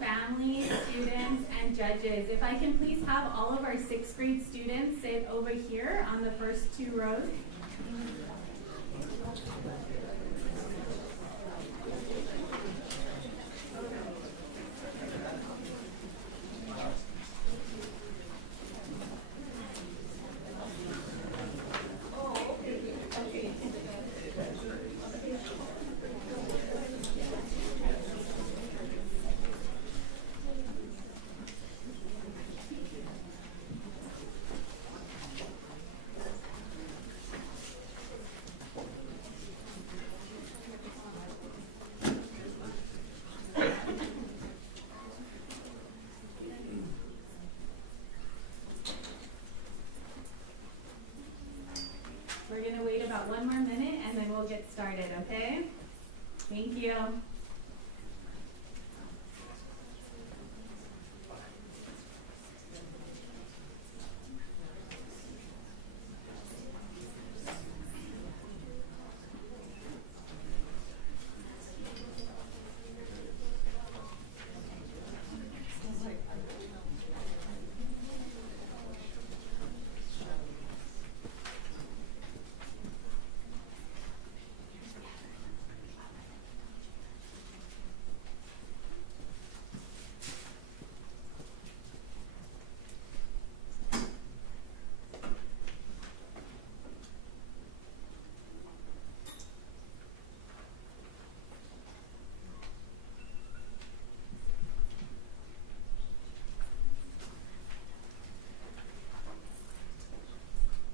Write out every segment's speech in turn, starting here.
Families, students, and judges. If I can please have all of our 6th grade students sit over here on the first 2 rows. We're going to wait about 1 more minute and then we'll get started, okay? Thank you.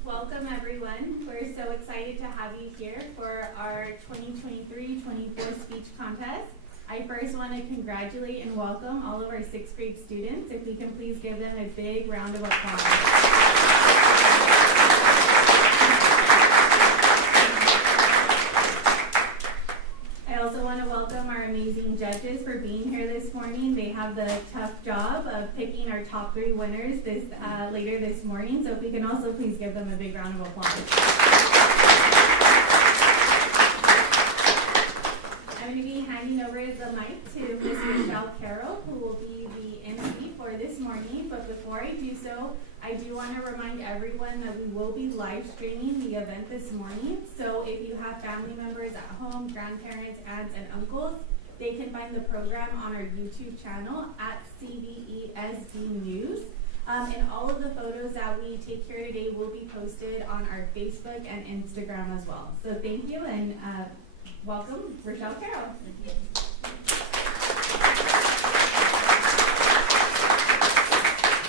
Welcome everyone. We're so excited to have you here for our 2023-24 speech contest. I first want to congratulate and welcome all of our 6th grade students. If we can please give them a big round of applause. I also want to welcome our amazing judges for being here this morning. They have the tough job of picking our top 3 winners later this morning. So if we can also please give them a big round of applause. I'm going to be handing over the mic to Ms. Michelle Carroll, who will be the MC for this morning. But before I do so, I do want to remind everyone that we will be live streaming the event this morning. So if you have family members at home, grandparents, aunts, and uncles, they can find the program on our YouTube channel at CVESD News. And all of the photos that we take here today will be posted on our Facebook and Instagram as well. So thank you and welcome, Rochelle Carroll.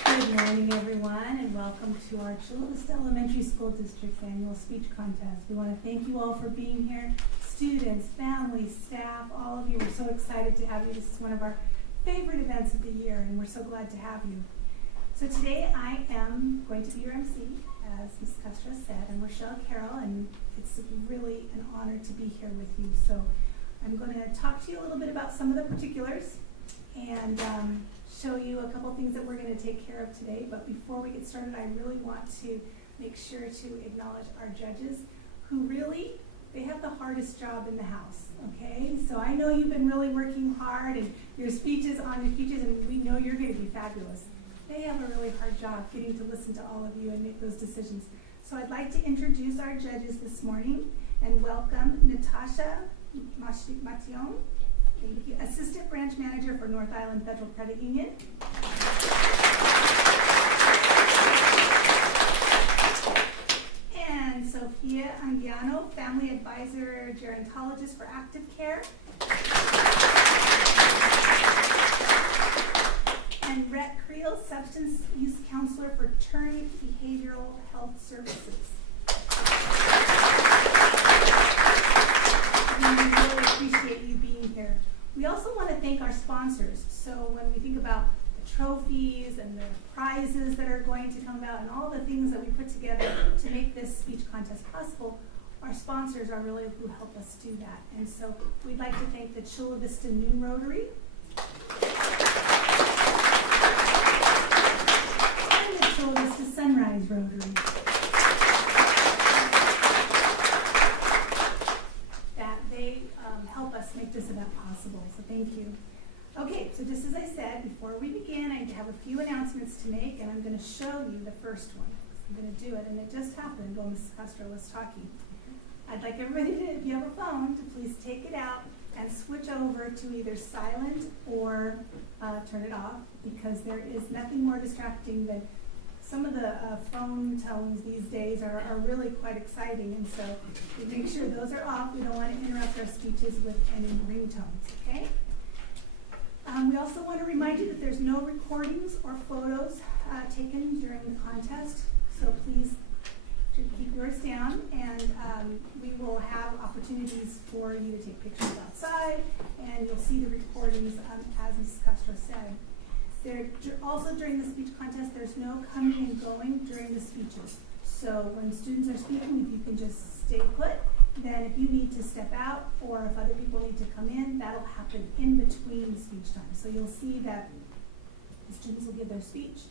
Good morning, everyone, and welcome to our Chula Vista Elementary School District's annual speech contest. We want to thank you all for being here. Students, families, staff, all of you. We're so excited to have you. This is one of our favorite events of the year, and we're so glad to have you. So today I am going to be your MC, as Ms. Castro said. I'm Rochelle Carroll, and it's really an honor to be here with you. So I'm going to talk to you a little bit about some of the particulars and show you a couple things that we're going to take care of today. But before we get started, I really want to make sure to acknowledge our judges who really, they have the hardest job in the house, okay? So I know you've been really working hard and your speeches, and we know you're going to be fabulous. They have a really hard job getting to listen to all of you and make those decisions. So I'd like to introduce our judges this morning and welcome Natasha Mation, thank you, Assistant Branch Manager for North Island Federal Credit Union. And Sophia Anguiano, Family Advisor Gerontologist for Active Care. substance use counselor for Turning Behavioral Health Services. We really appreciate you being here. We also want to thank our sponsors. So when we think about the trophies and the prizes that are going to come out and all the things that we put together to make this speech contest possible, our sponsors are really who help us do that. And so we'd like to thank the Chula Vista Noon Rotary and the Chula Vista Sunrise Rotary. That they help us make this event possible, so thank you. Okay, so just as I said, before we begin, I have a few announcements to make, and I'm going to show you the first one. I'm going to do it, and it just happened while Mrs. Castro was talking. I'd like everybody to, if you have a phone, to please take it out and switch over to either silent or turn it off, because there is nothing more distracting than some of the phone tones these days are really quite exciting, and so we make sure those are off. We don't want to interrupt our speeches with any ringtones, okay? We also want to remind you that there's no recordings or photos taken during the contest, so please keep yours down, and we will have opportunities for you to take pictures outside, and you'll see the recordings as Mrs. Castro said. Also during the speech contest, there's no coming and going during the speeches. So when students are speaking, if you can just stay put, then if you need to step out or if other people need to come in, that'll happen in between the speech time. So you'll see that the students will give their speech,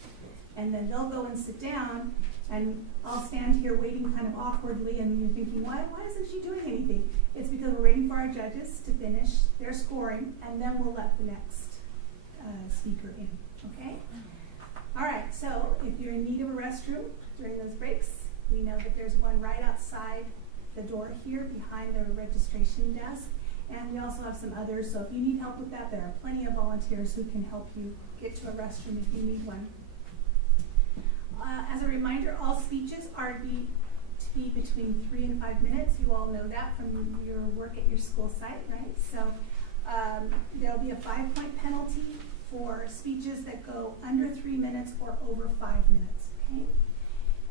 and then they'll go and sit down, and I'll stand here waiting kind of awkwardly, and you're thinking, why isn't she doing anything? It's because we're waiting for our judges to finish their scoring, and then we'll let the next speaker in, okay? All right, so if you're in need of a restroom during those breaks, we know that there's one right outside the door here behind the registration desk, and we also have some others, so if you need help with that, there are plenty of volunteers who can help you get to a restroom if you need one. As a reminder, all speeches are to be between 3 and 5 minutes. You all know that from your work at your school site, right? So there'll be a 5-point penalty for speeches that go under 3 minutes or over 5 minutes, okay?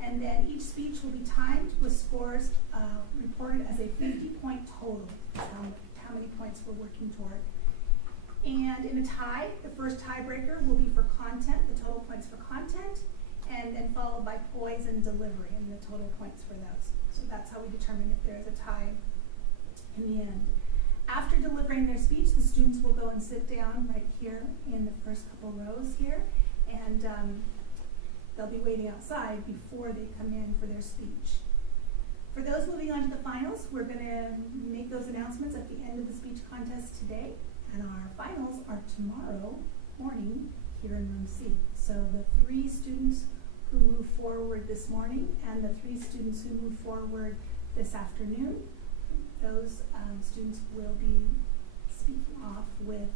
And then each speech will be timed with scores reported as a 50-point total. That's how many points we're working toward. And in a tie, the first tiebreaker will be for content, the total points for content, and then followed by poise and delivery, and the total points for those. So that's how we determine if there is a tie in the end. After delivering their speech, the students will go and sit down right here in the first couple rows here, and they'll be waiting outside before they come in for their speech. For those moving on to the finals, we're going to make those announcements at the end of the speech contest today, and our finals are tomorrow morning here in room C. So the 3 students who move forward this morning and the 3 students who move forward this afternoon, those students will be speaking off with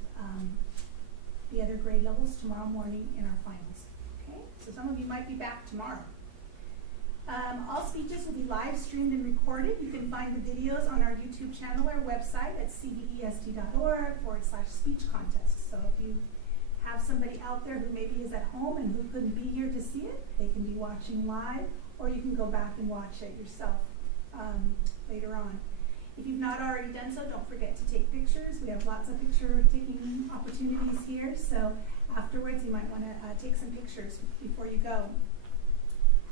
the other grade levels tomorrow morning in our finals. Okay, so some of you might be back tomorrow. All speeches will be live streamed and recorded. You can find the videos on our YouTube channel or website at cbest.org/speech contest. So if you have somebody out there who maybe is at home and who couldn't be here to see it, they can be watching live, or you can go back and watch it yourself later on. If you've not already done so, don't forget to take pictures. We have lots of picture taking opportunities here, so afterwards you might want to take some pictures before you go.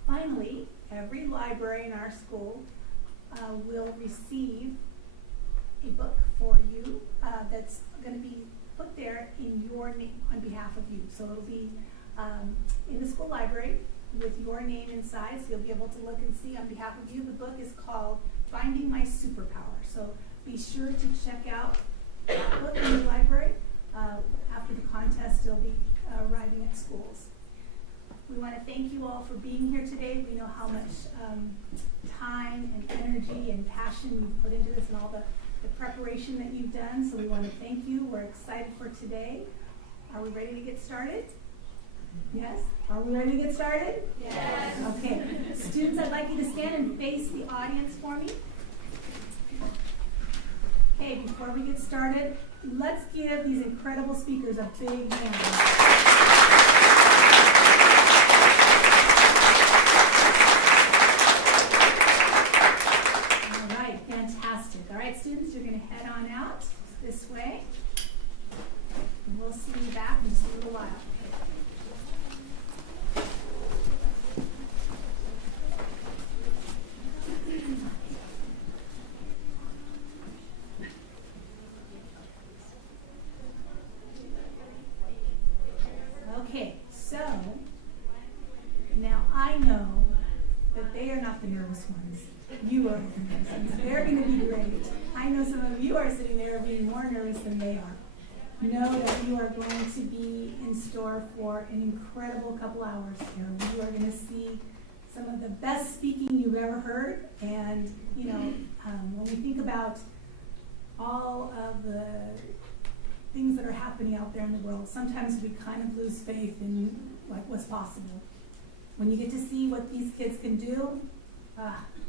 Finally, every library in our school will receive a book for you that's going to be put there in your name on behalf of you. So it'll be in the school library with your name inside, so you'll be able to look and see on behalf of you. The book is called Finding My Superpower. So be sure to check out that book in the library. After the contest, it'll be arriving at schools. We want to thank you all for being here today. We know how much time and energy and passion you've put into this and all the preparation that you've done. So we want to thank you. We're excited for today. Are we ready to get started? Yes? Are we ready to get started? Yes. Okay. Students, I'd like you to stand and face the audience for me. Okay, before we get started, let's give these incredible speakers a big hand. Okay, so now I know that they are not the nervous ones. You are the nervous ones. They're going to be great. I know some of you are sitting there being more nervous than they are. Know that you are going to be in store for an incredible couple hours here. You are going to see some of the best speaking you've ever heard. And, you know, when we think about all of the things that are happening out there in the world, sometimes we kind of lose faith in like what's possible. When you get to see what these kids can do,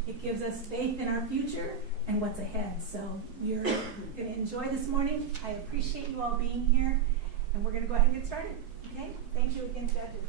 it gives us faith in our future and what's ahead. So you're going to enjoy this morning. I appreciate you all being here, and we're going to go ahead and get started. Okay? Thank you again, judges.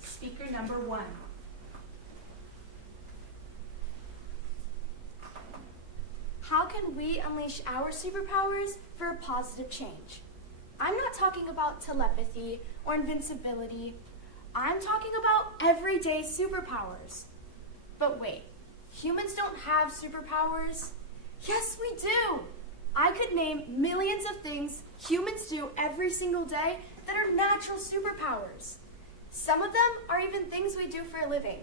Speaker number 1. How can we unleash our superpowers for a positive change? I'm not talking about telepathy or invincibility. I'm talking about everyday superpowers. But wait, humans don't have superpowers? Yes, we do! I could name millions of things humans do every single day that are natural superpowers. Some of them are even things we do for a living,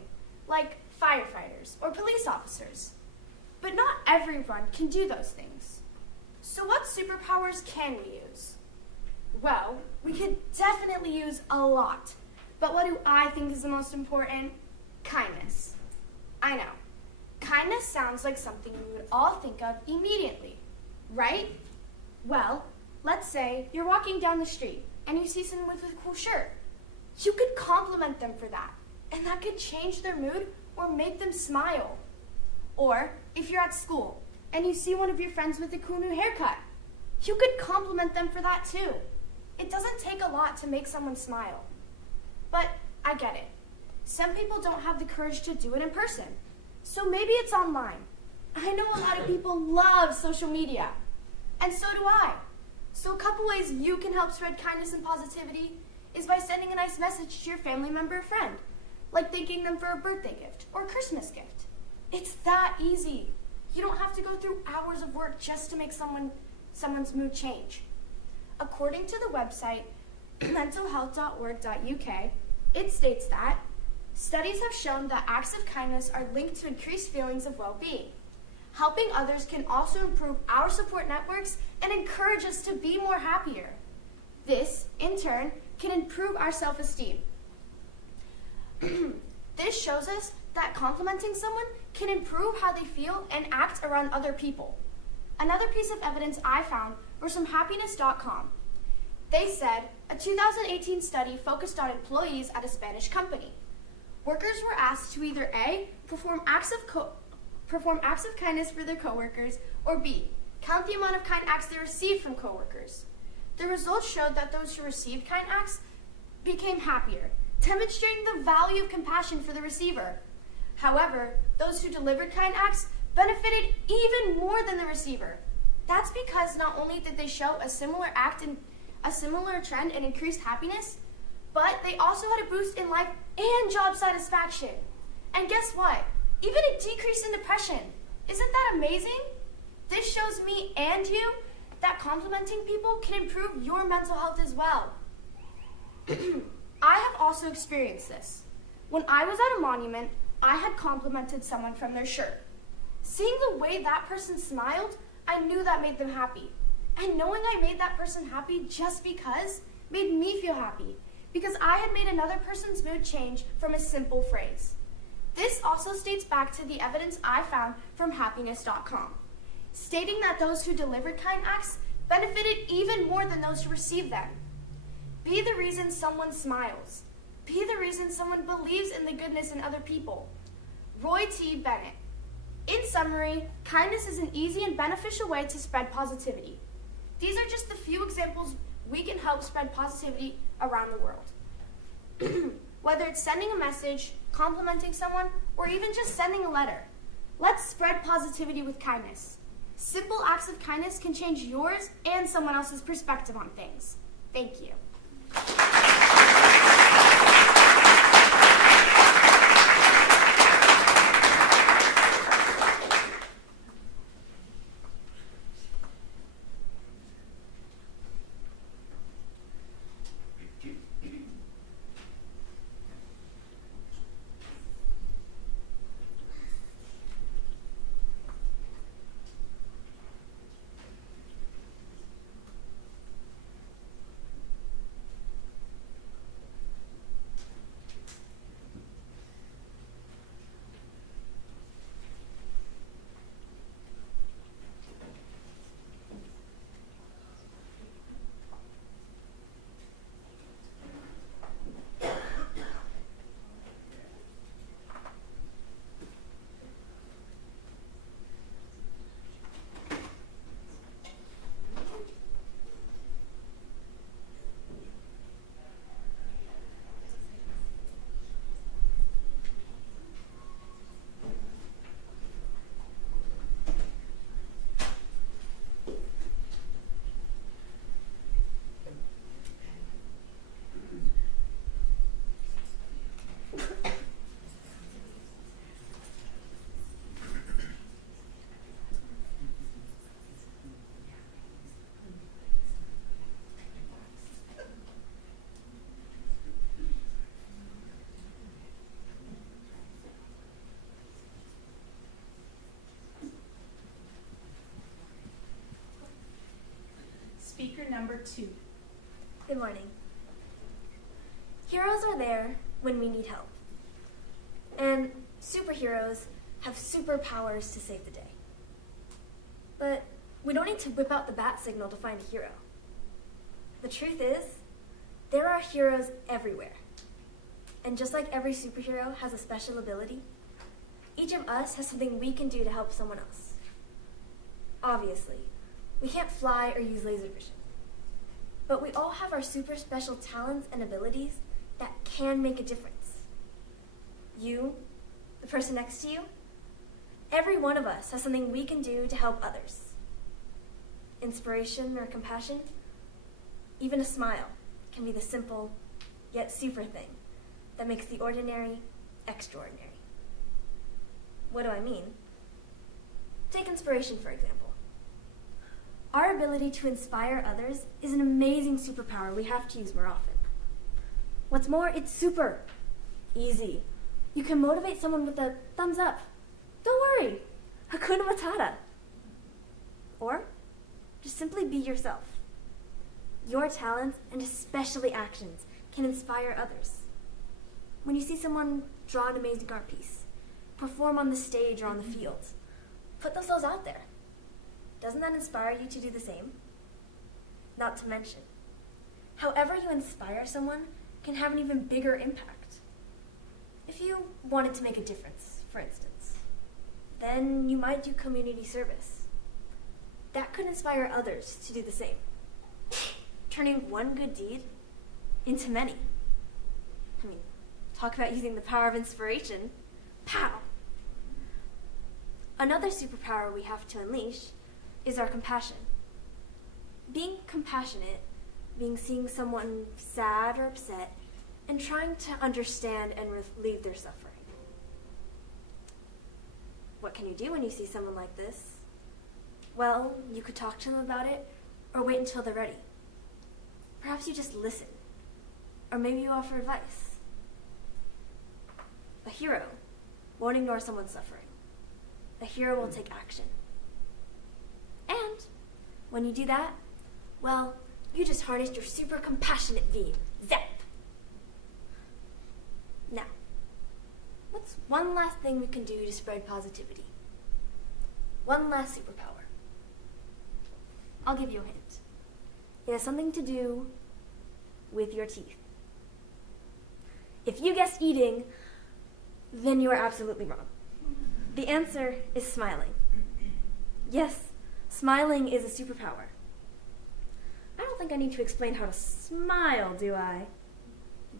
like firefighters or police officers. But not everyone can do those things. So what superpowers can we use? Well, we could definitely use a lot. But what do I think is the most important? Kindness. I know. Kindness sounds like something we would all think of immediately, right? Well, let's say you're walking down the street and you see someone with a cool shirt. You could compliment them for that, and that could change their mood or make them smile. Or if you're at school and you see one of your friends with a cool new haircut, you could compliment them for that too. It doesn't take a lot to make someone smile. But I get it. Some people don't have the courage to do it in person, so maybe it's online. I know a lot of people love social media, and so do I. So a couple ways you can help spread kindness and positivity is by sending a nice message to your family member or friend, like thanking them for a birthday gift or a Christmas gift. It's that easy. You don't have to go through hours of work just to make someone's mood change. According to the website mentalhealth.org.uk, it states that studies have shown that acts of kindness are linked to increased feelings of well-being. Helping others can also improve our support networks and encourage us to be more happier. This, in turn, can improve our self-esteem. This shows us that complimenting someone can improve how they feel and act around other people. Another piece of evidence I found was from happiness.com. They said a 2018 study focused on employees at a Spanish company. Workers were asked to either A, perform acts of kindness for their coworkers, or B, count the amount of kind acts they received from coworkers. The results showed that those who received kind acts became happier, demonstrating the value of compassion for the receiver. However, those who delivered kind acts benefited even more than the receiver. That's because not only did they show a similar trend in increased happiness, but they also had a boost in life and job satisfaction. And guess what? Even a decrease in depression. Isn't that amazing? This shows me and you that complimenting people can improve your mental health as well. I have also experienced this. When I was at a monument, I had complimented someone from their shirt. Seeing the way that person smiled, I knew that made them happy. And knowing I made that person happy just because made me feel happy, because I had made another person's mood change from a simple phrase. This also states back to the evidence I found from happiness.com, stating that those who delivered kind acts benefited even more than those who received them. Be the reason someone smiles. Be the reason someone believes in the goodness in other people. Roy T. Bennett. In summary, kindness is an easy and beneficial way to spread positivity. These are just the few examples we can help spread positivity around the world. Whether it's sending a message, complimenting someone, or even just sending a letter. Let's spread positivity with kindness. Simple acts of kindness can change yours and someone else's perspective on things. Thank you. Speaker number 2. Good morning. Heroes are there when we need help. And superheroes have superpowers to save the day. But we don't need to whip out the bat signal to find a hero. The truth is, there are heroes everywhere. And just like every superhero has a special ability, each of us has something we can do to help someone else. Obviously, we can't fly or use laser vision. But we all have our super special talents and abilities that can make a difference. You, the person next to you, Every one of us has something we can do to help others. Inspiration or compassion, even a smile can be the simple yet super thing that makes the ordinary extraordinary. What do I mean? Take inspiration, for example. Our ability to inspire others is an amazing superpower we have to use more often. What's more, it's super easy. You can motivate someone with a thumbs up. Don't worry, Hakuna Matata. Or just simply be yourself. Your talents, and especially actions, can inspire others. When you see someone draw an amazing art piece, perform on the stage or on the field, put themselves out there. Doesn't that inspire you to do the same? Not to mention, however you inspire someone can have an even bigger impact. If you wanted to make a difference, for instance, then you might do community service. That could inspire others to do the same, turning one good deed into many. I mean, talk about using the power of inspiration. Pow! Another superpower we have to unleash is our compassion. Being compassionate means seeing someone sad or upset and trying to understand and relieve their suffering. What can you do when you see someone like this? Well, you could talk to them about it or wait until they're ready. Perhaps you just listen, or maybe you offer advice. A hero won't ignore someone's suffering. A hero will take action. And when you do that, well, you just harnessed your super compassionate beam. Zap! Now, what's one last thing we can do to spread positivity? One last superpower. I'll give you a hint. It has something to do with your teeth. If you guessed eating, then you are absolutely wrong. The answer is smiling. Yes, smiling is a superpower. I don't think I need to explain how to smile, do I?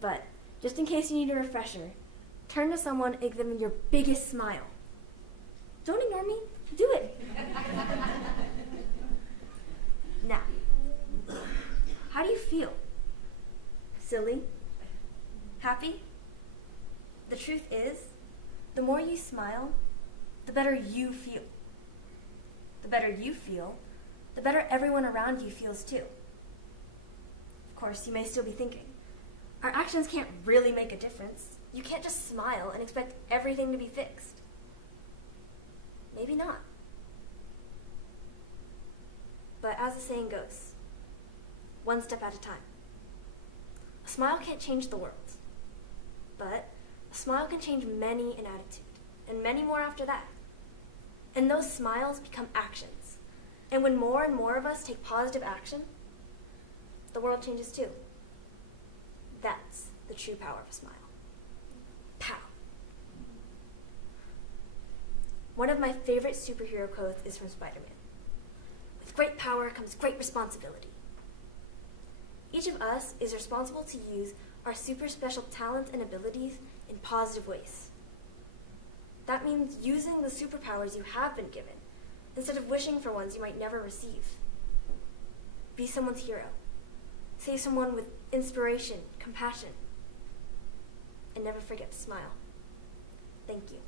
But just in case you need a refresher, turn to someone and give them your biggest smile. Don't ignore me. Do it. Now, how do you feel? Silly? Happy? The truth is, the more you smile, the better you feel. The better you feel, the better everyone around you feels too. Of course, you may still be thinking, our actions can't really make a difference. You can't just smile and expect everything to be fixed. Maybe not. But as the saying goes, one step at a time. A smile can't change the world, but a smile can change many an attitude, and many more after that. And those smiles become actions. And when more and more of us take positive action, the world changes too. That's the true power of a smile. Pow! One of my favorite superhero quotes is from Spider-Man. With great power comes great responsibility. Each of us is responsible to use our super special talents and abilities in positive ways. That means using the superpowers you have been given, instead of wishing for ones you might never receive. Be someone's hero. Save someone with inspiration, compassion. And never forget to smile. Thank you.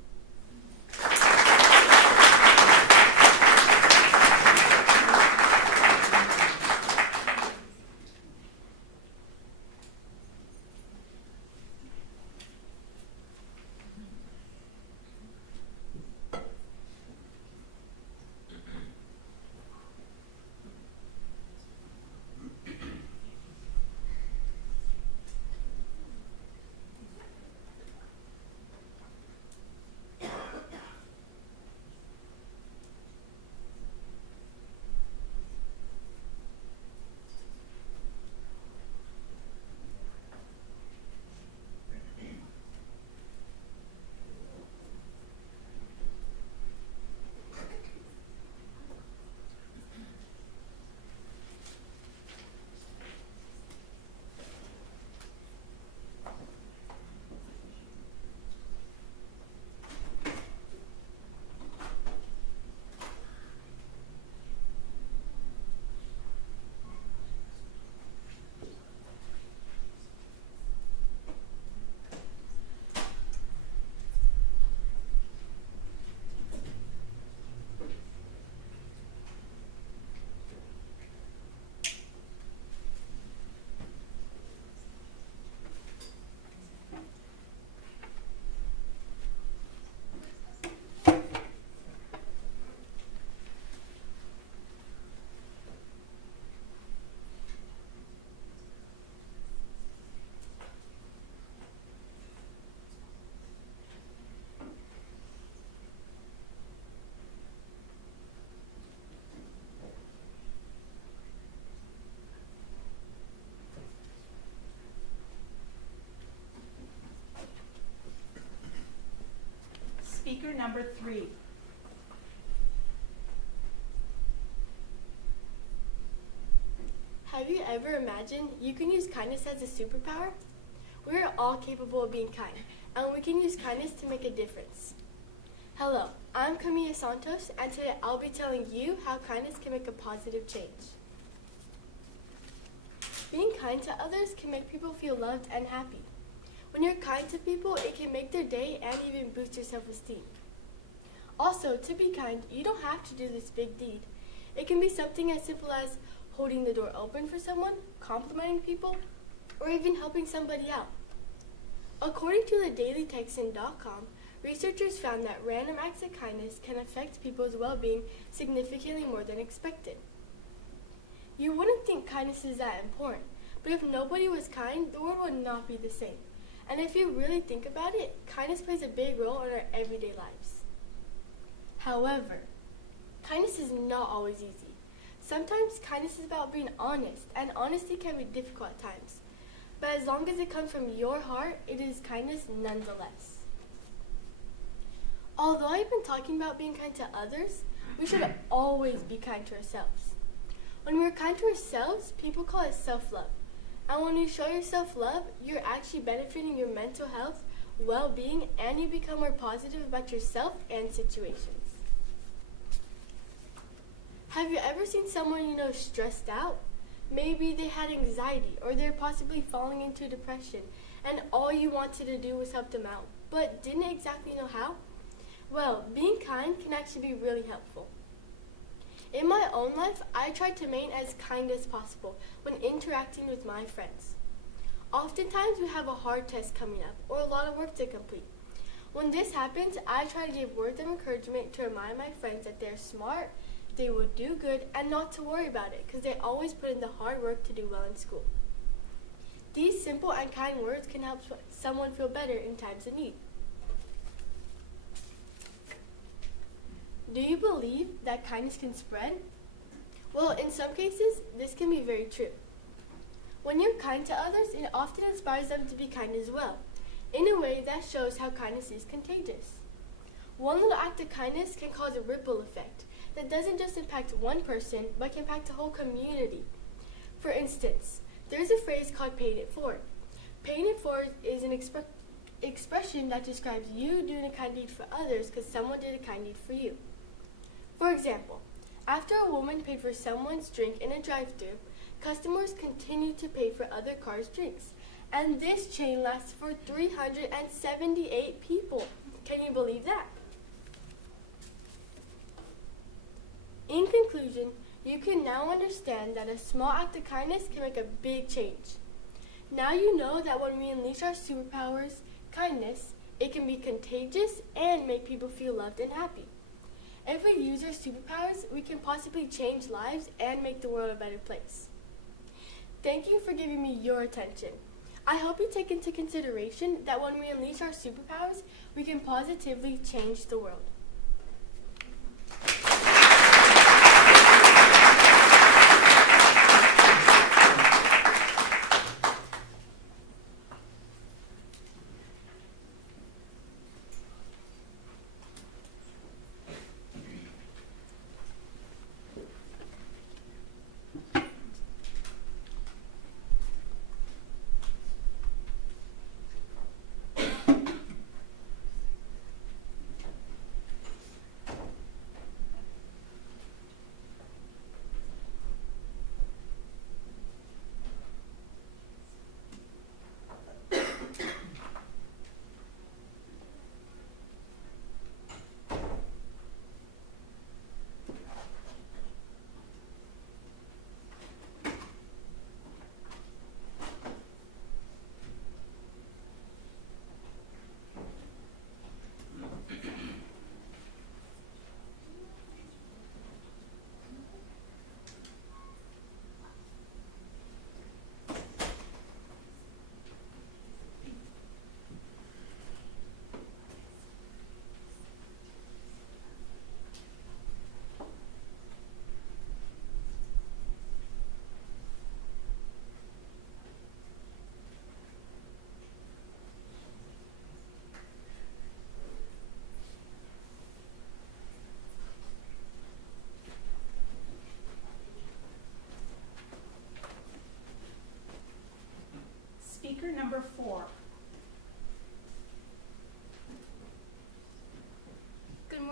speaker number 3. Have you ever imagined you can use kindness as a superpower? We are all capable of being kind, and we can use kindness to make a difference. Hello, I'm Camilla Santos, and today I'll be telling you how kindness can make a positive change. Being kind to others can make people feel loved and happy. When you're kind to people, it can make their day and even boost your self-esteem. Also, to be kind, you don't have to do this big deed. It can be something as simple as holding the door open for someone, complimenting people, or even helping somebody out. According to the dailytexan.com, researchers found that random acts of kindness can affect people's well-being significantly more than expected. You wouldn't think kindness is that important, but if nobody was kind, the world would not be the same. And if you really think about it, kindness plays a big role in our everyday lives. However, kindness is not always easy. Sometimes kindness is about being honest, and honesty can be difficult at times. But as long as it comes from your heart, it is kindness nonetheless. Although I've been talking about being kind to others, we should always be kind to ourselves. When we're kind to ourselves, people call it self-love. And when you show yourself love, you're actually benefiting your mental health, well-being, and you become more positive about yourself and situations. Have you ever seen someone you know stressed out? Maybe they had anxiety, or they're possibly falling into depression, and all you wanted to do was help them out, but didn't exactly know how? Well, being kind can actually be really helpful. In my own life, I try to remain as kind as possible when interacting with my friends. Oftentimes, we have a hard test coming up, or a lot of work to complete. When this happens, I try to give words of encouragement to remind my friends that they're smart, they will do good, and not to worry about it, because they always put in the hard work to do well in school. These simple and kind words can help someone feel better in times of need. Do you believe that kindness can spread? Well, in some cases, this can be very true. When you're kind to others, it often inspires them to be kind as well, in a way that shows how kindness is contagious. One little act of kindness can cause a ripple effect that doesn't just impact one person, but can impact a whole community. For instance, there's a phrase called paying it forward. Paying it forward is an expression that describes you doing a kind deed for others because someone did a kind deed for you. For example, after a woman paid for someone's drink in a drive-thru, customers continued to pay for other cars' drinks. And this chain lasts for 378 people. Can you believe that? In conclusion, you can now understand that a small act of kindness can make a big change. Now you know that when we unleash our superpowers, kindness, it can be contagious and make people feel loved and happy. If we use our superpowers, we can possibly change lives and make the world a better place. Thank you for giving me your attention. I hope you take into consideration that when we unleash our superpowers, we can positively change the world.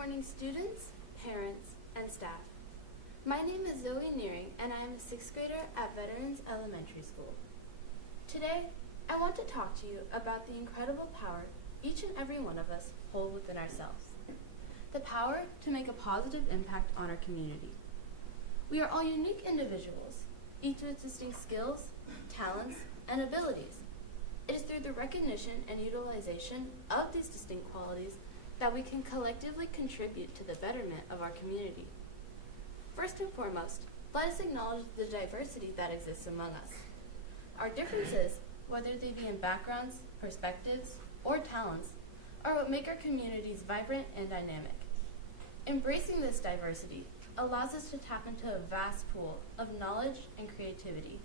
morning, students, parents, and staff. My name is Zoe Nearing, and I am a 6th grader at Veterans Elementary School. Today, I want to talk to you about the incredible power each and every one of us hold within ourselves. The power to make a positive impact on our community. We are all unique individuals, each with distinct skills, talents, and abilities. It is through the recognition and utilization of these distinct qualities that we can collectively contribute to the betterment of our community. First and foremost, let us acknowledge the diversity that exists among us. Our differences, whether they be in backgrounds, perspectives, or talents, are what make our communities vibrant and dynamic. Embracing this diversity allows us to tap into a vast pool of knowledge and creativity.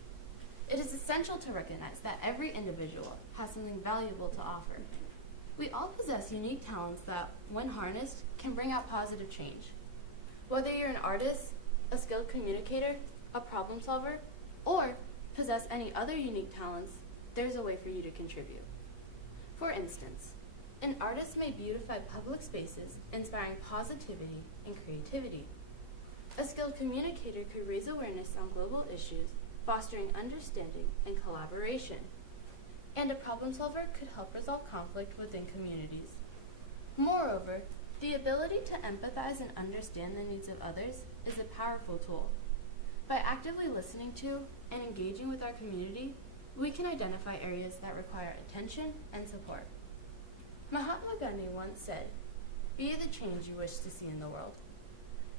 It is essential to recognize that every individual has something valuable to offer. We all possess unique talents that, when harnessed, can bring out positive change. Whether you're an artist, a skilled communicator, a problem solver, or possess any other unique talents, there's a way for you to contribute. For instance, an artist may beautify public spaces, inspiring positivity and creativity. A skilled communicator could raise awareness on global issues, fostering understanding and collaboration. And a problem solver could help resolve conflict within communities. Moreover, the ability to empathize and understand the needs of others is a powerful tool. By actively listening to and engaging with our community, we can identify areas that require attention and support. Mahatma Gandhi once said, "Be the change you wish to see in the world."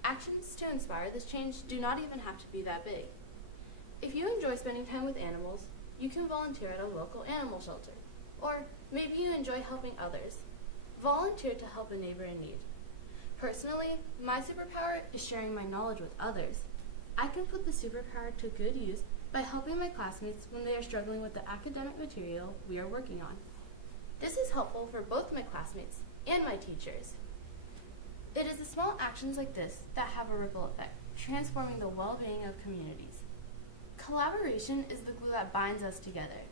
Actions to inspire this change do not even have to be that big. If you enjoy spending time with animals, you can volunteer at a local animal shelter. Or maybe you enjoy helping others. Volunteer to help a neighbor in need. Personally, my superpower is sharing my knowledge with others. I can put the superpower to good use by helping my classmates when they are struggling with the academic material we are working on. This is helpful for both my classmates and my teachers. It is the small actions like this that have a ripple effect, transforming the well-being of communities. Collaboration is the glue that binds us together.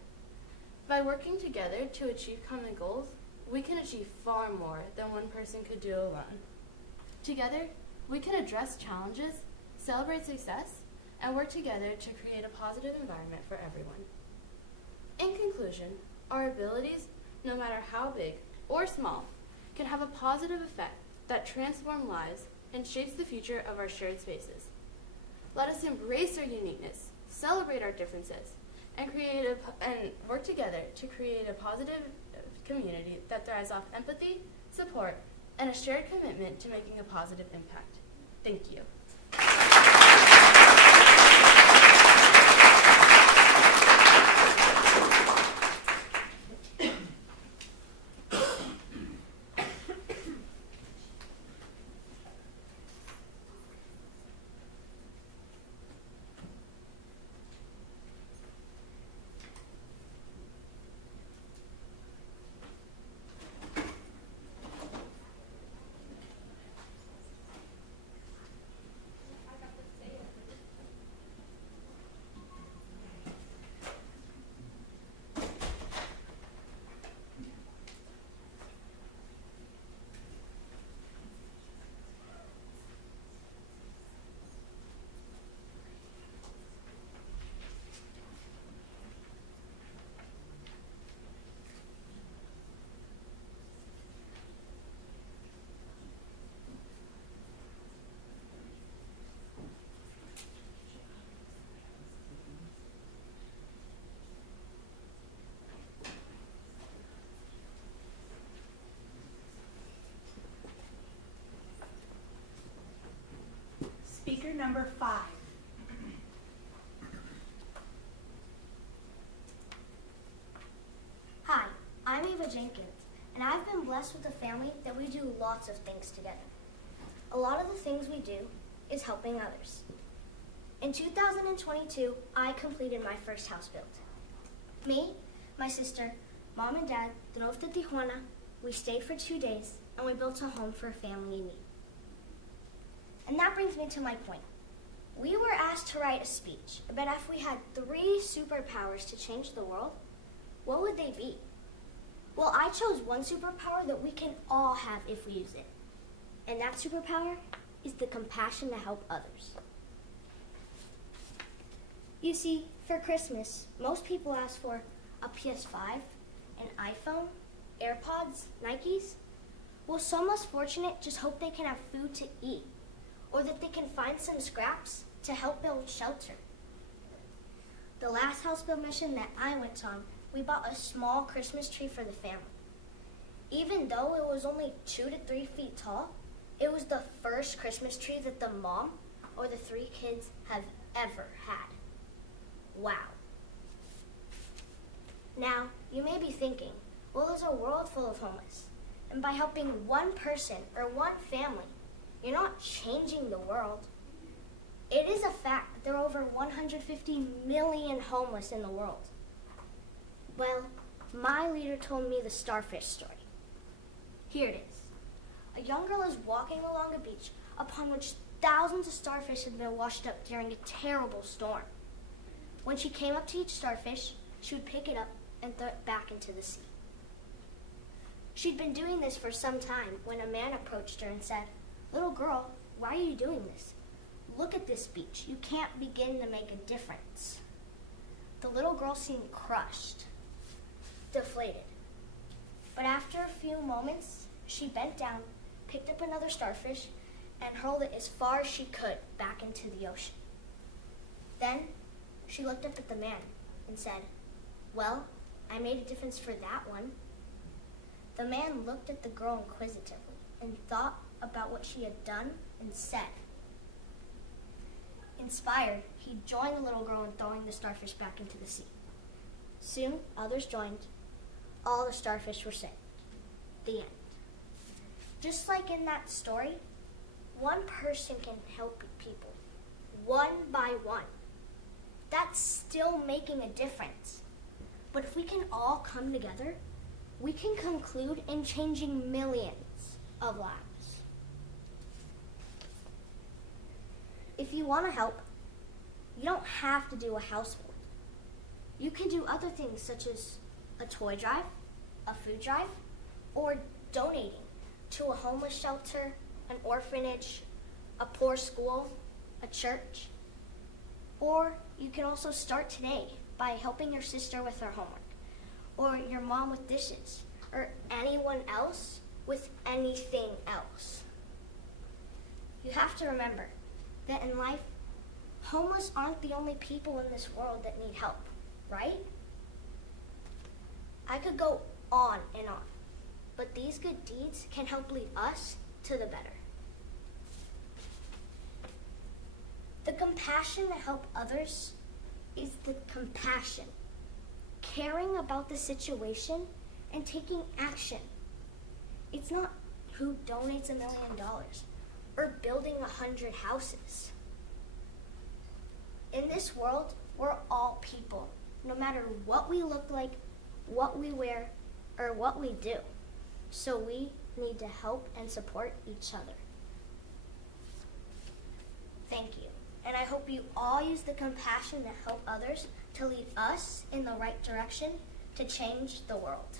By working together to achieve common goals, we can achieve far more than one person could do alone. Together, we can address challenges, celebrate success, and work together to create a positive environment for everyone. In conclusion, our abilities, no matter how big or small, can have a positive effect that transforms lives and shapes the future of our shared spaces. Let us embrace our uniqueness, celebrate our differences, and work together to create a positive community that thrives off empathy, support, and a shared commitment to making a positive impact. Thank you. Speaker number 5. Hi, I'm Eva Jenkins, and I've been blessed with a family that we do lots of things together. A lot of the things we do is helping others. In 2022, I completed my first house build. Me, my sister, Mom and Dad drove to Tijuana, we stayed for 2 days, and we built a home for a family in need. And that brings me to my point. We were asked to write a speech about if we had 3 superpowers to change the world, what would they be? Well, I chose one superpower that we can all have if we use it. And that superpower is the compassion to help others. You see, for Christmas, most people ask for a PS5, an iPhone, AirPods, Nikes. Well, some less fortunate just hope they can have food to eat, or that they can find some scraps to help build shelter. The last house build mission that I went on, we bought a small Christmas tree for the family. Even though it was only 2 to 3 feet tall, it was the first Christmas tree that the mom or the 3 kids have ever had. Wow. Now, you may be thinking, well, there's a world full of homeless, and by helping one person or one family, you're not changing the world. It is a fact that there are over 150 million homeless in the world. Well, my leader told me the starfish story. Here it is. A young girl is walking along a beach upon which thousands of starfish had been washed up during a terrible storm. When she came up to each starfish, she would pick it up and throw it back into the sea. She'd been doing this for some time when a man approached her and said, "Little girl, why are you doing this? Look at this beach. You can't begin to make a difference." The little girl seemed crushed, deflated. But after a few moments, she bent down, picked up another starfish, and hurled it as far as she could back into the ocean. Then she looked up at the man and said, "Well, I made a difference for that one." The man looked at the girl inquisitively and thought about what she had done and said. Inspired, he joined the little girl in throwing the starfish back into the sea. Soon, others joined. All the starfish were saved. The end. Just like in that story, one person can help people, one by one. That's still making a difference. But if we can all come together, we can conclude in changing millions of lives. If you want to help, you don't have to do a household. You can do other things such as a toy drive, a food drive, or donating to a homeless shelter, an orphanage, a poor school, a church. Or you can also start today by helping your sister with her homework, or your mom with dishes, or anyone else with anything else. You have to remember that in life, homeless aren't the only people in this world that need help, right? I could go on and on, but these good deeds can help lead us to the better. The compassion to help others is the compassion, caring about the situation and taking action. It's not who donates $1 million or building 100 houses. In this world, we're all people, no matter what we look like, what we wear, or what we do. So we need to help and support each other. Thank you. And I hope you all use the compassion to help others to lead us in the right direction to change the world.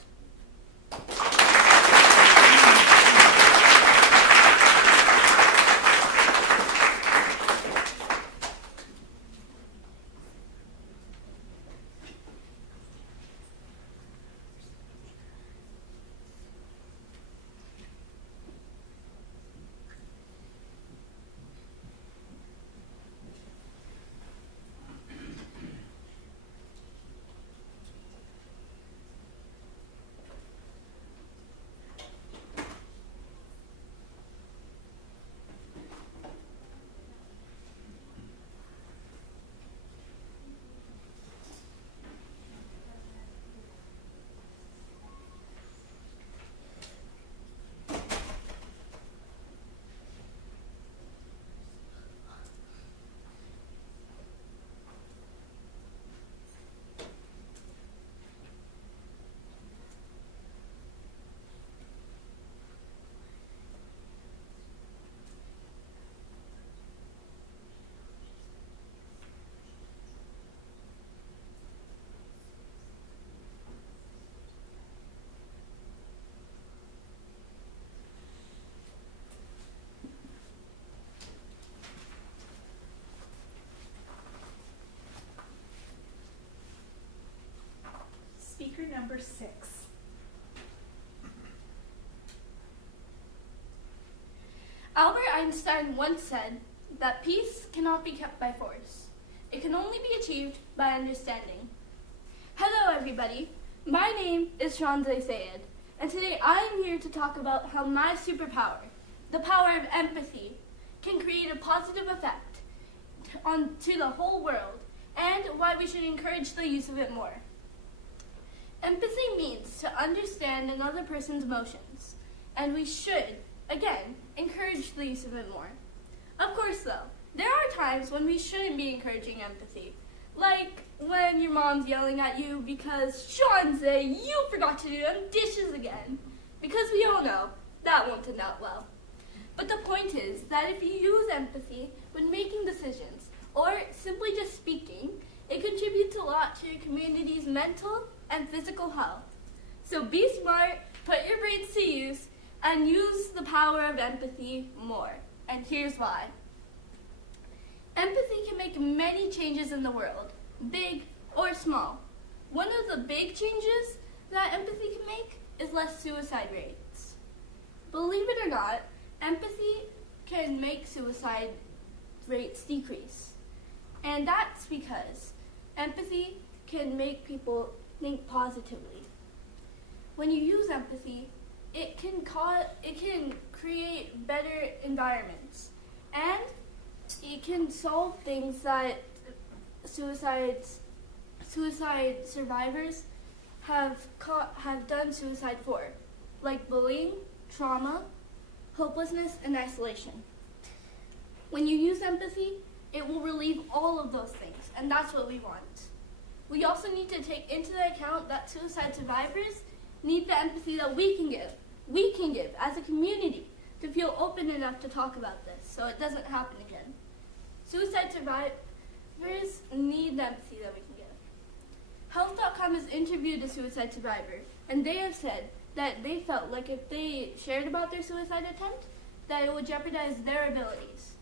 6. Albert Einstein once said that peace cannot be kept by force. It can only be achieved by understanding. Hello, everybody. My name is Shanzeh Sayed, and today I am here to talk about how my superpower, the power of empathy, can create a positive effect to the whole world, and why we should encourage the use of it more. Empathy means to understand another person's emotions, and we should, again, encourage the use of it more. Of course, though, there are times when we shouldn't be encouraging empathy, like when your mom's yelling at you because, Shanzeh, you forgot to do them dishes again, because we all know that won't end out well. But the point is that if you use empathy when making decisions, or simply just speaking, it contributes a lot to your community's mental and physical health. So be smart, put your brains to use, and use the power of empathy more. And here's why. Empathy can make many changes in the world, big or small. One of the big changes that empathy can make is less suicide rates. Believe it or not, empathy can make suicide rates decrease. And that's because empathy can make people think positively. When you use empathy, it can create better environments, and it can solve things that suicide survivors have done suicide for, like bullying, trauma, hopelessness, and isolation. When you use empathy, it will relieve all of those things, and that's what we want. We also need to take into account that suicide survivors need the empathy that we can give. We can give as a community to feel open enough to talk about this so it doesn't happen again. Suicide survivors need the empathy that we can give. Health.com has interviewed a suicide survivor, and they have said that they felt like if they shared about their suicide attempt, that it would jeopardize their abilities.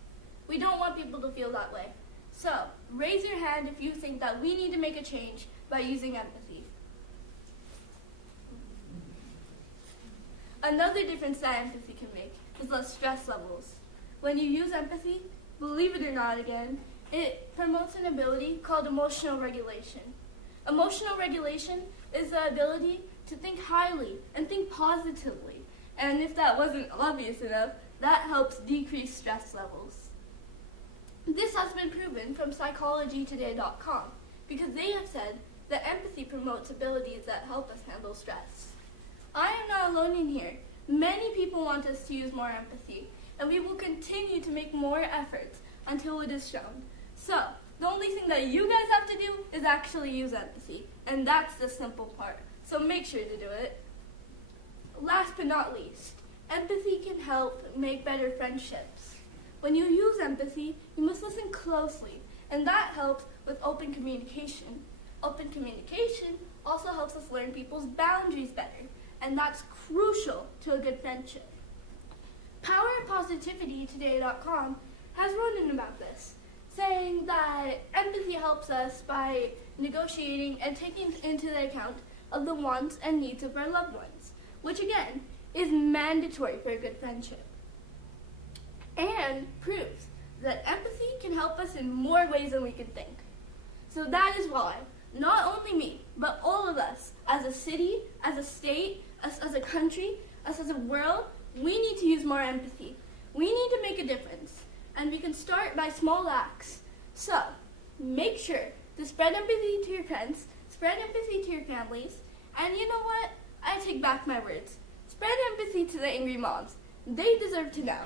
We don't want people to feel that way. So, raise your hand if you think that we need to make a change by using empathy. Another difference that empathy can make is less stress levels. When you use empathy, believe it or not again, it promotes an ability called emotional regulation. Emotional regulation is the ability to think highly and think positively. And if that wasn't obvious enough, that helps decrease stress levels. This has been proven from psychologytoday.com because they have said that empathy promotes abilities that help us handle stress. I am not alone in here. Many people want us to use more empathy, and we will continue to make more efforts until it is shown. So, the only thing that you guys have to do is actually use empathy, and that's the simple part. So make sure to do it. Last but not least, empathy can help make better friendships. When you use empathy, you must listen closely, and that helps with open communication. Open communication also helps us learn people's boundaries better, and that's crucial to a good friendship. PowerandPositivityToday.com has written about this, saying that empathy helps us by negotiating and taking into account of the wants and needs of our loved ones, which again is mandatory for a good friendship, and proves that empathy can help us in more ways than we can think. So that is why, not only me, but all of us, as a city, as a state, us as a country, us as a world, we need to use more empathy. We need to make a difference, and we can start by small acts. So, make sure to spread empathy to your friends, spread empathy to your families, and you know what? I take back my words. Spread empathy to the angry moms. They deserve to know.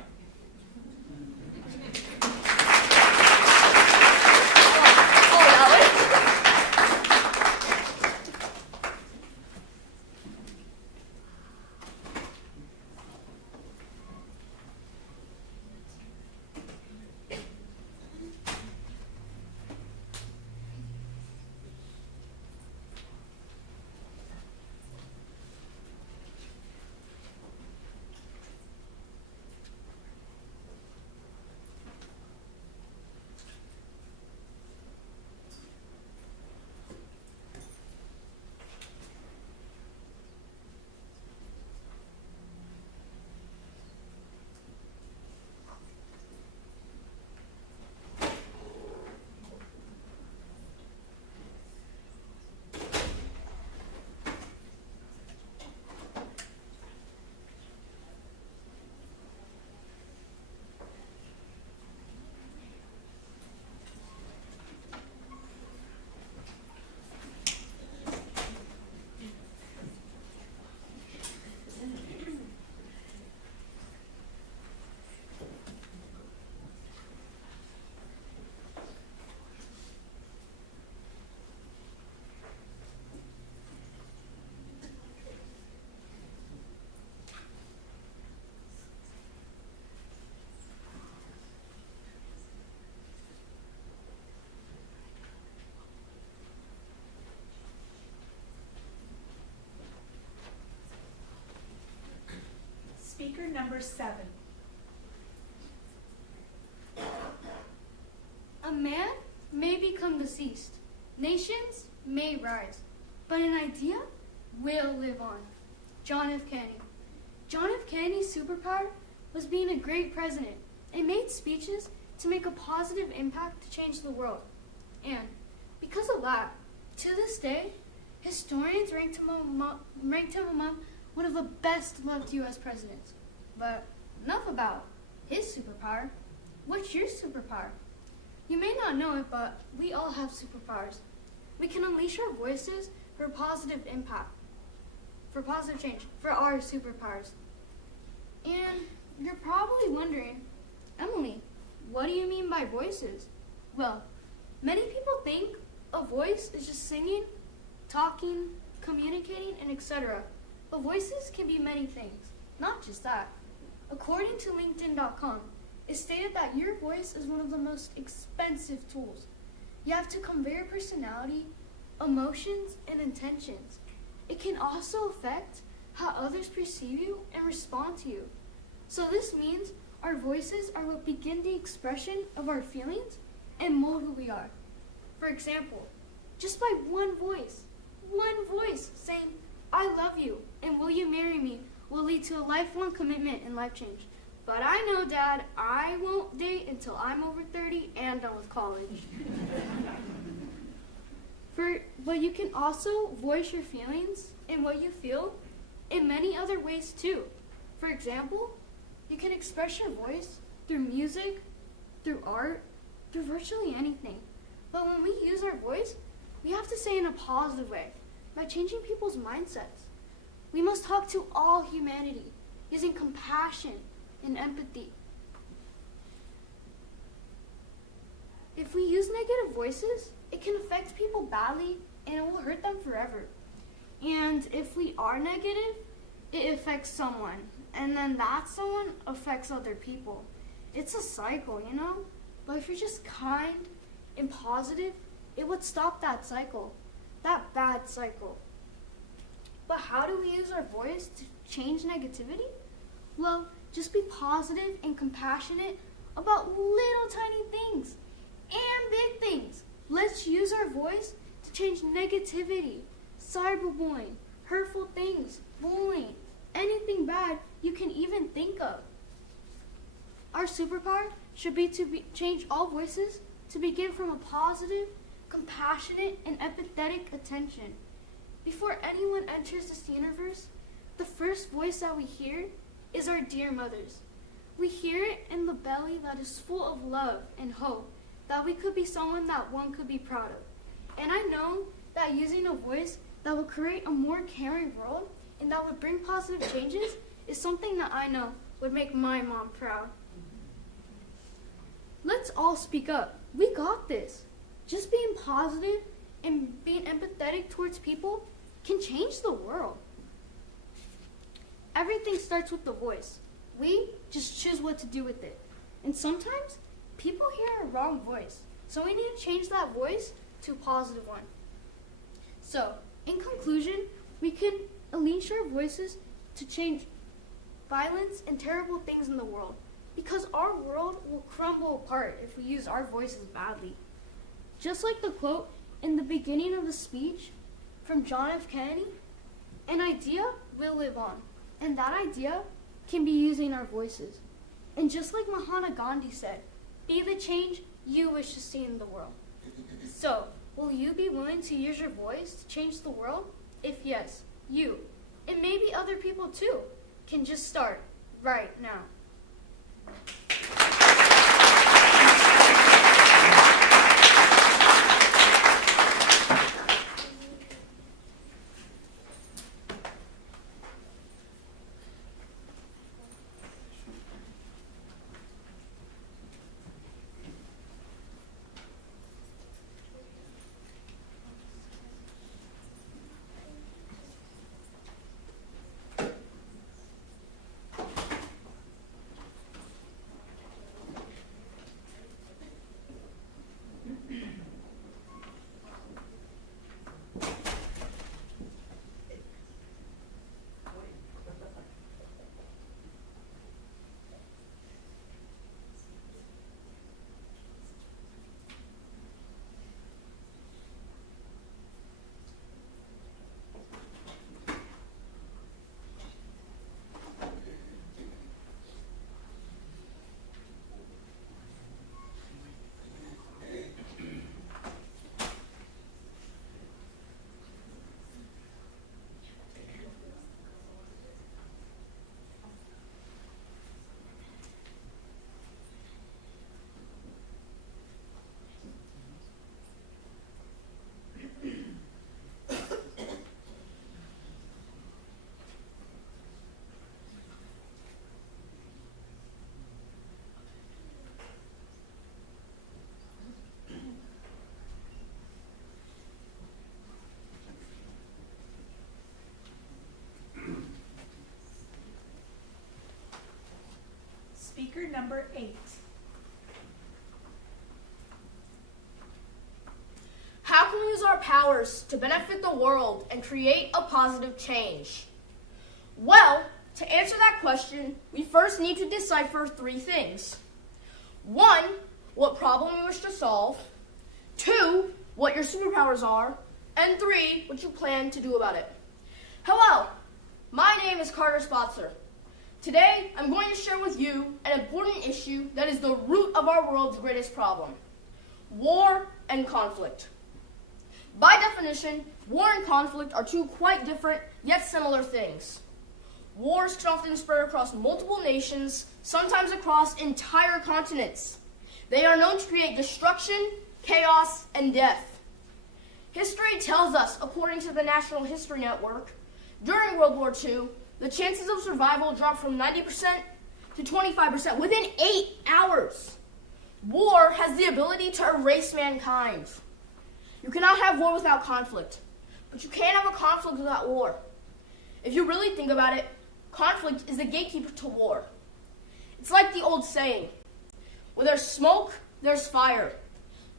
verse 7. A man may become deceased, nations may rise, but an idea will live on. John F. Kennedy. John F. Kennedy's superpower was being a great president and made speeches to make a positive impact to change the world. And because of that, to this day, historians ranked him among one of the best loved U.S. presidents. But enough about his superpower. What's your superpower? You may not know it, but we all have superpowers. We can unleash our voices for positive impact, for positive change, for our superpowers. And you're probably wondering, Emily, what do you mean by voices? Well, many people think a voice is just singing, talking, communicating, and etc. But voices can be many things, not just that. According to LinkedIn.com, it's stated that your voice is one of the most expensive tools. You have to convey your personality, emotions, and intentions. It can also affect how others perceive you and respond to you. So this means our voices are what begin the expression of our feelings and mold who we are. For example, just by one voice saying, "I love you and will you marry me," will lead to a lifelong commitment and life change. But I know, Dad, I won't date until I'm over 30 and done with college. But you can also voice your feelings and what you feel in many other ways too. For example, you can express your voice through music, through art, through virtually anything. But when we use our voice, we have to say in a positive way, by changing people's mindsets. We must talk to all humanity, using compassion and empathy. If we use negative voices, it can affect people badly and it will hurt them forever. And if we are negative, it affects someone, and then that someone affects other people. It's a cycle, you know? But if you're just kind and positive, it would stop that cycle, that bad cycle. But how do we use our voice to change negativity? Well, just be positive and compassionate about little tiny things and big things. Let's use our voice to change negativity, cyberbullying, hurtful things, bullying, anything bad you can even think of. Our superpower should be to change all voices to begin from a positive, compassionate, and empathetic attention. Before anyone enters this universe, the first voice that we hear is our dear mothers. We hear it in the belly that is full of love and hope that we could be someone that one could be proud of. And I know that using a voice that will create a more caring world and that would bring positive changes is something that I know would make my mom proud. Let's all speak up. We got this. Just being positive and being empathetic towards people can change the world. Everything starts with the voice. We just choose what to do with it. And sometimes people hear a wrong voice. So we need to change that voice to a positive one. So, in conclusion, we can unleash our voices to change violence and terrible things in the world. Because our world will crumble apart if we use our voices badly. Just like the quote in the beginning of the speech from John F. Kennedy, an idea will live on. And that idea can be using our voices. And just like Mahatma Gandhi said, be the change you wish to see in the world. So, will you be willing to use your voice to change the world? If yes, you, and maybe other people too, can just start right now. number 8. How can we use our powers to benefit the world and create a positive change? Well, to answer that question, we first need to decipher 3 things. 1, what problem you wish to solve. 2, what your superpowers are. And 3, what you plan to do about it. Hello, my name is Carter Spotzer. Today, I'm going to share with you an important issue that is the root of our world's greatest problem: war and conflict. By definition, war and conflict are 2 quite different yet similar things. Wars can often spread across multiple nations, sometimes across entire continents. They are known to create destruction, chaos, and death. History tells us, according to the National History Network, during World War II, the chances of survival dropped from 90% to 25% within 8 hours. War has the ability to erase mankind. You cannot have war without conflict, but you can have a conflict without war. If you really think about it, conflict is the gatekeeper to war. It's like the old saying, where there's smoke, there's fire.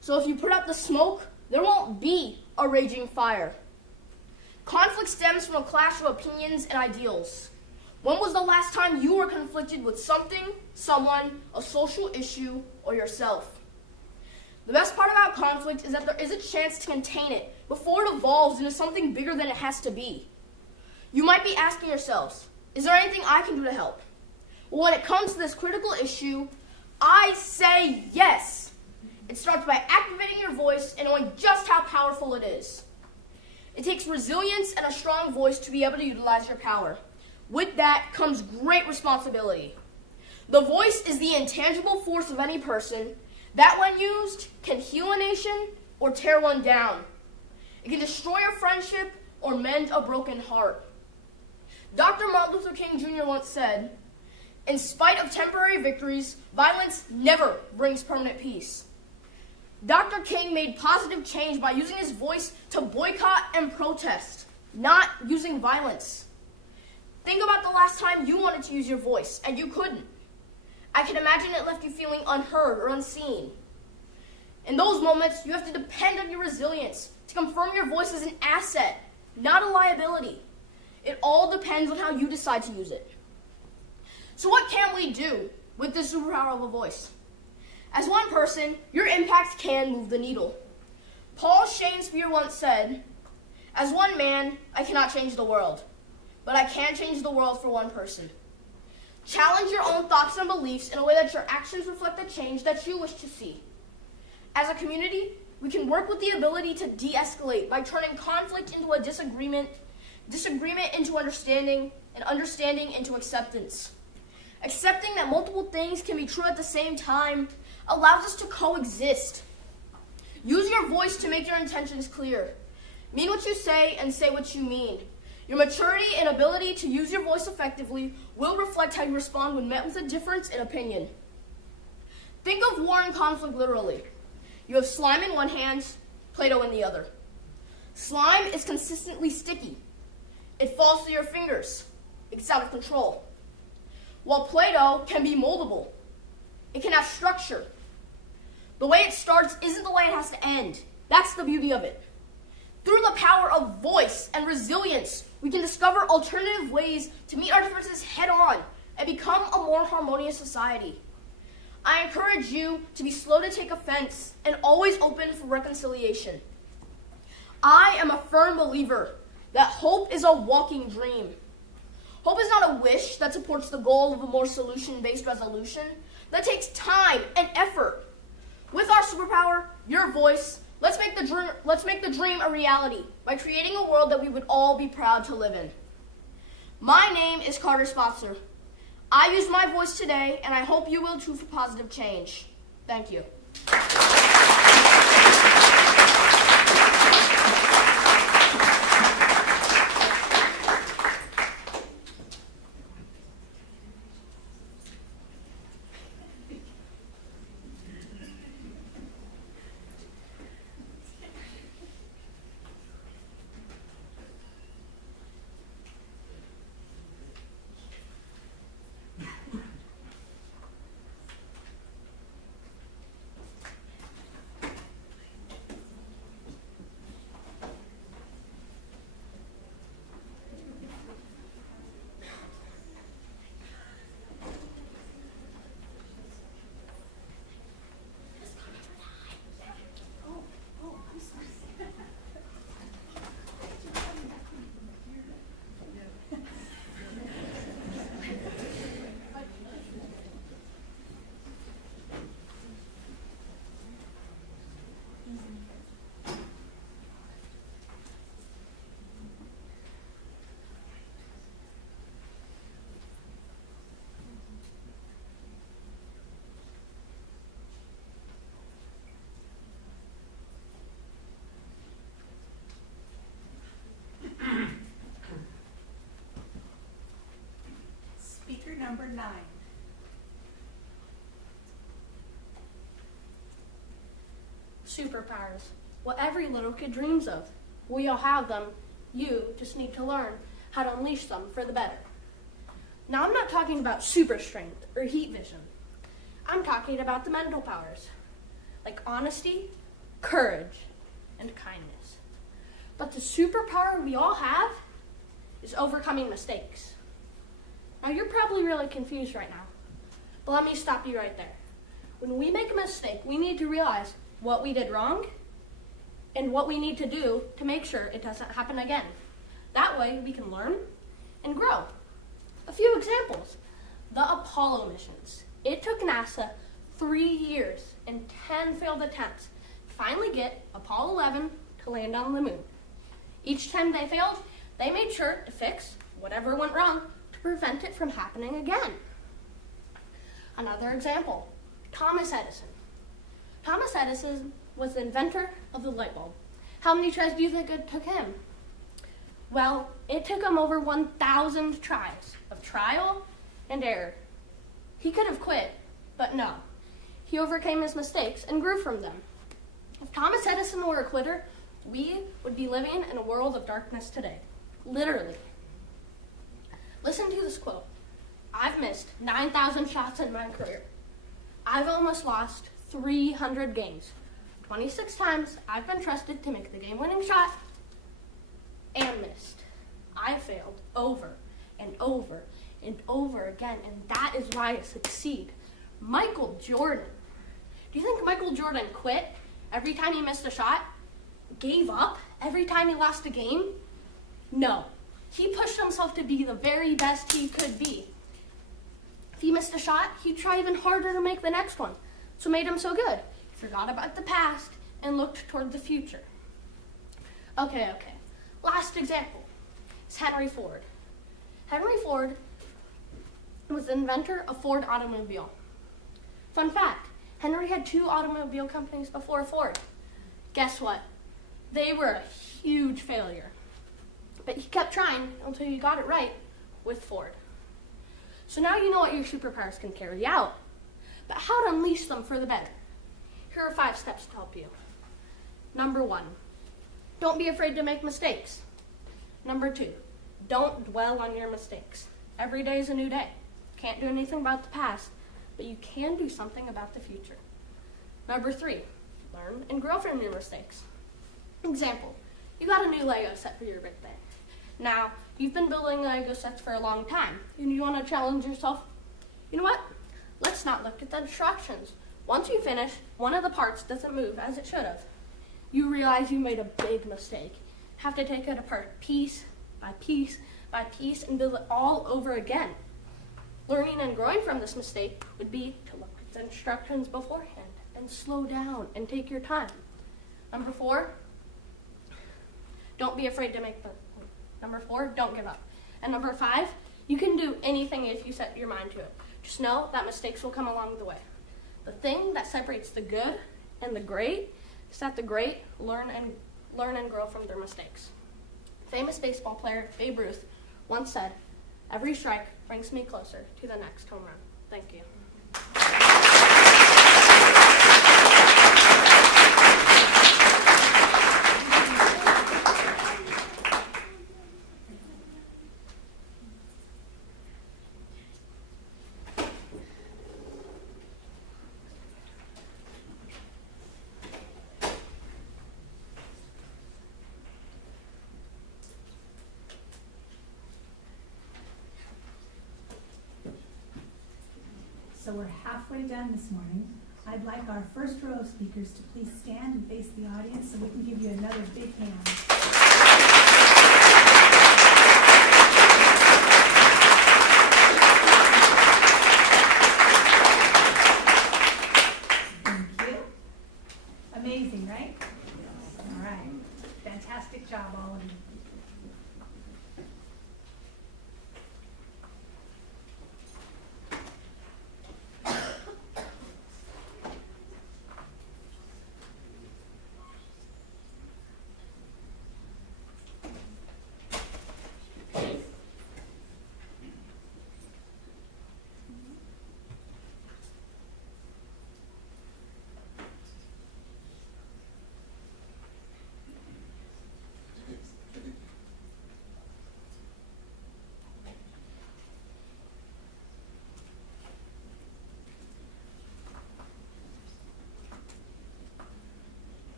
So if you put out the smoke, there won't be a raging fire. Conflict stems from a clash of opinions and ideals. When was the last time you were conflicted with something, someone, a social issue, or yourself? The best part about conflict is that there is a chance to contain it before it evolves into something bigger than it has to be. You might be asking yourselves, is there anything I can do to help? Well, when it comes to this critical issue, I say yes. It starts by activating your voice and knowing just how powerful it is. It takes resilience and a strong voice to be able to utilize your power. With that comes great responsibility. The voice is the intangible force of any person that, when used, can heal a nation or tear one down. It can destroy a friendship or mend a broken heart. Dr. Martin Luther King Jr. once said, "In spite of temporary victories, violence never brings permanent peace." Dr. King made positive change by using his voice to boycott and protest, not using violence. Think about the last time you wanted to use your voice and you couldn't. I can imagine it left you feeling unheard or unseen. In those moments, you have to depend on your resilience to confirm your voice is an asset, not a liability. It all depends on how you decide to use it. So what can we do with this superpower of a voice? As one person, your impact can move the needle. Paul Shakespeare once said, "As one man, I cannot change the world, but I can change the world for one person." Challenge your own thoughts and beliefs in a way that your actions reflect the change that you wish to see. As a community, we can work with the ability to de-escalate by turning conflict into a disagreement into understanding, and understanding into acceptance. Accepting that multiple things can be true at the same time allows us to coexist. Use your voice to make your intentions clear. Mean what you say and say what you mean. Your maturity and ability to use your voice effectively will reflect how you respond when met with a difference in opinion. Think of war and conflict literally. You have slime in one hand, Play-Doh in the other. Slime is consistently sticky. It falls through your fingers. It gets out of control. While Play-Doh can be moldable. It can have structure. The way it starts isn't the way it has to end. That's the beauty of it. Through the power of voice and resilience, we can discover alternative ways to meet our differences head on and become a more harmonious society. I encourage you to be slow to take offense and always open for reconciliation. I am a firm believer that hope is a walking dream. Hope is not a wish that supports the goal of a more solution-based resolution that takes time and effort. With our superpower, your voice, let's make the dream a reality by creating a world that we would all be proud to live in. My name is Carter Spotzer. I used my voice today, and I hope you will too for positive change. Thank you. number 9. Superpowers. What every little kid dreams of. We all have them. You just need to learn how to unleash them for the better. Now, I'm not talking about super strength or heat vision. I'm talking about the mental powers, like honesty, courage, and kindness. But the superpower we all have is overcoming mistakes. Now, you're probably really confused right now, but let me stop you right there. When we make a mistake, we need to realize what we did wrong and what we need to do to make sure it doesn't happen again. That way, we can learn and grow. A few examples. The Apollo missions. It took NASA 3 years and 10 failed attempts to finally get Apollo 11 to land on the moon. Each time they failed, they made sure to fix whatever went wrong to prevent it from happening again. Another example, Thomas Edison. Thomas Edison was the inventor of the light bulb. How many tries do you think it took him? Well, it took him over 1,000 tries of trial and error. He could have quit, but no. He overcame his mistakes and grew from them. If Thomas Edison were a quitter, we would be living in a world of darkness today. Literally. Listen to this quote. I've missed 9,000 shots in my career. I've almost lost 300 games. 26 times I've been trusted to make the game-winning shot and missed. I failed over and over and over again, and that is why I succeed. Michael Jordan. Do you think Michael Jordan quit every time he missed a shot? Gave up every time he lost a game? No. He pushed himself to be the very best he could be. If he missed a shot, he'd try even harder to make the next one. So it made him so good. He forgot about the past and looked toward the future. Okay. Last example is Henry Ford. Henry Ford was the inventor of Ford automobile. Fun fact, Henry had 2 automobile companies before Ford. Guess what? They were a huge failure. But he kept trying until he got it right with Ford. So now you know what your superpowers can carry out, but how to unleash them for the better. Here are 5 steps to help you. Number 1, don't be afraid to make mistakes. Number 2, don't dwell on your mistakes. Every day is a new day. Can't do anything about the past, but you can do something about the future. Number 3, learn and grow from your mistakes. Example, you got a new Lego set for your birthday. Now, you've been building Lego sets for a long time, and you want to challenge yourself. You know what? Let's not look at the instructions. Once you finish, one of the parts doesn't move as it should have. You realize you made a big mistake. Have to take it apart piece by piece by piece and build it all over again. Learning and growing from this mistake would be to look at the instructions beforehand and slow down and take your time. Number 4, don't be afraid to make the. Number 4, don't give up. And number 5, you can do anything if you set your mind to it. Just know that mistakes will come along the way. The thing that separates the good and the great is that the great learn and grow from their mistakes. Famous baseball player Babe Ruth once said, "Every strike brings me closer to the next home run." Thank you. So we're halfway done this morning. I'd like our first row of speakers to please stand and face the audience so we can give you another big hand. Thank you. Amazing, right? All right. Fantastic job, all of you.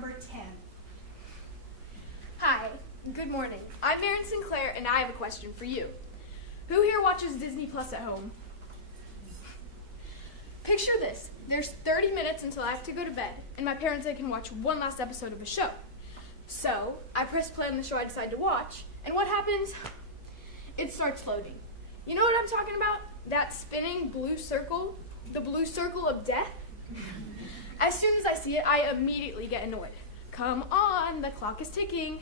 number 10. Hi, good morning. I'm Erin Sinclair, and I have a question for you. Who here watches Disney Plus at home? Picture this. There's 30 minutes until I have to go to bed, and my parents say I can watch one last episode of a show. So, I press play on the show I decide to watch, and what happens? It starts loading. You know what I'm talking about? That spinning blue circle? The blue circle of death? As soon as I see it, I immediately get annoyed. Come on, the clock is ticking.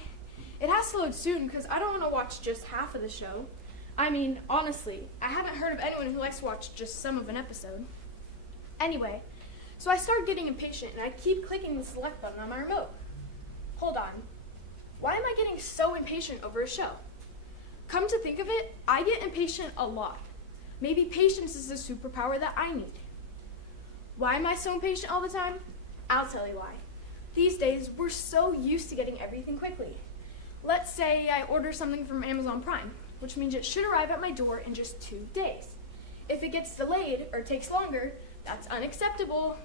It has to load soon because I don't want to watch just half of the show. I mean, honestly, I haven't heard of anyone who likes to watch just some of an episode. Anyway, so I start getting impatient and I keep clicking the select button on my remote. Hold on. Why am I getting so impatient over a show? Come to think of it, I get impatient a lot. Maybe patience is the superpower that I need. Why am I so impatient all the time? I'll tell you why. These days, we're so used to getting everything quickly. Let's say I order something from Amazon Prime, which means it should arrive at my door in just 2 days. If it gets delayed or takes longer, that's unacceptable.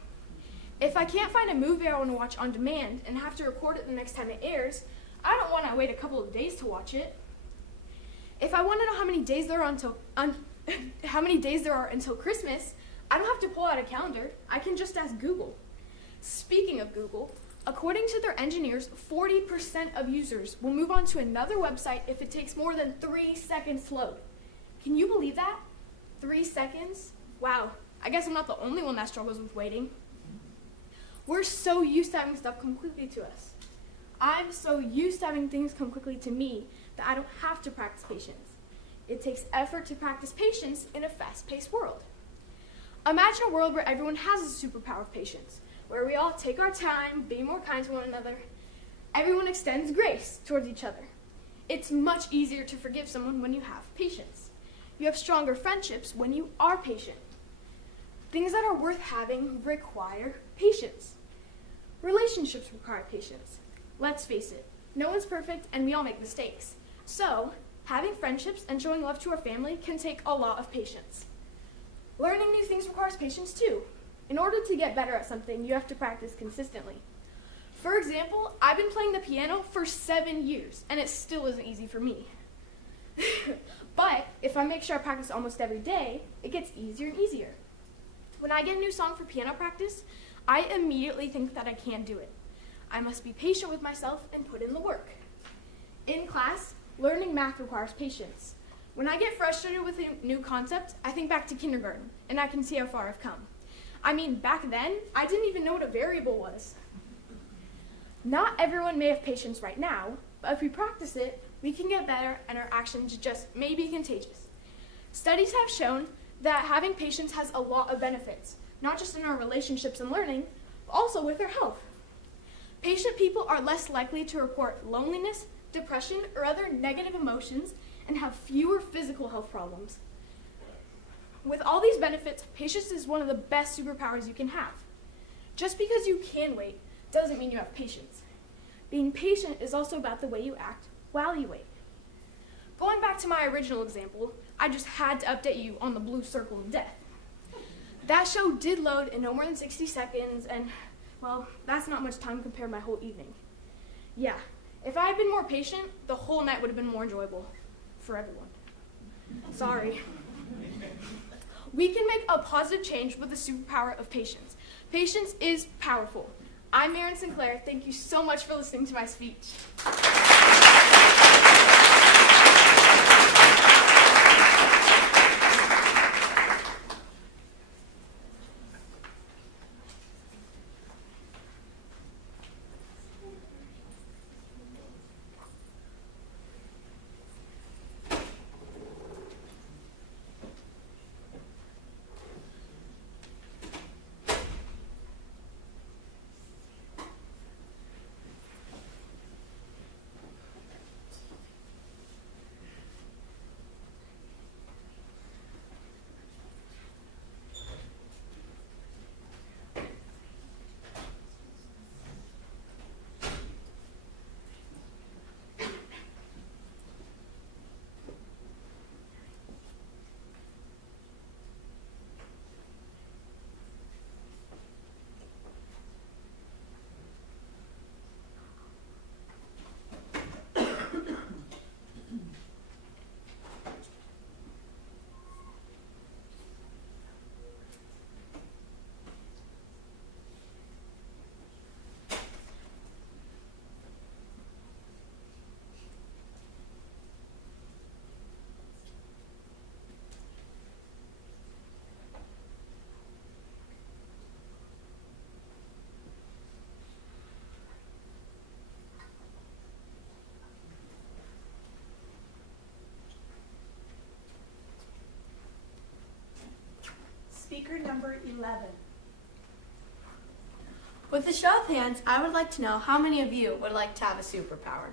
If I can't find a movie I want to watch on demand and have to record it the next time it airs, I don't want to wait a couple of days to watch it. If I want to know how many days there are until Christmas, I don't have to pull out a calendar. I can just ask Google. Speaking of Google, according to their engineers, 40% of users will move on to another website if it takes more than 3 seconds to load. Can you believe that? 3 seconds? Wow, I guess I'm not the only one that struggles with waiting. We're so used to having stuff come quickly to us. I'm so used to having things come quickly to me that I don't have to practice patience. It takes effort to practice patience in a fast-paced world. Imagine a world where everyone has a superpower of patience, where we all take our time, be more kind to one another. Everyone extends grace towards each other. It's much easier to forgive someone when you have patience. You have stronger friendships when you are patient. Things that are worth having require patience. Relationships require patience. Let's face it, no one's perfect and we all make mistakes. So, having friendships and showing love to our family can take a lot of patience. Learning new things requires patience too. In order to get better at something, you have to practice consistently. For example, I've been playing the piano for 7 years, and it still isn't easy for me. But if I make sure I practice almost every day, it gets easier and easier. When I get a new song for piano practice, I immediately think that I can do it. I must be patient with myself and put in the work. In class, learning math requires patience. When I get frustrated with a new concept, I think back to kindergarten, and I can see how far I've come. I mean, back then, I didn't even know what a variable was. Not everyone may have patience right now, but if we practice it, we can get better and our actions just may be contagious. Studies have shown that having patience has a lot of benefits, not just in our relationships and learning, but also with our health. Patient people are less likely to report loneliness, depression, or other negative emotions and have fewer physical health problems. With all these benefits, patience is one of the best superpowers you can have. Just because you can wait doesn't mean you have patience. Being patient is also about the way you act while you wait. Going back to my original example, I just had to update you on the blue circle of death. That show did load in no more than 60 seconds, and, well, that's not much time compared to my whole evening. Yeah, if I had been more patient, the whole night would have been more enjoyable for everyone. Sorry. We can make a positive change with the superpower of patience. Patience is powerful. I'm Erin Sinclair. Thank you so much for listening to my speech. Speaker number 11. With a show of hands, I would like to know how many of you would like to have a superpower.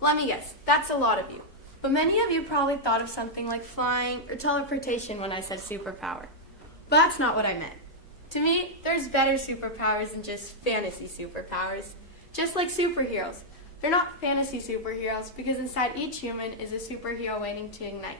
Let me guess, that's a lot of you. But many of you probably thought of something like flying or teleportation when I said superpower. But that's not what I meant. To me, there's better superpowers than just fantasy superpowers. Just like superheroes. They're not fantasy superheroes because inside each human is a superhero waiting to ignite.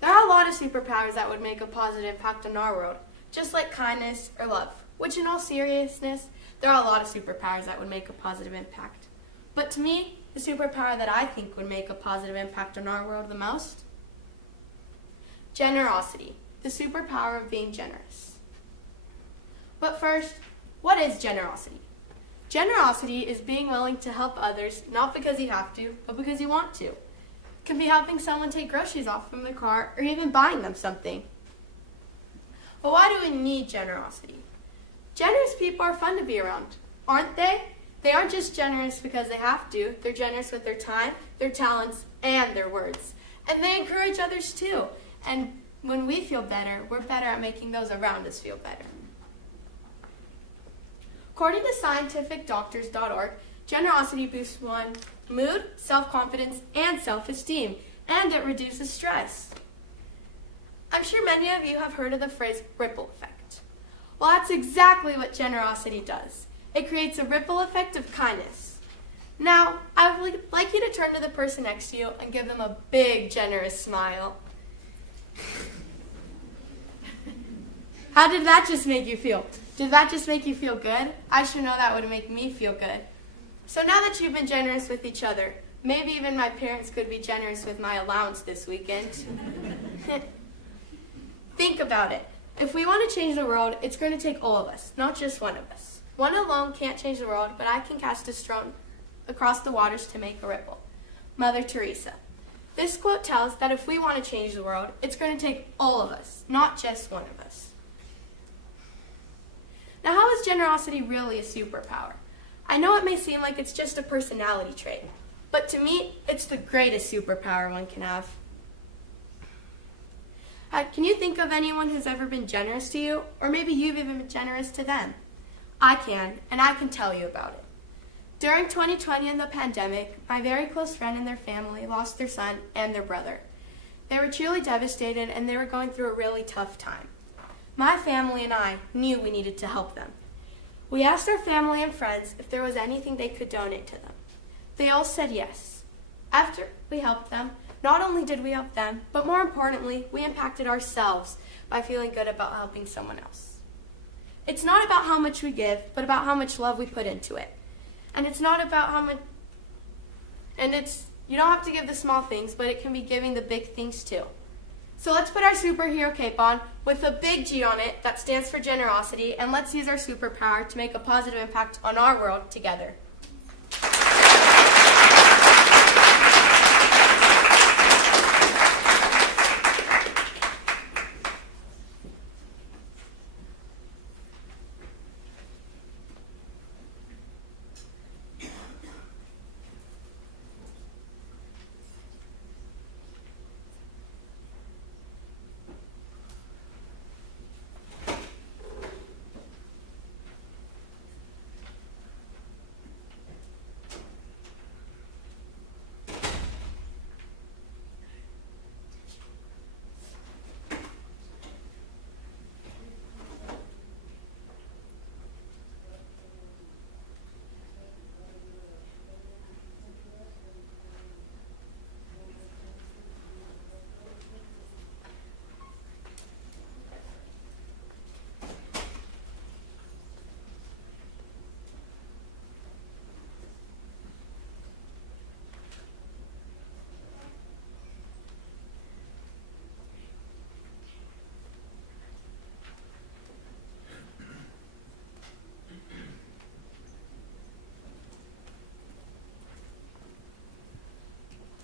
There are a lot of superpowers that would make a positive impact on our world, just like kindness or love, which in all seriousness, there are a lot of superpowers that would make a positive impact. But to me, the superpower that I think would make a positive impact on our world the most? Generosity, the superpower of being generous. But first, what is generosity? Generosity is being willing to help others, not because you have to, but because you want to. It can be helping someone take groceries off from their car or even buying them something. But why do we need generosity? Generous people are fun to be around, aren't they? They aren't just generous because they have to. They're generous with their time, their talents, and their words. And they encourage others too. And when we feel better, we're better at making those around us feel better. According to scientificdoctors.org, generosity boosts one's mood, self-confidence, and self-esteem, and it reduces stress. I'm sure many of you have heard of the phrase ripple effect. Well, that's exactly what generosity does. It creates a ripple effect of kindness. Now, I would like you to turn to the person next to you and give them a big, generous smile. How did that just make you feel? Did that just make you feel good? I sure know that would make me feel good. So now that you've been generous with each other, maybe even my parents could be generous with my allowance this weekend. Think about it. If we want to change the world, it's going to take all of us, not just one of us. One alone can't change the world, but I can cast a stone across the waters to make a ripple. Mother Teresa. This quote tells that if we want to change the world, it's going to take all of us, not just one of us. Now, how is generosity really a superpower? I know it may seem like it's just a personality trait, but to me, it's the greatest superpower one can have. Can you think of anyone who's ever been generous to you? Or maybe you've even been generous to them? I can, and I can tell you about it. During 2020 and the pandemic, my very close friend and their family lost their son and their brother. They were truly devastated and they were going through a really tough time. My family and I knew we needed to help them. We asked our family and friends if there was anything they could donate to them. They all said yes. After we helped them, not only did we help them, but more importantly, we impacted ourselves by feeling good about helping someone else. It's not about how much we give, but about how much love we put into it. And it's not about how much, you don't have to give the small things, but it can be giving the big things too. So let's put our superhero cape on with a big G on it that stands for generosity, and let's use our superpower to make a positive impact on our world together.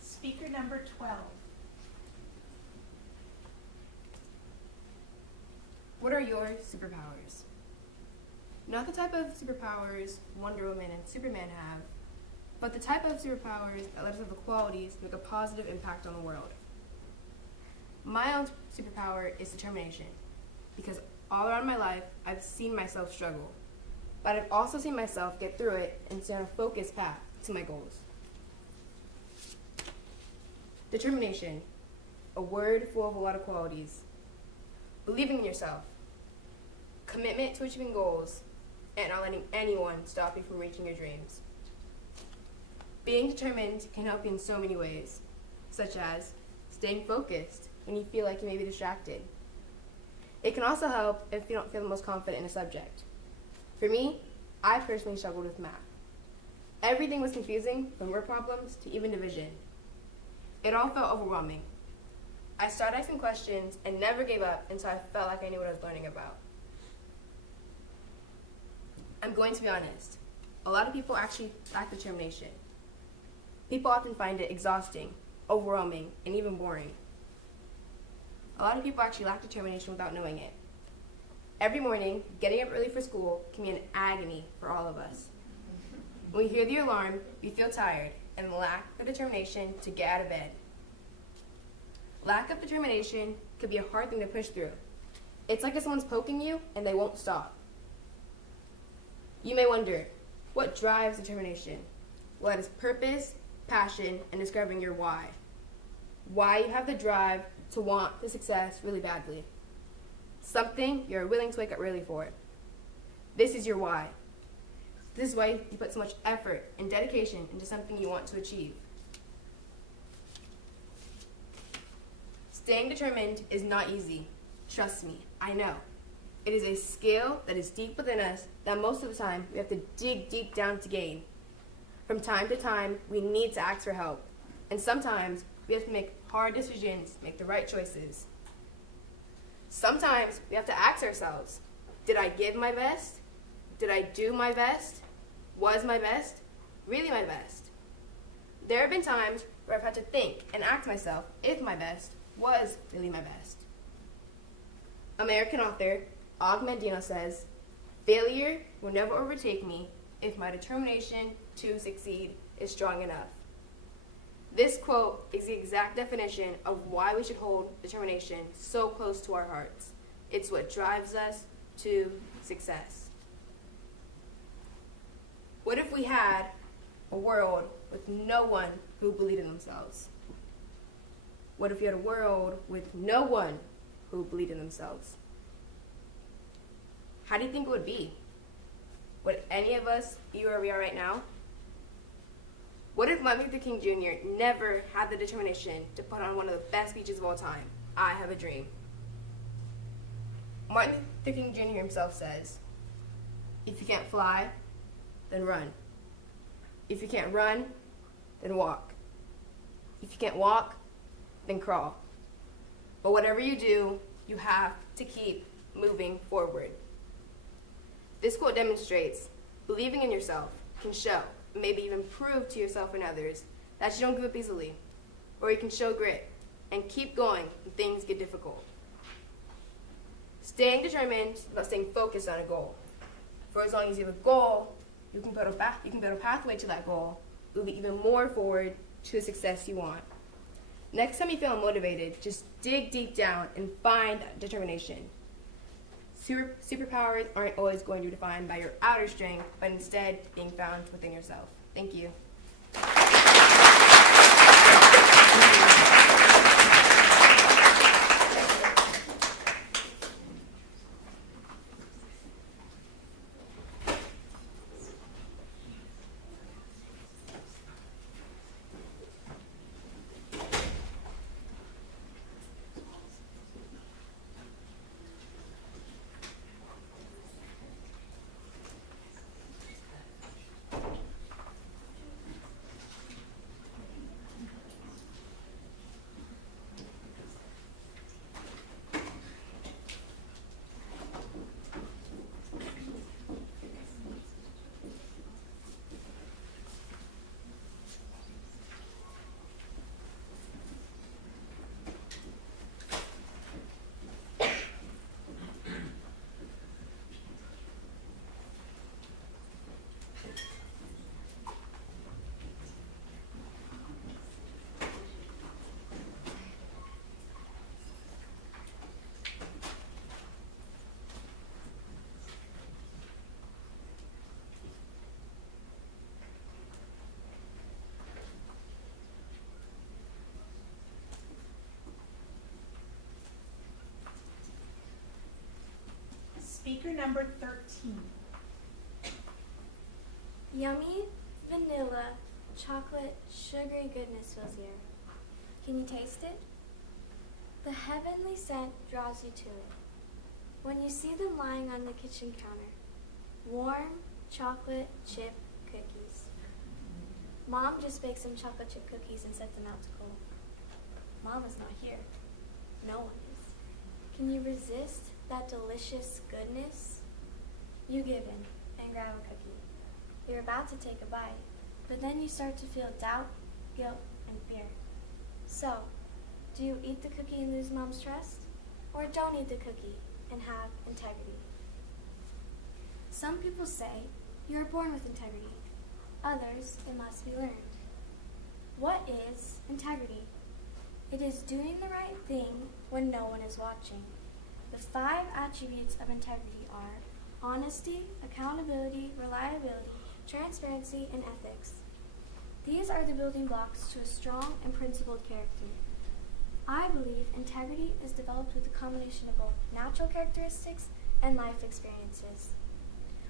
Speaker number 12. What are your superpowers? Not the type of superpowers Wonder Woman and Superman have, but the type of superpowers that let us have the qualities to make a positive impact on the world. My own superpower is determination, because all around my life, I've seen myself struggle, but I've also seen myself get through it and stay on a focused path to my goals. Determination, a word full of a lot of qualities. Believing in yourself, commitment to achieving goals, and not letting anyone stop you from reaching your dreams. Being determined can help you in so many ways, such as staying focused when you feel like you may be distracted. It can also help if you don't feel the most confident in a subject. For me, I personally struggled with math. Everything was confusing, from word problems to even division. It all felt overwhelming. I started asking questions and never gave up until I felt like I knew what I was learning about. I'm going to be honest. A lot of people actually lack determination. People often find it exhausting, overwhelming, and even boring. A lot of people actually lack determination without knowing it. Every morning, getting up early for school can be an agony for all of us. When we hear the alarm, we feel tired and lack the determination to get out of bed. Lack of determination could be a hard thing to push through. It's like if someone's poking you and they won't stop. You may wonder, what drives determination? Well, that is purpose, passion, and discovering your why. Why you have the drive to want the success really badly. Something you're willing to wake up early for. This is your why. This is why you put so much effort and dedication into something you want to achieve. Staying determined is not easy. Trust me, I know. It is a skill that is deep within us that most of the time we have to dig deep down to gain. From time to time, we need to ask for help. And sometimes we have to make hard decisions, make the right choices. Sometimes we have to ask ourselves, did I give my best? Did I do my best? Was my best really my best? There have been times where I've had to think and ask myself if my best was really my best. American author Og Mandino says, "Failure will never overtake me if my determination to succeed is strong enough." This quote is the exact definition of why we should hold determination so close to our hearts. It's what drives us to success. What if we had a world with no one who believed in themselves? What if we had a world with no one who believed in themselves? How do you think it would be? Would any of us be where we are right now? What if Martin Luther King Jr. never had the determination to put on one of the best speeches of all time, "I Have a Dream"? Martin Luther King Jr. himself says, "If you can't fly, then run. If you can't run, then walk. If you can't walk, then crawl. But whatever you do, you have to keep moving forward." This quote demonstrates believing in yourself can show, maybe even prove to yourself and others, that you don't give up easily, or you can show grit and keep going when things get difficult. Staying determined is about staying focused on a goal. For as long as you have a goal, you can build a pathway to that goal, moving even more forward to the success you want. Next time you feel unmotivated, just dig deep down and find that determination. Superpowers aren't always going to be defined by your outer strength, but instead being found within yourself. Thank you. speaker number 13. Yummy, vanilla, chocolate, sugary goodness fills the air. Can you taste it? The heavenly scent draws you to it. When you see them lying on the kitchen counter, warm chocolate chip cookies. Mom just baked some chocolate chip cookies and set them out to cool. Mom is not here. No one is. Can you resist that delicious goodness? You give in and grab a cookie. You're about to take a bite, but then you start to feel doubt, guilt, and fear. So, do you eat the cookie and lose Mom's trust? Or don't eat the cookie and have integrity? Some people say you are born with integrity. Others, it must be learned. What is integrity? It is doing the right thing when no one is watching. The 5 attributes of integrity are honesty, accountability, reliability, transparency, and ethics. These are the building blocks to a strong and principled character. I believe integrity is developed with a combination of both natural characteristics and life experiences.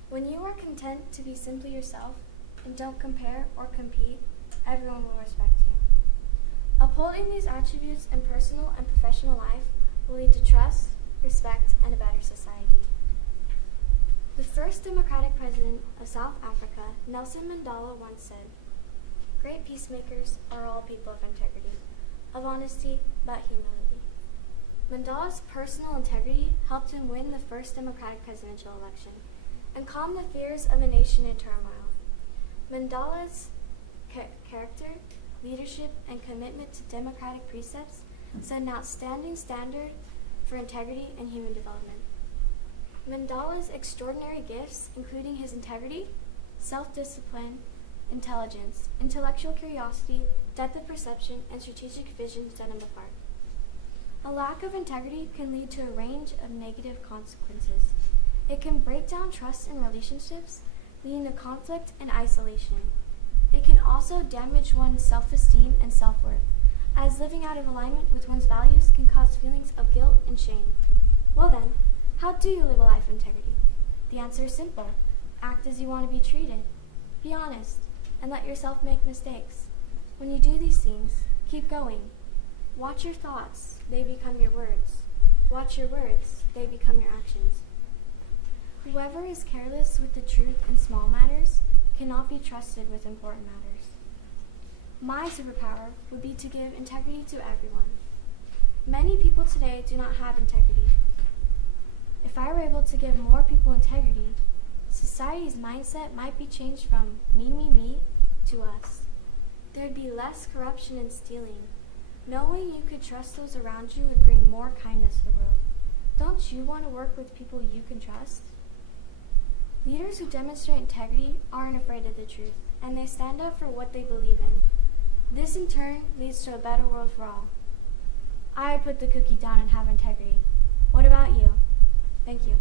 When you are content to be simply yourself and don't compare or compete, everyone will respect you. Upholding these attributes in personal and professional life will lead to trust, respect, and a better society. The first democratic president of South Africa, Nelson Mandela, once said, "Great peacemakers are all people of integrity, of honesty, but humility." Mandela's personal integrity helped him win the first democratic presidential election and calm the fears of a nation in turmoil. Mandela's character, leadership, and commitment to democratic precepts set an outstanding standard for integrity and human development. Mandela's extraordinary gifts, including his integrity, self-discipline, intelligence, intellectual curiosity, depth of perception, and strategic vision, set him apart. A lack of integrity can lead to a range of negative consequences. It can break down trust in relationships, leading to conflict and isolation. It can also damage one's self-esteem and self-worth, as living out of alignment with one's values can cause feelings of guilt and shame. Well then, how do you live a life of integrity? The answer is simple. Act as you want to be treated. Be honest, and let yourself make mistakes. When you do these things, keep going. Watch your thoughts, they become your words. Watch your words, they become your actions. Whoever is careless with the truth in small matters cannot be trusted with important matters. My superpower would be to give integrity to everyone. Many people today do not have integrity. If I were able to give more people integrity, society's mindset might be changed from me, to us. There'd be less corruption and stealing. Knowing you could trust those around you would bring more kindness to the world. Don't you want to work with people you can trust? Leaders who demonstrate integrity aren't afraid of the truth, and they stand up for what they believe in. This in turn leads to a better world for all. I put the cookie down and have integrity. What about you? Thank you.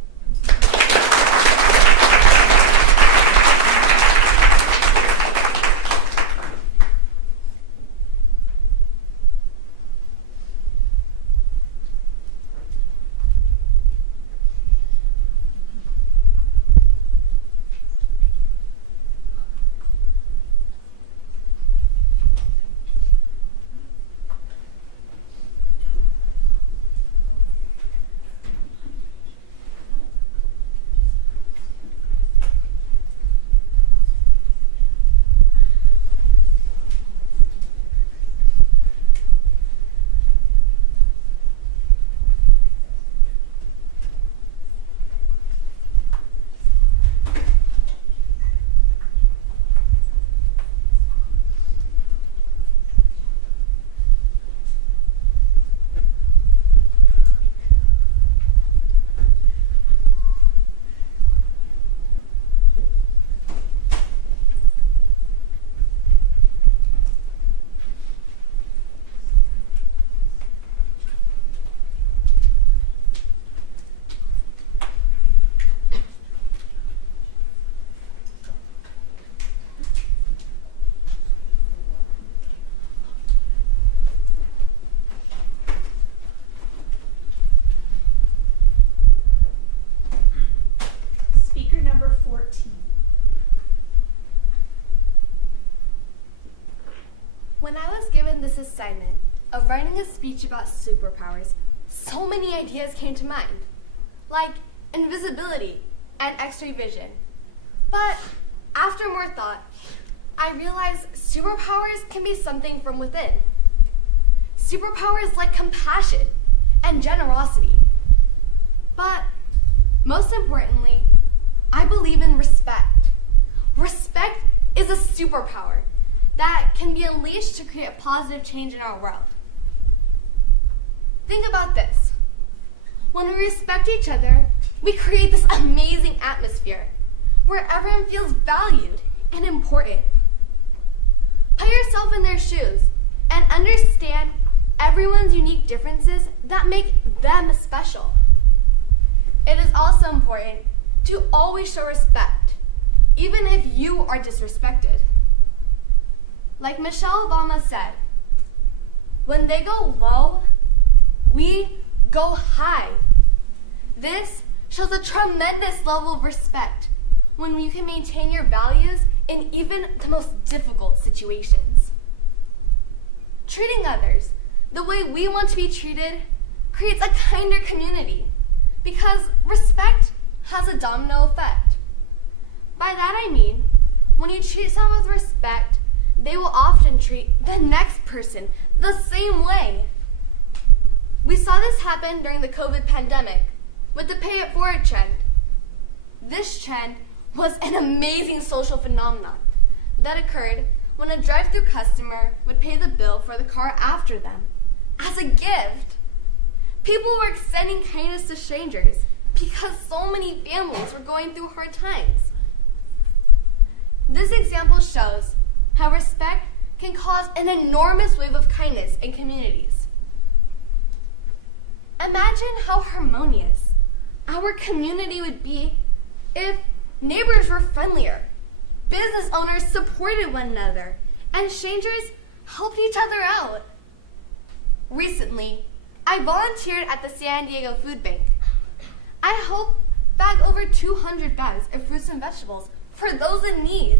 given this assignment of writing a speech about superpowers, so many ideas came to mind, like invisibility and X-ray vision. But after more thought, I realized superpowers can be something from within. Superpowers like compassion and generosity. But most importantly, I believe in respect. Respect is a superpower that can be unleashed to create a positive change in our world. Think about this. When we respect each other, we create this amazing atmosphere where everyone feels valued and important. Put yourself in their shoes and understand everyone's unique differences that make them special. It is also important to always show respect, even if you are disrespected. Like Michelle Obama said, when they go low, we go high. This shows a tremendous level of respect when you can maintain your values in even the most difficult situations. Treating others the way we want to be treated creates a kinder community because respect has a domino effect. By that I mean, when you treat someone with respect, they will often treat the next person the same way. We saw this happen during the COVID pandemic with the pay it forward trend. This trend was an amazing social phenomenon that occurred when a drive-thru customer would pay the bill for the car after them as a gift. People were extending kindness to strangers because so many families were going through hard times. This example shows how respect can cause an enormous wave of kindness in communities. Imagine how harmonious our community would be if neighbors were friendlier, business owners supported one another, and strangers helped each other out. Recently, I volunteered at the San Diego Food Bank. I helped bag over 200 bags of fruits and vegetables for those in need.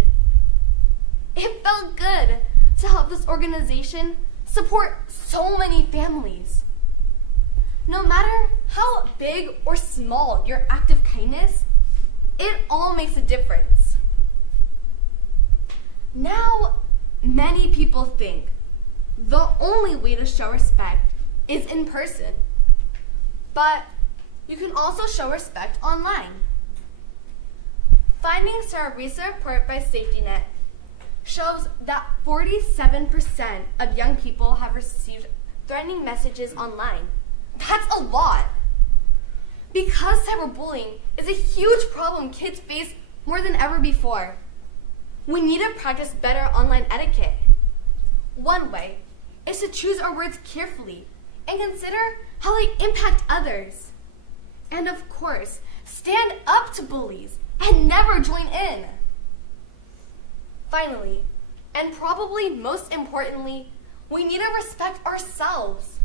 It felt good to help this organization support so many families. No matter how big or small your act of kindness, it all makes a difference. Now, many people think the only way to show respect is in person. But you can also show respect online. Findings from a recent report by SafetyNet shows that 47% of young people have received threatening messages online. That's a lot. Because cyberbullying is a huge problem kids face more than ever before, we need to practice better online etiquette. One way is to choose our words carefully and consider how they impact others. And of course, stand up to bullies and never join in. Finally, and probably most importantly, we need to respect ourselves.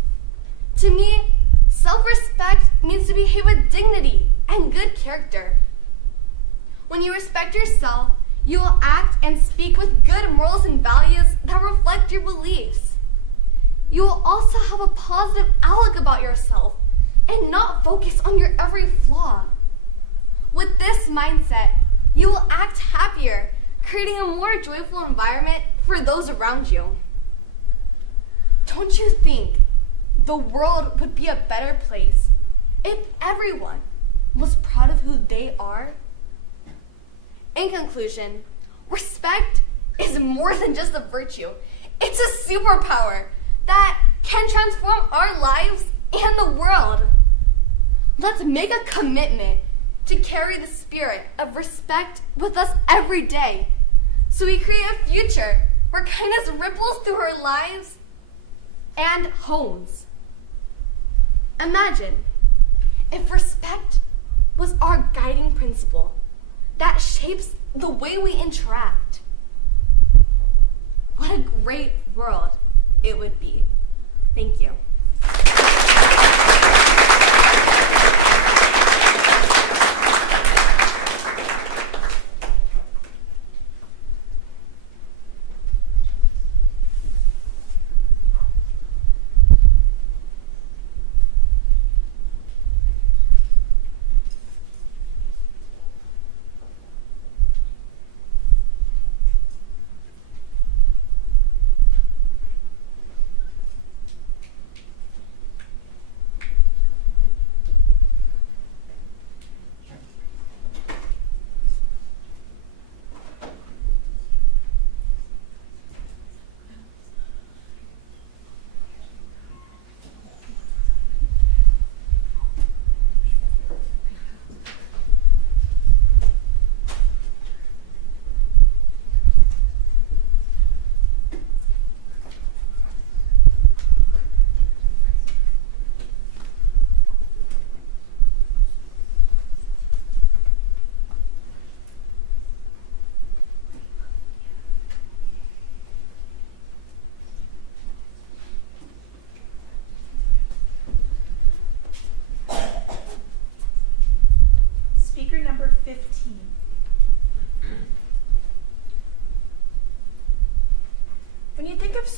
To me, self-respect means to behave with dignity and good character. When you respect yourself, you will act and speak with good morals and values that reflect your beliefs. You will also have a positive outlook about yourself and not focus on your every flaw. With this mindset, you will act happier, creating a more joyful environment for those around you. Don't you think the world would be a better place if everyone was proud of who they are? In conclusion, respect is more than just a virtue. It's a superpower that can transform our lives and the world. Let's make a commitment to carry the spirit of respect with us every day so we create a future where kindness ripples through our lives and homes. Imagine if respect was our guiding principle that shapes the way we interact. What a great world it would be. Thank you.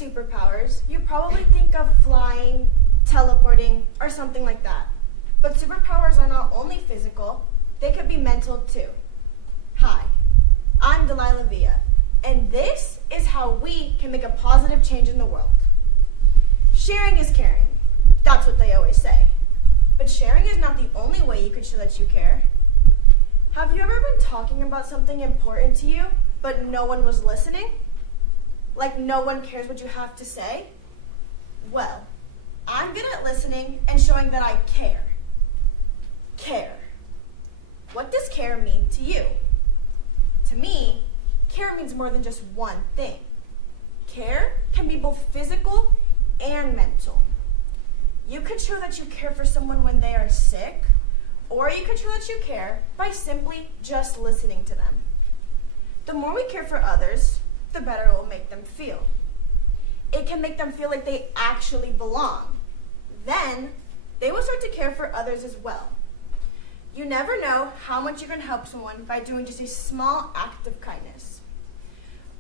superpowers, you probably think of flying, teleporting, or something like that. But superpowers are not only physical, they could be mental too. Hi, I'm Delilah Villa, and this is how we can make a positive change in the world. Sharing is caring. That's what they always say. But sharing is not the only way you could show that you care. Have you ever been talking about something important to you, but no one was listening? Like no one cares what you have to say? Well, I'm good at listening and showing that I care. Care. What does care mean to you? To me, care means more than just one thing. Care can be both physical and mental. You could show that you care for someone when they are sick, or you could show that you care by simply just listening to them. The more we care for others, the better it will make them feel. It can make them feel like they actually belong. Then, they will start to care for others as well. You never know how much you can help someone by doing just a small act of kindness.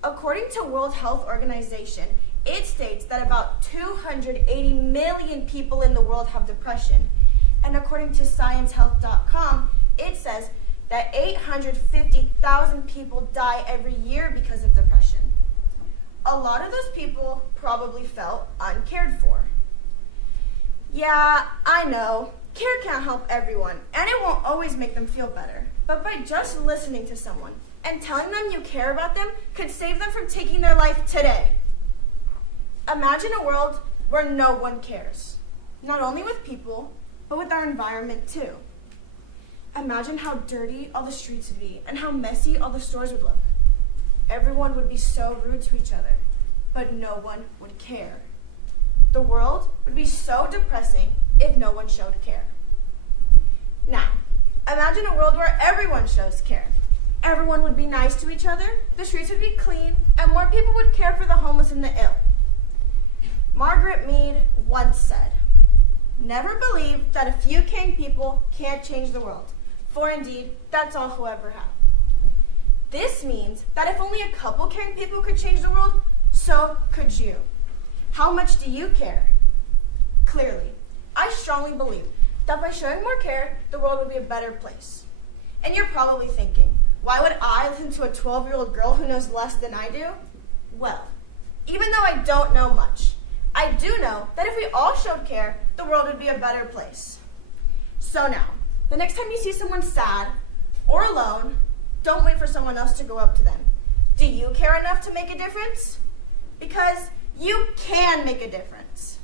According to World Health Organization, it states that about 280 million people in the world have depression. And according to ScienceHealth.com, it says that 850,000 people die every year because of depression. A lot of those people probably felt uncared for. Yeah, I know, care can't help everyone, and it won't always make them feel better. But by just listening to someone and telling them you care about them could save them from taking their life today. Imagine a world where no one cares, not only with people, but with our environment too. Imagine how dirty all the streets would be and how messy all the stores would look. Everyone would be so rude to each other, but no one would care. The world would be so depressing if no one showed care. Now, imagine a world where everyone shows care. Everyone would be nice to each other, the streets would be clean, and more people would care for the homeless and the ill. Margaret Mead once said, "Never believe that a few kind people can't change the world, for indeed, that's all who ever have." This means that if only a couple caring people could change the world, so could you. How much do you care? Clearly, I strongly believe that by showing more care, the world would be a better place. And you're probably thinking, why would I listen to a 12-year-old girl who knows less than I do? Well, even though I don't know much, I do know that if we all showed care, the world would be a better place. So now, the next time you see someone sad or alone, don't wait for someone else to go up to them. Do you care enough to make a difference? Because you can make a difference.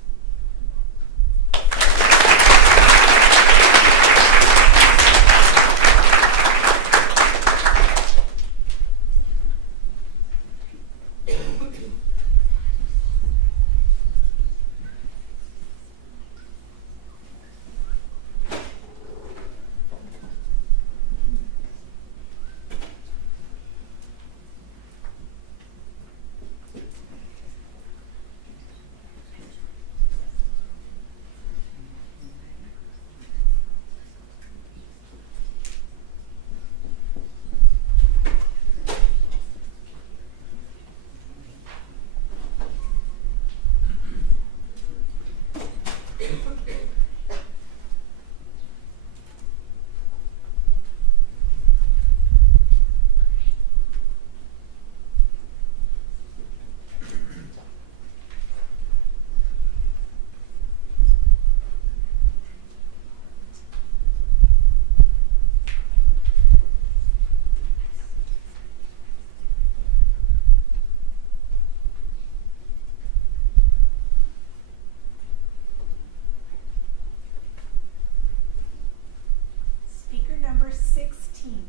Number 16.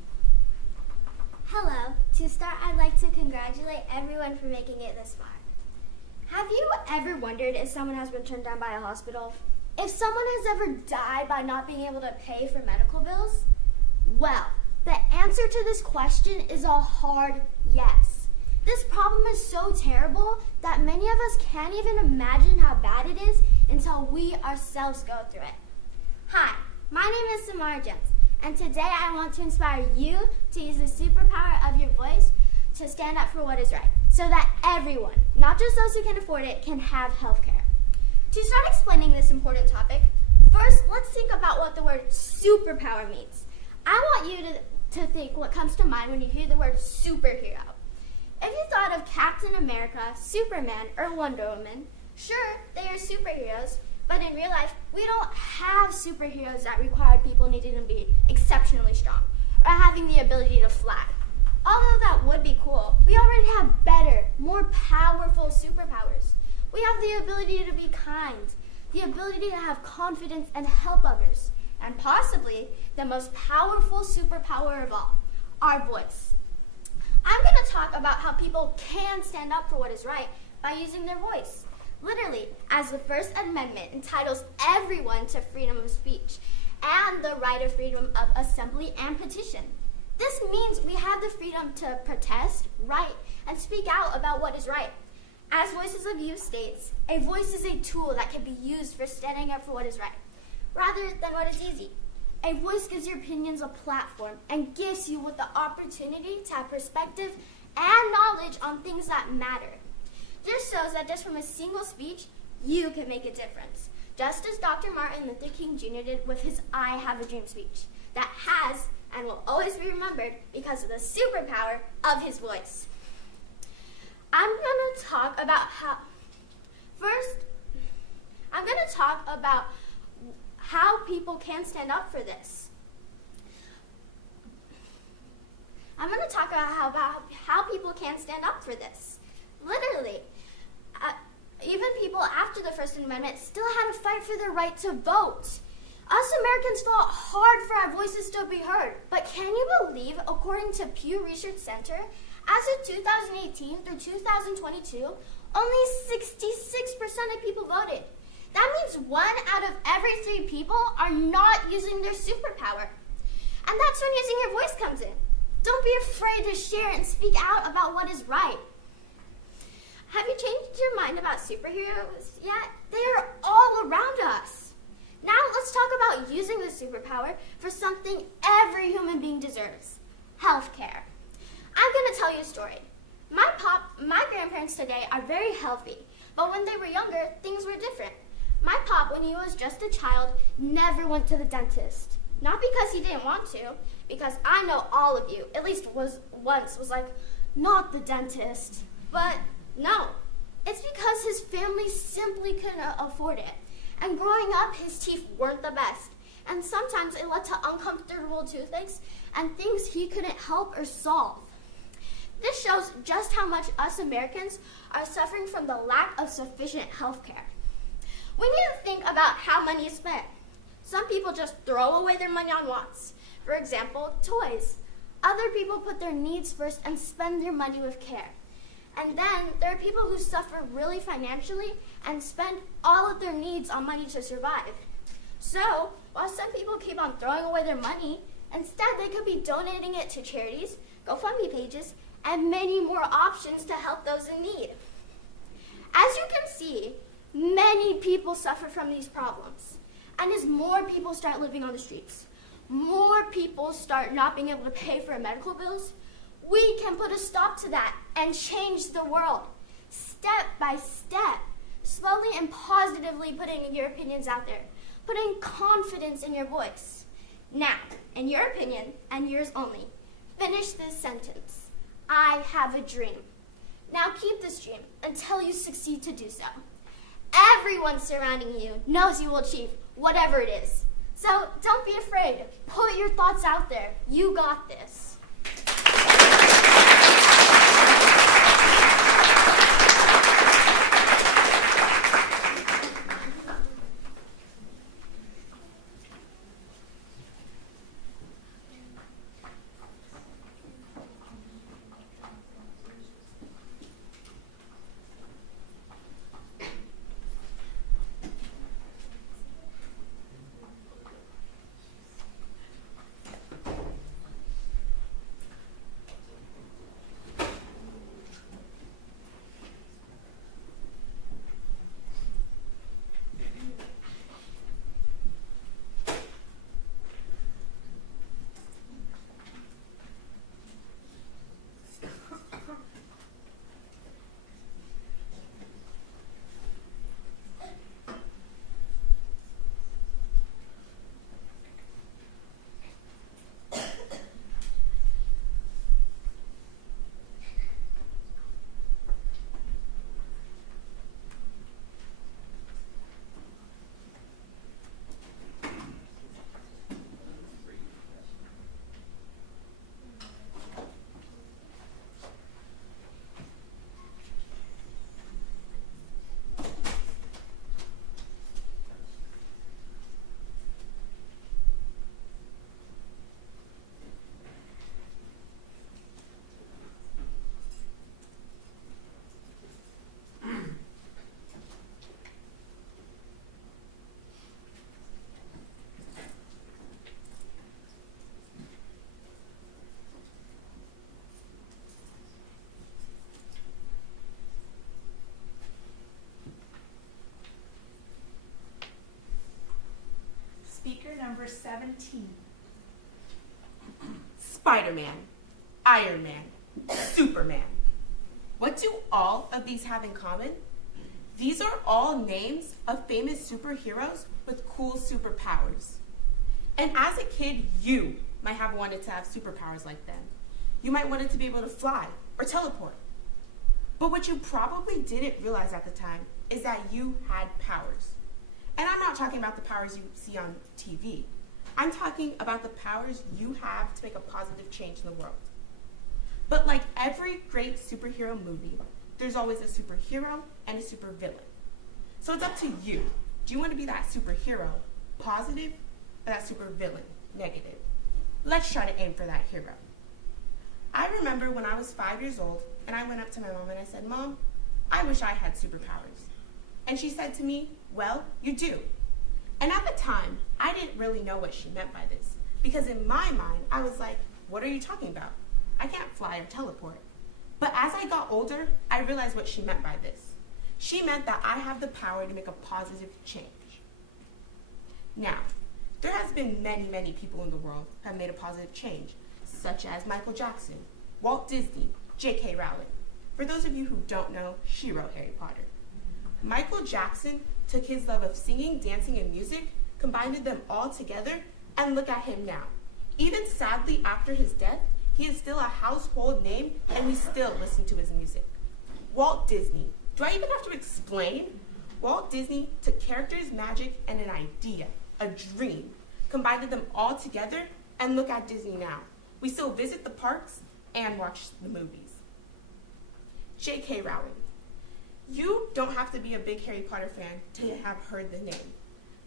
Hello. To start, I'd like to congratulate everyone for making it this far. Have you ever wondered if someone has been turned down by a hospital? If someone has ever died by not being able to pay for medical bills? Well, the answer to this question is a hard yes. This problem is so terrible that many of us can't even imagine how bad it is until we ourselves go through it. Hi, my name is Samara Jones. And today I want to inspire you to use the superpower of your voice to stand up for what is right, so that everyone, not just those who can afford it, can have health care. To start explaining this important topic, first let's think about what the word superpower means. I want you to think what comes to mind when you hear the word superhero. If you thought of Captain America, Superman, or Wonder Woman, sure, they are superheroes, but in real life, we don't have superheroes that require people needing to be exceptionally strong or having the ability to fly. Although that would be cool, we already have better, more powerful superpowers. We have the ability to be kind, the ability to have confidence and help others, and possibly the most powerful superpower of all, our voice. I'm going to talk about how people can stand up for what is right by using their voice. Literally, as the First Amendment entitles everyone to freedom of speech and the right of freedom of assembly and petition. This means we have the freedom to protest, write, and speak out about what is right. As Voices of Youth states, a voice is a tool that can be used for standing up for what is right, rather than what is easy. A voice gives your opinions a platform and gives you with the opportunity to have perspective and knowledge on things that matter. This shows that just from a single speech, you can make a difference, just as Dr. Martin Luther King Jr. did with his I Have a Dream speech that has and will always be remembered because of the superpower of his voice. I'm going to talk about how people can stand up for this. I'm going to talk about how people can stand up for this. Literally, even people after the First Amendment still had to fight for their right to vote. Us Americans fought hard for our voices to be heard. But can you believe, according to Pew Research Center, as of 2018 through 2022, only 66% of people voted. That means 1 out of every 3 people are not using their superpower. And that's when using your voice comes in. Don't be afraid to share and speak out about what is right. Have you changed your mind about superheroes yet? They are all around us. Now let's talk about using the superpower for something every human being deserves: healthcare. I'm going to tell you a story. My grandparents today are very healthy, but when they were younger, things were different. My pop, when he was just a child, never went to the dentist. Not because he didn't want to, because I know all of you, at least was like, not the dentist. But no, it's because his family simply couldn't afford it. And growing up, his teeth weren't the best. And sometimes it led to uncomfortable toothaches and things he couldn't help or solve. This shows just how much us Americans are suffering from the lack of sufficient health care. We need to think about how money is spent. Some people just throw away their money on wants. For example, toys. Other people put their needs first and spend their money with care. And then there are people who suffer really financially and spend all of their needs on money to survive. So, while some people keep on throwing away their money, instead they could be donating it to charities, GoFundMe pages, and many more options to help those in need. As you can see, many people suffer from these problems. And as more people start living on the streets, more people start not being able to pay for medical bills, we can put a stop to that and change the world, step by step, slowly and positively putting your opinions out there, putting confidence in your voice. Now, in your opinion, and yours only, finish this sentence. I have a dream. Now keep this dream until you succeed to do so. Everyone surrounding you knows you will achieve whatever it is. So don't be afraid. Put your thoughts out there. You got this. 17. Spider-Man, Iron Man, Superman. What do all of these have in common? These are all names of famous superheroes with cool superpowers. And as a kid, you might have wanted to have superpowers like them. You might wanted to be able to fly or teleport. But what you probably didn't realize at the time is that you had powers. And I'm not talking about the powers you see on TV. I'm talking about the powers you have to make a positive change in the world. But like every great superhero movie, there's always a superhero and a supervillain. So it's up to you. Do you want to be that superhero, positive, or that supervillain, negative? Let's try to aim for that hero. I remember when I was 5 years old, and I went up to my mom and I said, "Mom, I wish I had superpowers." And she said to me, "Well, you do." And at the time, I didn't really know what she meant by this, because in my mind, I was like, what are you talking about? I can't fly or teleport. But as I got older, I realized what she meant by this. She meant that I have the power to make a positive change. Now, there has been many people in the world who have made a positive change, such as Michael Jackson, Walt Disney, J.K. Rowling. For those of you who don't know, she wrote Harry Potter. Michael Jackson took his love of singing, dancing, and music, combined them all together, and look at him now. Even sadly after his death, he is still a household name, and we still listen to his music. Walt Disney. Do I even have to explain? Walt Disney took characters, magic, and an idea, a dream, combined them all together, and look at Disney now. We still visit the parks and watch the movies. J.K. Rowling. You don't have to be a big Harry Potter fan to have heard the name,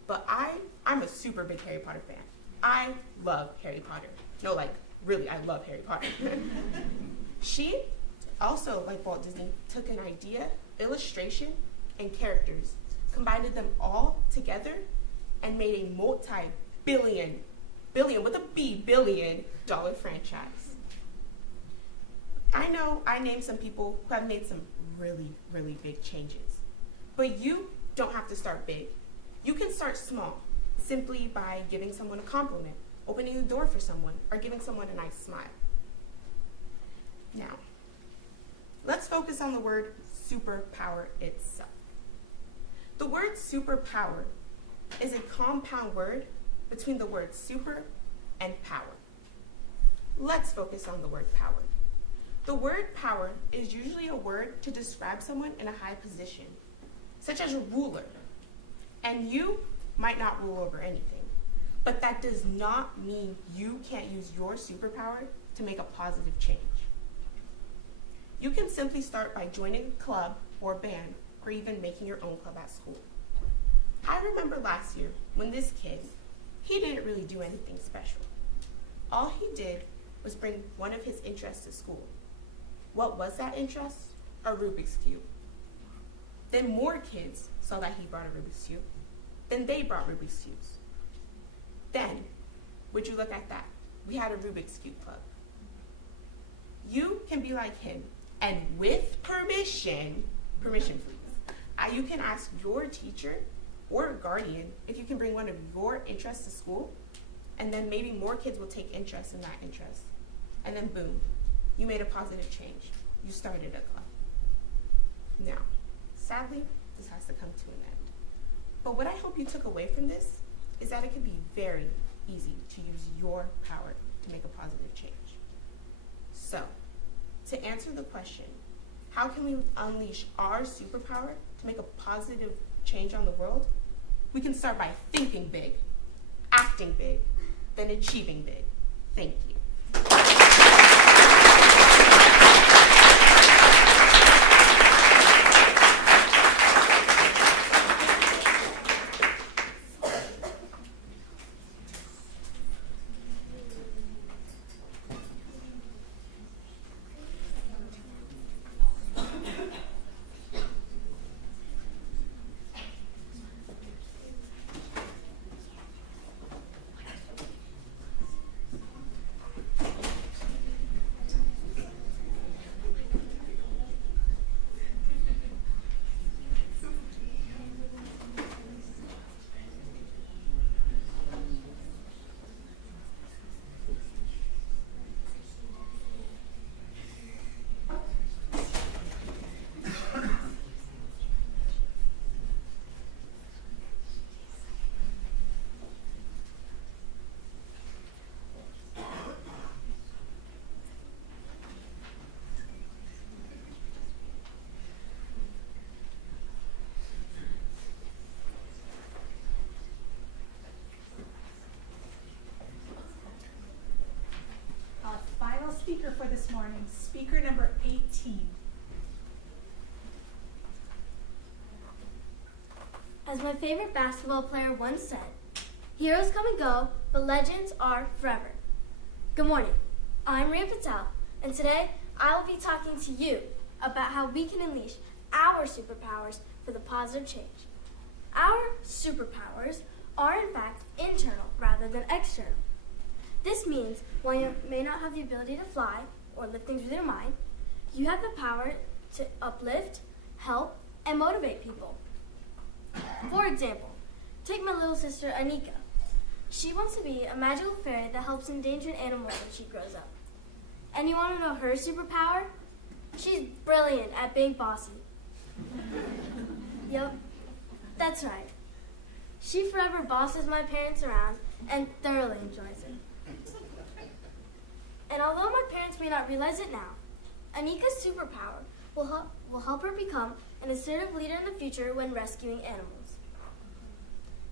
but I'm a super big Harry Potter fan. I love Harry Potter. No, like, really, I love Harry Potter. She also, like Walt Disney, took an idea, illustration, and characters, combined them all together, and made a multi-billion dollar franchise. I know I named some people who have made some really big changes, but you don't have to start big. You can start small, simply by giving someone a compliment, opening the door for someone, or giving someone a nice smile. Now, let's focus on the word superpower itself. The word superpower is a compound word between the words super and power. Let's focus on the word power. The word power is usually a word to describe someone in a high position, such as a ruler. And you might not rule over anything, but that does not mean you can't use your superpower to make a positive change. You can simply start by joining a club or band, or even making your own club at school. I remember last year when this kid, he didn't really do anything special. All he did was bring one of his interests to school. What was that interest? A Rubik's Cube. Then more kids saw that he brought a Rubik's Cube. Then they brought Rubik's Cubes. Then, would you look at that? We had a Rubik's Cube club. You can be like him, and with permission please, you can ask your teacher or guardian if you can bring one of your interests to school, and then maybe more kids will take interest in that interest. And then boom, you made a positive change. You started a club. Now, sadly, this has to come to an end. But what I hope you took away from this is that it can be very easy to use your power to make a positive change. So, to answer the question, how can we unleash our superpower to make a positive change on the world? We can start by thinking big, acting big, then achieving big. Thank you. speaker for this morning, speaker number 18. As my favorite basketball player once said, heroes come and go, but legends are forever. Good morning. I'm Ria Patel, and today I will be talking to you about how we can unleash our superpowers for the positive change. Our superpowers are in fact internal rather than external. This means while you may not have the ability to fly or lift things with your mind, you have the power to uplift, help, and motivate people. For example, take my little sister Anika. She wants to be a magical fairy that helps endangered animals when she grows up. And you want to know her superpower? She's brilliant at being bossy. Yep, that's right. She forever bosses my parents around and thoroughly enjoys it. And although my parents may not realize it now, Anika's superpower will help her become an assertive leader in the future when rescuing animals.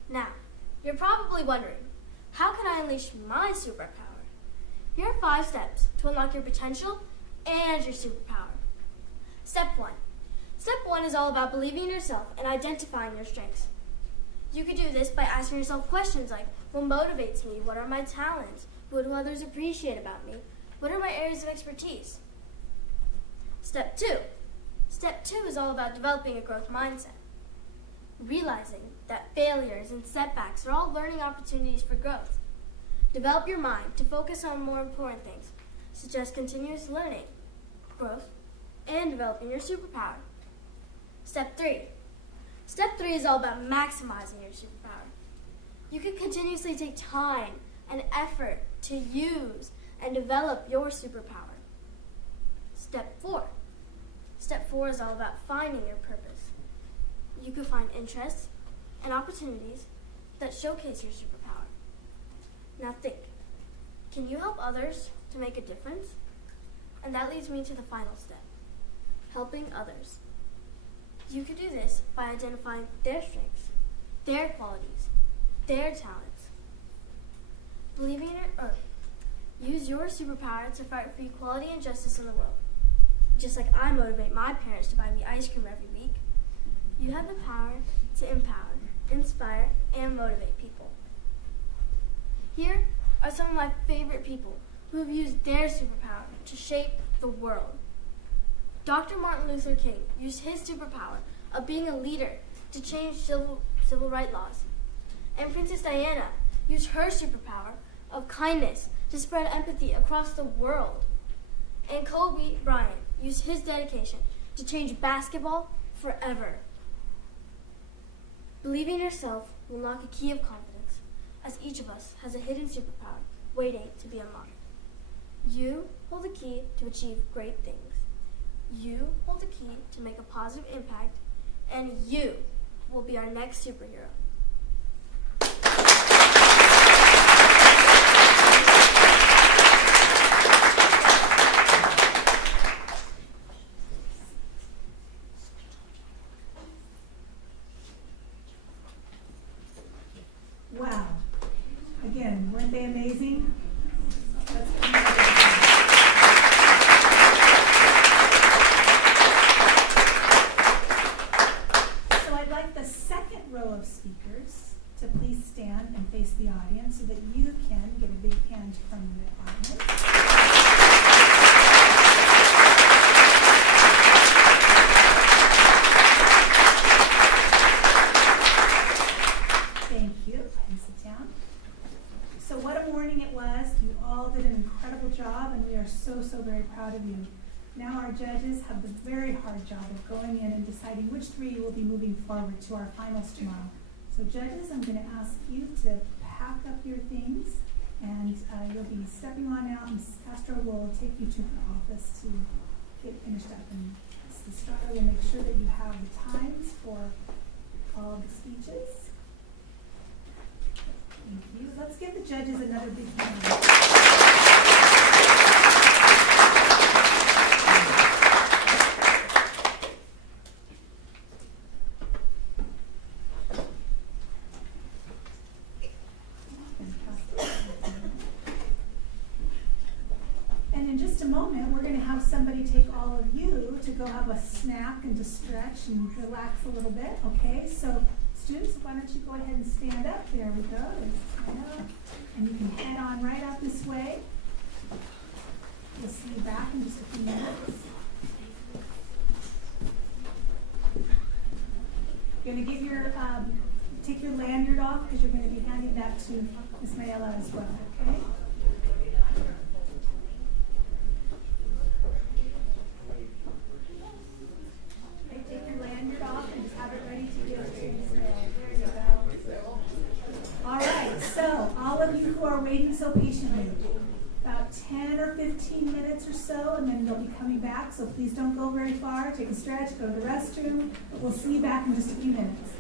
Now, you're probably wondering, how can I unleash my superpower? Here are 5 steps to unlock your potential and your superpower. Step 1. Step 1 is all about believing in yourself and identifying your strengths. You could do this by asking yourself questions like, what motivates me? What are my talents? What do others appreciate about me? What are my areas of expertise? Step 2. Step 2 is all about developing a growth mindset. Realizing that failures and setbacks are all learning opportunities for growth. Develop your mind to focus on more important things, such as continuous learning, growth, and developing your superpower. Step 3. Step 3 is all about maximizing your superpower. You can continuously take time and effort to use and develop your superpower. Step 4. Step 4 is all about finding your purpose. You can find interests and opportunities that showcase your superpower. Now think, can you help others to make a difference? And that leads me to the final step, helping others. You can do this by identifying their strengths, their qualities, their talents. Believing in it or use your superpower to fight for equality and justice in the world. Just like I motivate my parents to buy me ice cream every week, you have the power to empower, inspire, and motivate people. Here are some of my favorite people who have used their superpower to shape the world. Dr. Martin Luther King used his superpower of being a leader to change civil rights laws. And Princess Diana used her superpower of kindness to spread empathy across the world. And Kobe Bryant used his dedication to change basketball forever. Believing in yourself will unlock a key of confidence, as each of us has a hidden superpower waiting to be unlocked. You hold the key to achieve great things. You hold the key to make a positive impact, and you will be our next superhero. Wow. Again, weren't they amazing? So I'd like the second row of speakers to please stand and face the audience so that you can get a big hand from the audience. Thank you. And sit down. So what a morning it was. You all did an incredible job, and we are so, so very proud of you. Now our judges have the very hard job of going in and deciding which 3 will be moving forward to our finals tomorrow. So judges, I'm going to ask you to pack up your things, and you'll be stepping on out, and Castro will take you to her office to get finished up. And the starter will make sure that you have the times for all of the speeches. Thank you. Let's give the judges another big hand. And in just a somebody take all of you to go have a snack and to stretch and relax a little bit, okay? So students, why don't you go ahead and stand up? There we go. Stand up. And you can head on right up this way. We'll see you back in just a few minutes. You're going to get your, take your lanyard off because you're going to be handing that to Ms. Mayella as well, okay? Okay, take your lanyard off and just have it ready to give to Ms. Mayella. There you go. All right, so all of you who are waiting so patiently, about 10 or 15 minutes or so, and then they'll be coming back, so please don't go very far. Take a stretch, go to the restroom. We'll see you back in just a few minutes.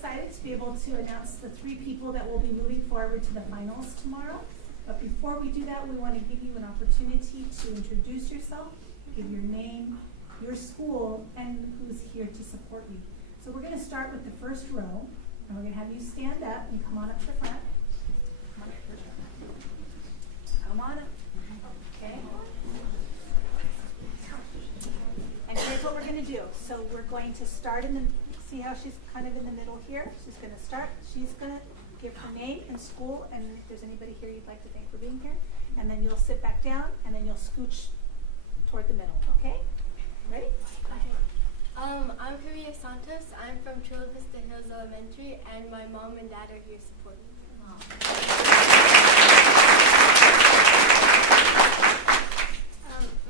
excited to be able to announce the 3 people that will be moving forward to the finals tomorrow. But before we do that, we want to give you an opportunity to introduce yourself, give your name, your school, and who's here to support you. So we're going to start with the first row, and we're going to have you stand up and come on up to the front. Come on up, first row. Come on up. Okay. And here's what we're going to do. So we're going to start in the, see how she's kind of in the middle here? She's going to start, she's going to give her name and school, and if there's anybody here you'd like to thank for being here. And then you'll sit back down, and then you'll scooch toward the middle, okay? Ready? I'm Javier Santos. I'm from Chula, Vista Hills Elementary, and my mom and dad are here supporting me.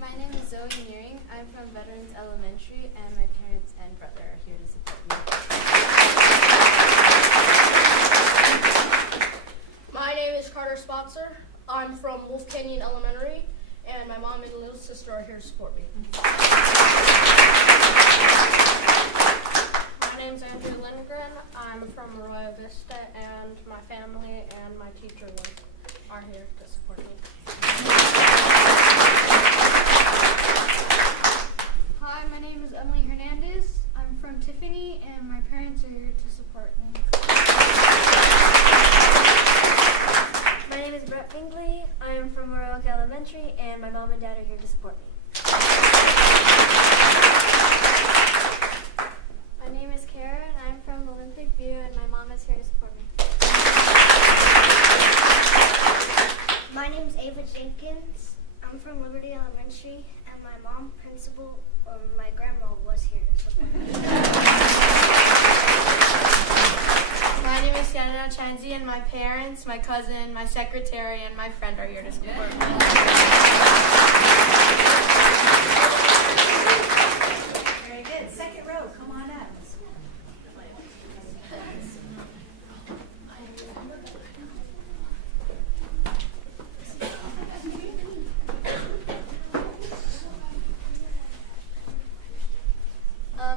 My name is Zoe Nearing. I'm from Veterans Elementary, and my parents and brother are here to support me. My name is Carter Spotzer. I'm from Wolf Canyon Elementary, and my mom and little sister are here to support me. My name's Andrew Lindgren. I'm from Arroyo Vista, and my family and my teacher are here to support me. Hi, my name is Emily Hernandez. I'm from Tiffany, and my parents are here to support me. My name is Brett Bingley. I am from Royal Elementary, and my mom and dad are here to support me. My name is Kara, and I'm from Olympic View, and my mom is here to support me. My name is Ava Jenkins. I'm from Liberty Elementary, and my mom, principal, or my grandma was here to support me. My name is Shannon Chanzi, and my parents, my cousin, my secretary, and my friend are here to support me. Very good. Second row, come on up.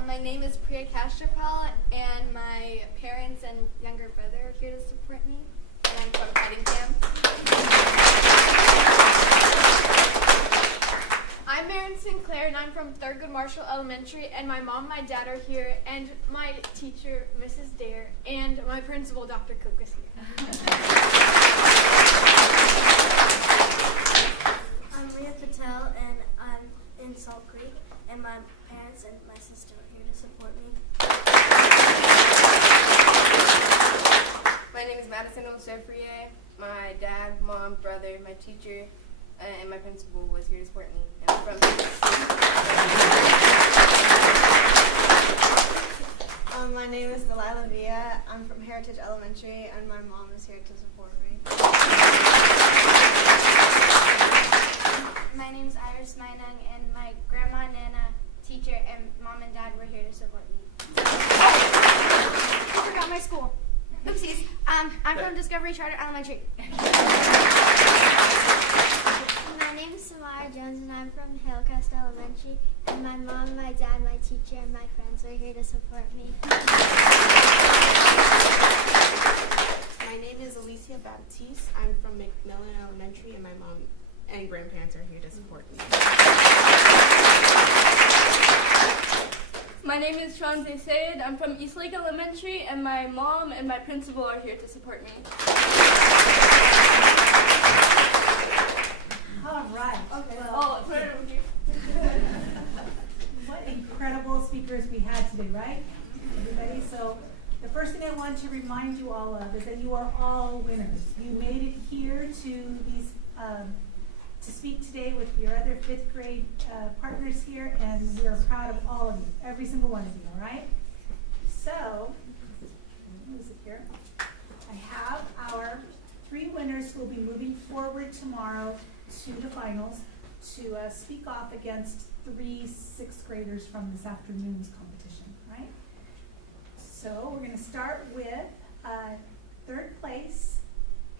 My name is Priya Kashtrapal, and my parents and younger brother are here to support me. And I'm from fighting camp. I'm Erin Sinclair, and I'm from Thurgood Marshall Elementary, and my mom and my dad are here, and my teacher, Mrs. Dare, and my principal, Dr. Cook, is here. I'm Rhea Patel, and I'm in Salt Creek, and my parents and my sister are here to support me. My name is Madison Osefrier. My dad, mom, brother, my teacher, and my principal was here to support me. And I'm from My name is Delilah Villa. I'm from Heritage Elementary, and my mom is here to support me. My name's Iris Mainang, and my grandma, Nana, teacher, and mom and dad were here to support me. I forgot my school. Oopsies. I'm from Discovery Charter Elementary. My name is Samara Jones, and I'm from Hillcrest Elementary, and my mom, my dad, my teacher, and my friends are here to support me. My name is Alicia Baptiste. I'm from McMillan Elementary, and my mom and grandparents are here to support me. My name is Shanze Sayed. I'm from Eastlake Elementary, and my mom and my principal are here to support me. All right. Okay. Oh, put it over here. What incredible speakers we had today, right? Everybody. So the first thing I want to remind you all of is that you are all winners. You made it here to these to speak today with your other 5th grade partners here, and we are proud of all of you, every single one of you. All right. So, who is it here? I have our 3 winners who will be moving forward tomorrow to the finals to speak off against 3 6th graders from this afternoon's competition, right? So we're going to start with 3rd place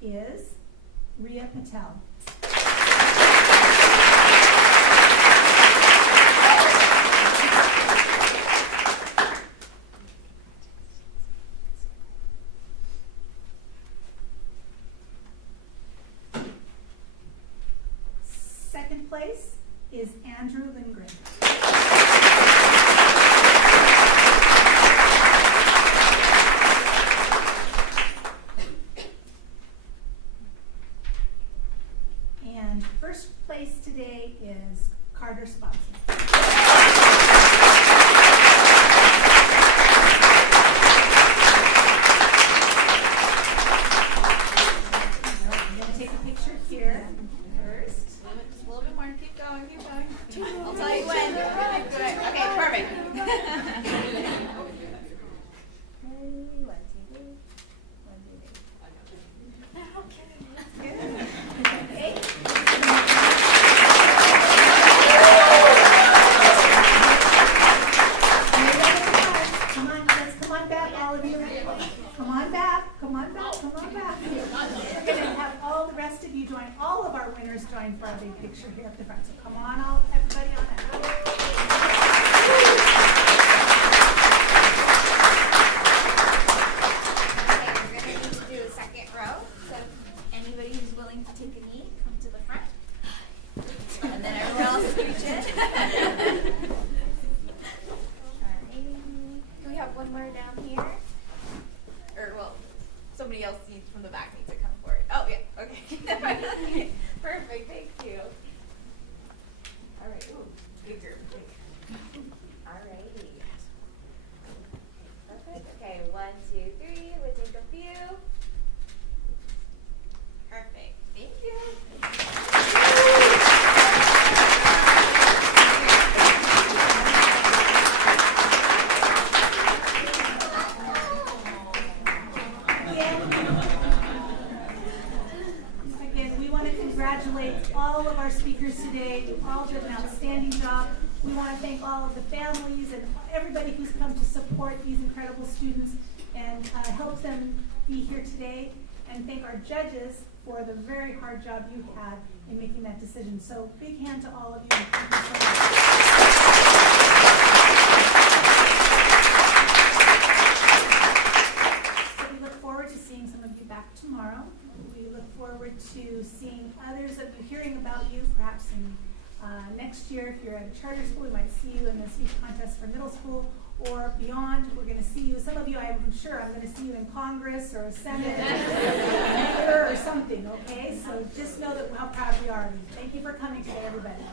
is Rhea Patel. join for our big picture here at the front. So come on, all, everybody on that. Okay, we're gonna need to do a second row. So anybody who's willing to take a knee, come to the front. And then everyone else scooch in. Do we have one more down here? Or, well, somebody else needs from the back needs to come forward. Oh, yeah, okay. Perfect, thank you. All right, ooh, good group. All righty. Perfect, okay, 1, 2, 3, we'll take a few. Perfect, thank you. Again, we want to congratulate all of our speakers today. You've all did an outstanding job. We want to thank all of the families and everybody who's come to support these incredible students and help them be here today. And thank our judges for the very hard job you had in making that decision. So big hand to all of you. And thank you so much. So we look forward to seeing some of you back tomorrow. We look forward to seeing others of you, hearing about you, perhaps in next year. If you're at a charter school, we might see you in the speech contest for middle school or beyond. We're going to see you. Some of you, I'm sure, I'm going to see you in Congress or Senate or something, okay? So just know that how proud we are of you. Thank you for coming today, everybody.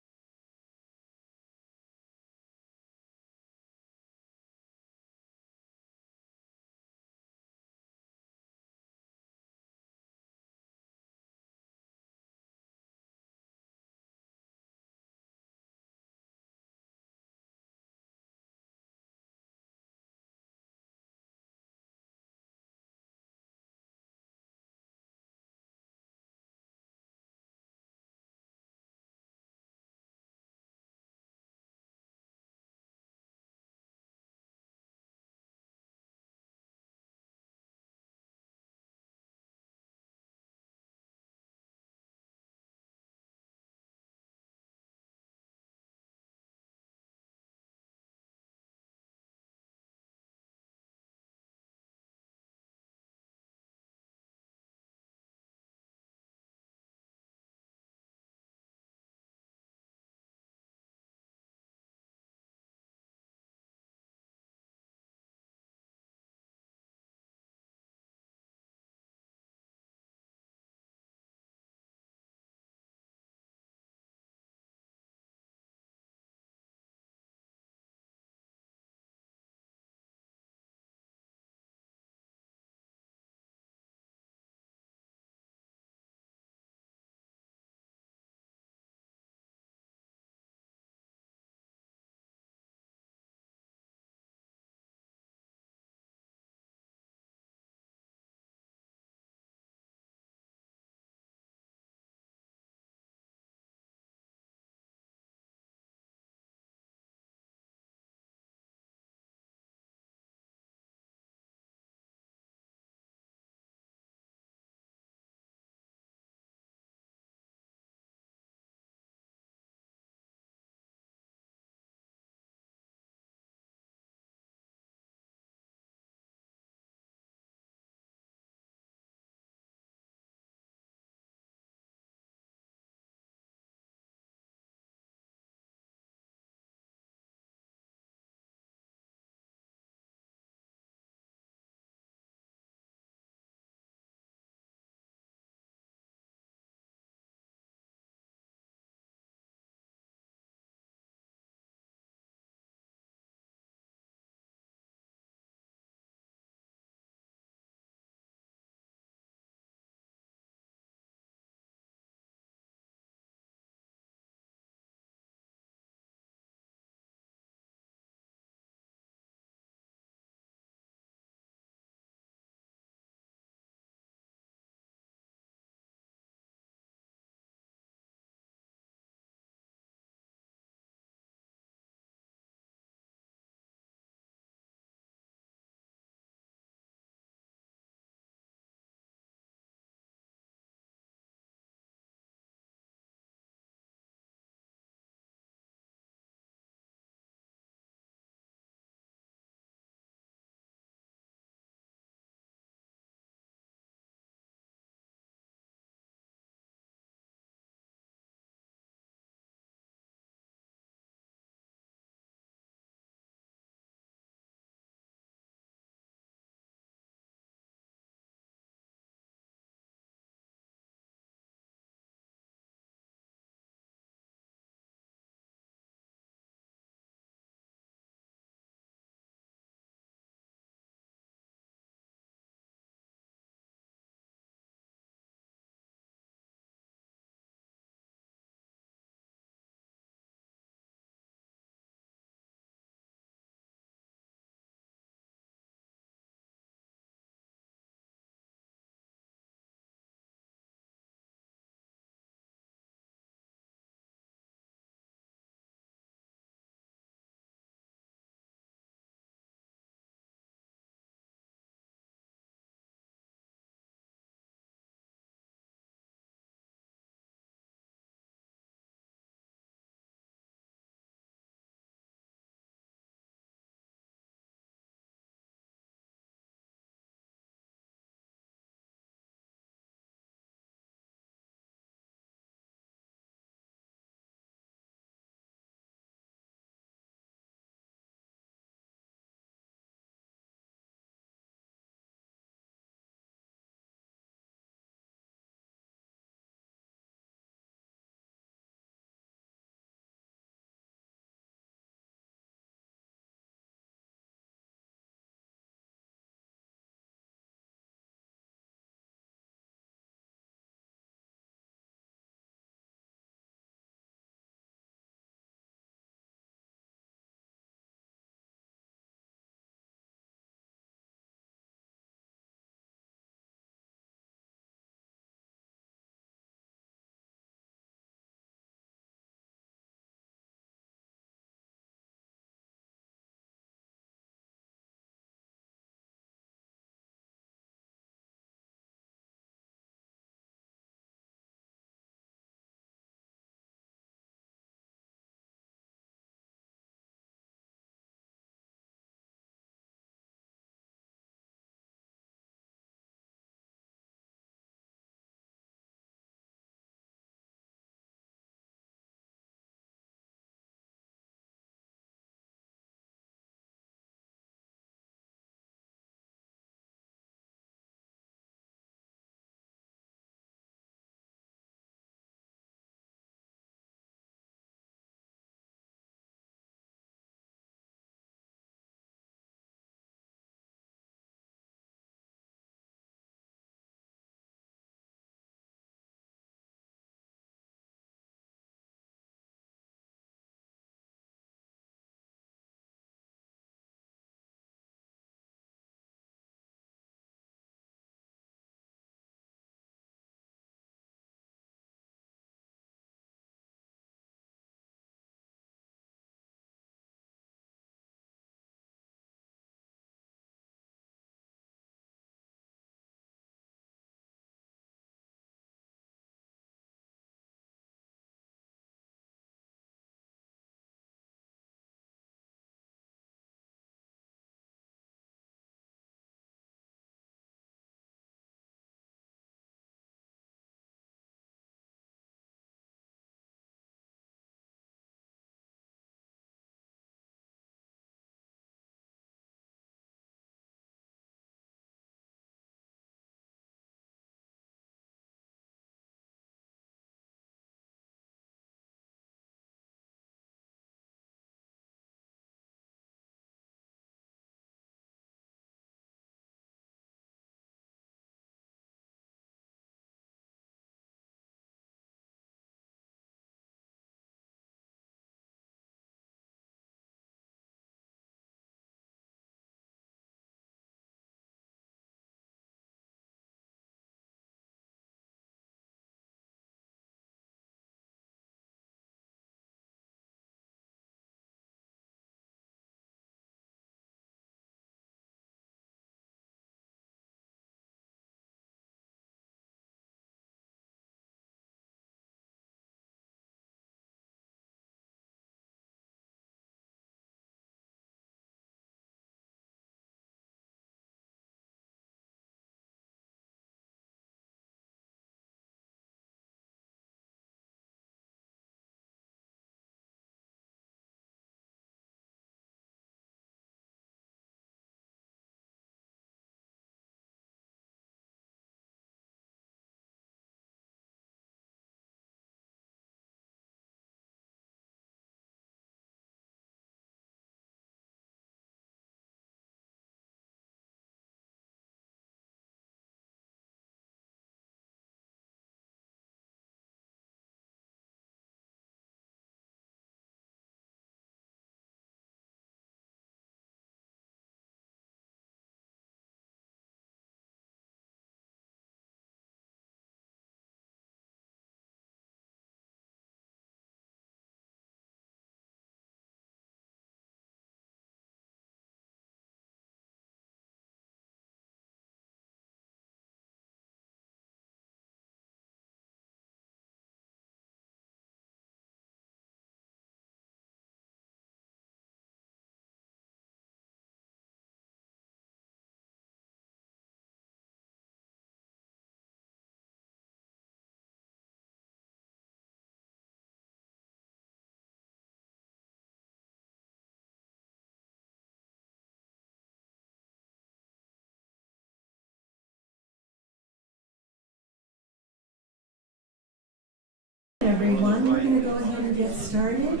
everyone. We're going to go ahead and get started.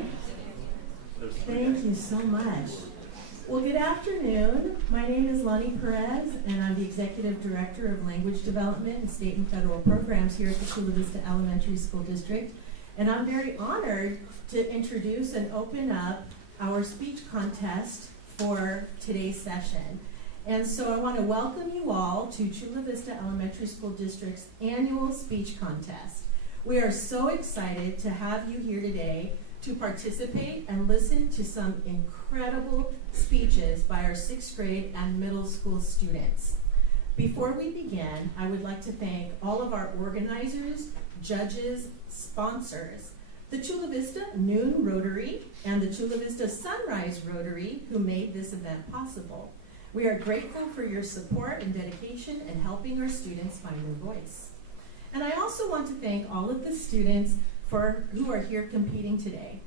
Thank you so much. Well, good afternoon. My name is Lonnie Perez, and I'm the Executive Director of Language Development and State and Federal Programs here at the Chula Vista Elementary School District. And I'm very honored to introduce and open up our speech contest for today's session. And so I want to welcome you all to Chula Vista Elementary School District's annual speech contest. We are so excited to have you here today to participate and listen to some incredible speeches by our 6th grade and middle school students. Before we begin, I would like to thank all of our organizers, judges, sponsors, the Chula Vista Noon Rotary and the Chula Vista Sunrise Rotary, who made this event possible. We are grateful for your support and dedication in helping our students find their voice. And I also want to thank all of the students who are here competing today.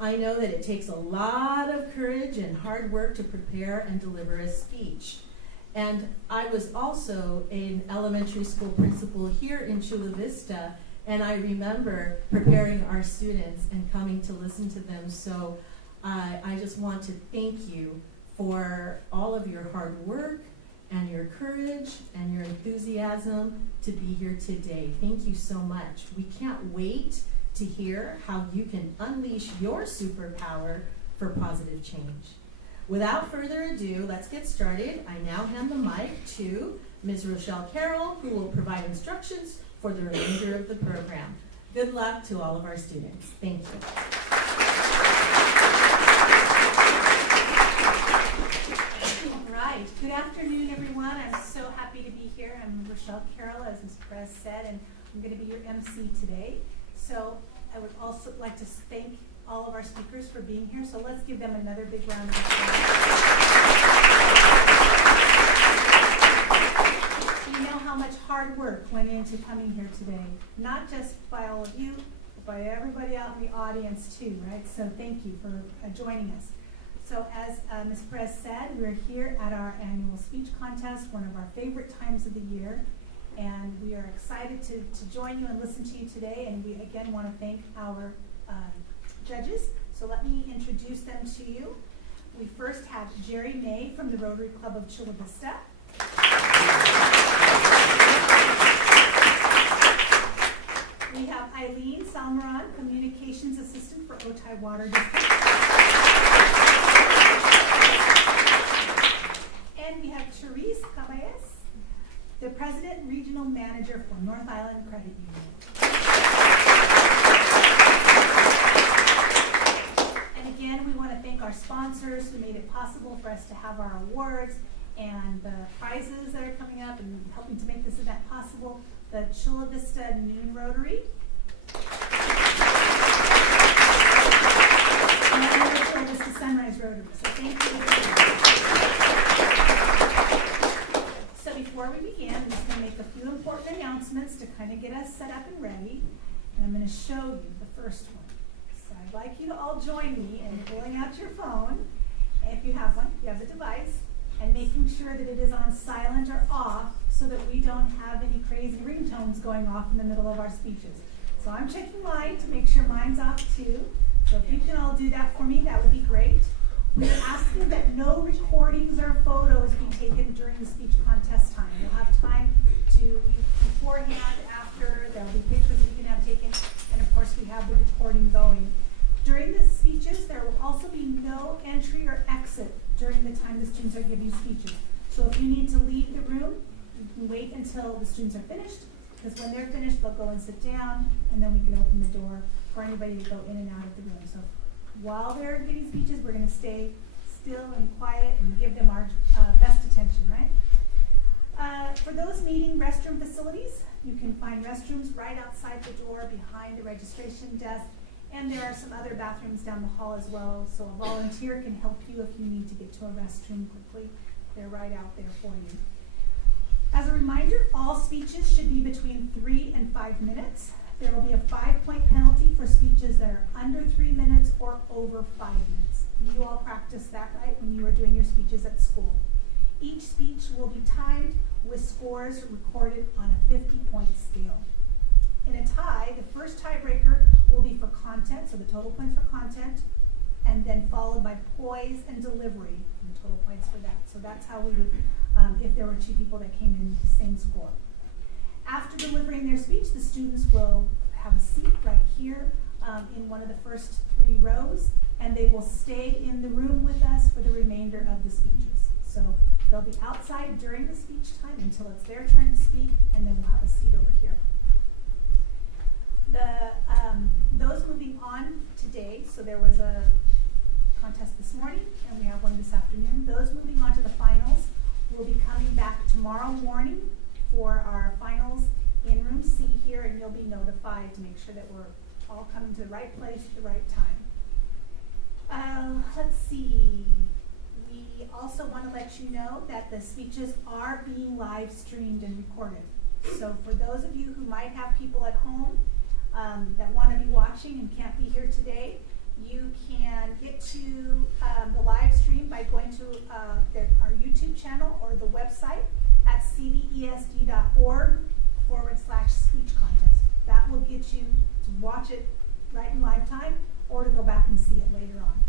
I know that it takes a lot of courage and hard work to prepare and deliver a speech. And I was also an elementary school principal here in Chula Vista, and I remember preparing our students and coming to listen to them. So I just want to thank you for all of your hard work and your courage and your enthusiasm to be here today. Thank you so much. We can't wait to hear how you can unleash your superpower for positive change. Without further ado, let's get started. I now hand the mic to Ms. Rochelle Carroll, who will provide instructions for the remainder of the program. Good luck to all of our students. Thank you. All right. Good afternoon, everyone. I'm so happy to be here. I'm Rochelle Carroll, as Ms. Perez said, and I'm going to be your MC today. So I would also like to thank all of our speakers for being here. So let's give them another big round of applause. You know how much hard work went into coming here today, not just by all of you, but by everybody out in the audience too, right? So thank you for joining us. So as Ms. Perez said, we're here at our annual speech contest, one of our favorite times of the year. And we are excited to join you and listen to you today. And we again want to thank our judges. So let me introduce them to you. We first have Jerry May from the Rotary Club of Chula Vista. We have Eileen Salmaran, Communications Assistant for Otay Water District. And we have Therese Cabayas, the President and Regional Manager for North Island Credit Union. And again, we want to thank our sponsors who made it possible for us to have our awards and the prizes that are coming up and helping to make this event possible. The Chula Vista Noon Rotary. And the Chula Vista Sunrise Rotary. So thank you. So before we begin, I'm just going to make a few important announcements to kind of get us set up and ready. And I'm going to show you the first one. So I'd like you to all join me in pulling out your phone, if you have one, if you have the device, and making sure that it is on silent or off so that we don't have any crazy ringtones going off in the middle of our speeches. So I'm checking mine to make sure mine's off too. So if you can all do that for me, that would be great. We are asking that no recordings or photos be taken during the speech contest time. You'll have time to beforehand, after, there'll be pictures that you can have taken, and of course we have the recording going. During the speeches, there will also be no entry or exit during the time the students are giving speeches. So if you need to leave the room, you can wait until the students are finished, because when they're finished, they'll go and sit down, and then we can open the door for anybody to go in and out of the room. So while they're giving speeches, we're going to stay still and quiet and give them our best attention, right? For those needing restroom facilities, you can find restrooms right outside the door behind the registration desk, and there are some other bathrooms down the hall as well, so a volunteer can help you if you need to get to a restroom quickly. They're right out there for you. As a reminder, all speeches should be between 3 and 5 minutes. There will be a 5-point penalty for speeches that are under 3 minutes or over 5 minutes. You all practiced that, right, when you were doing your speeches at school. Each speech will be timed with scores recorded on a 50-point scale. In a tie, the first tiebreaker will be for content, so the total points for content, and then followed by poise and delivery, and the total points for that. So that's how we would, if there were two people that came in with the same score. After delivering their speech, the students will have a seat right here in one of the first 3 rows, and they will stay in the room with us for the remainder of the speeches. So they'll be outside during the speech time until it's their turn to speak, and then we'll have a seat over here. Those moving on today, so there was a contest this morning, and we have one this afternoon. Those moving on to the finals will be coming back tomorrow morning for our finals in room C here, and you'll be notified to make sure that we're all coming to the right place at the right time. Let's see. We also want to let you know that the speeches are being live streamed and recorded. So for those of you who might have people at home that want to be watching and can't be here today, you can get to the live stream by going to our YouTube channel or the website at cvesd.org/speech contest. That will get you to watch it right in live time or to go back and see it later on.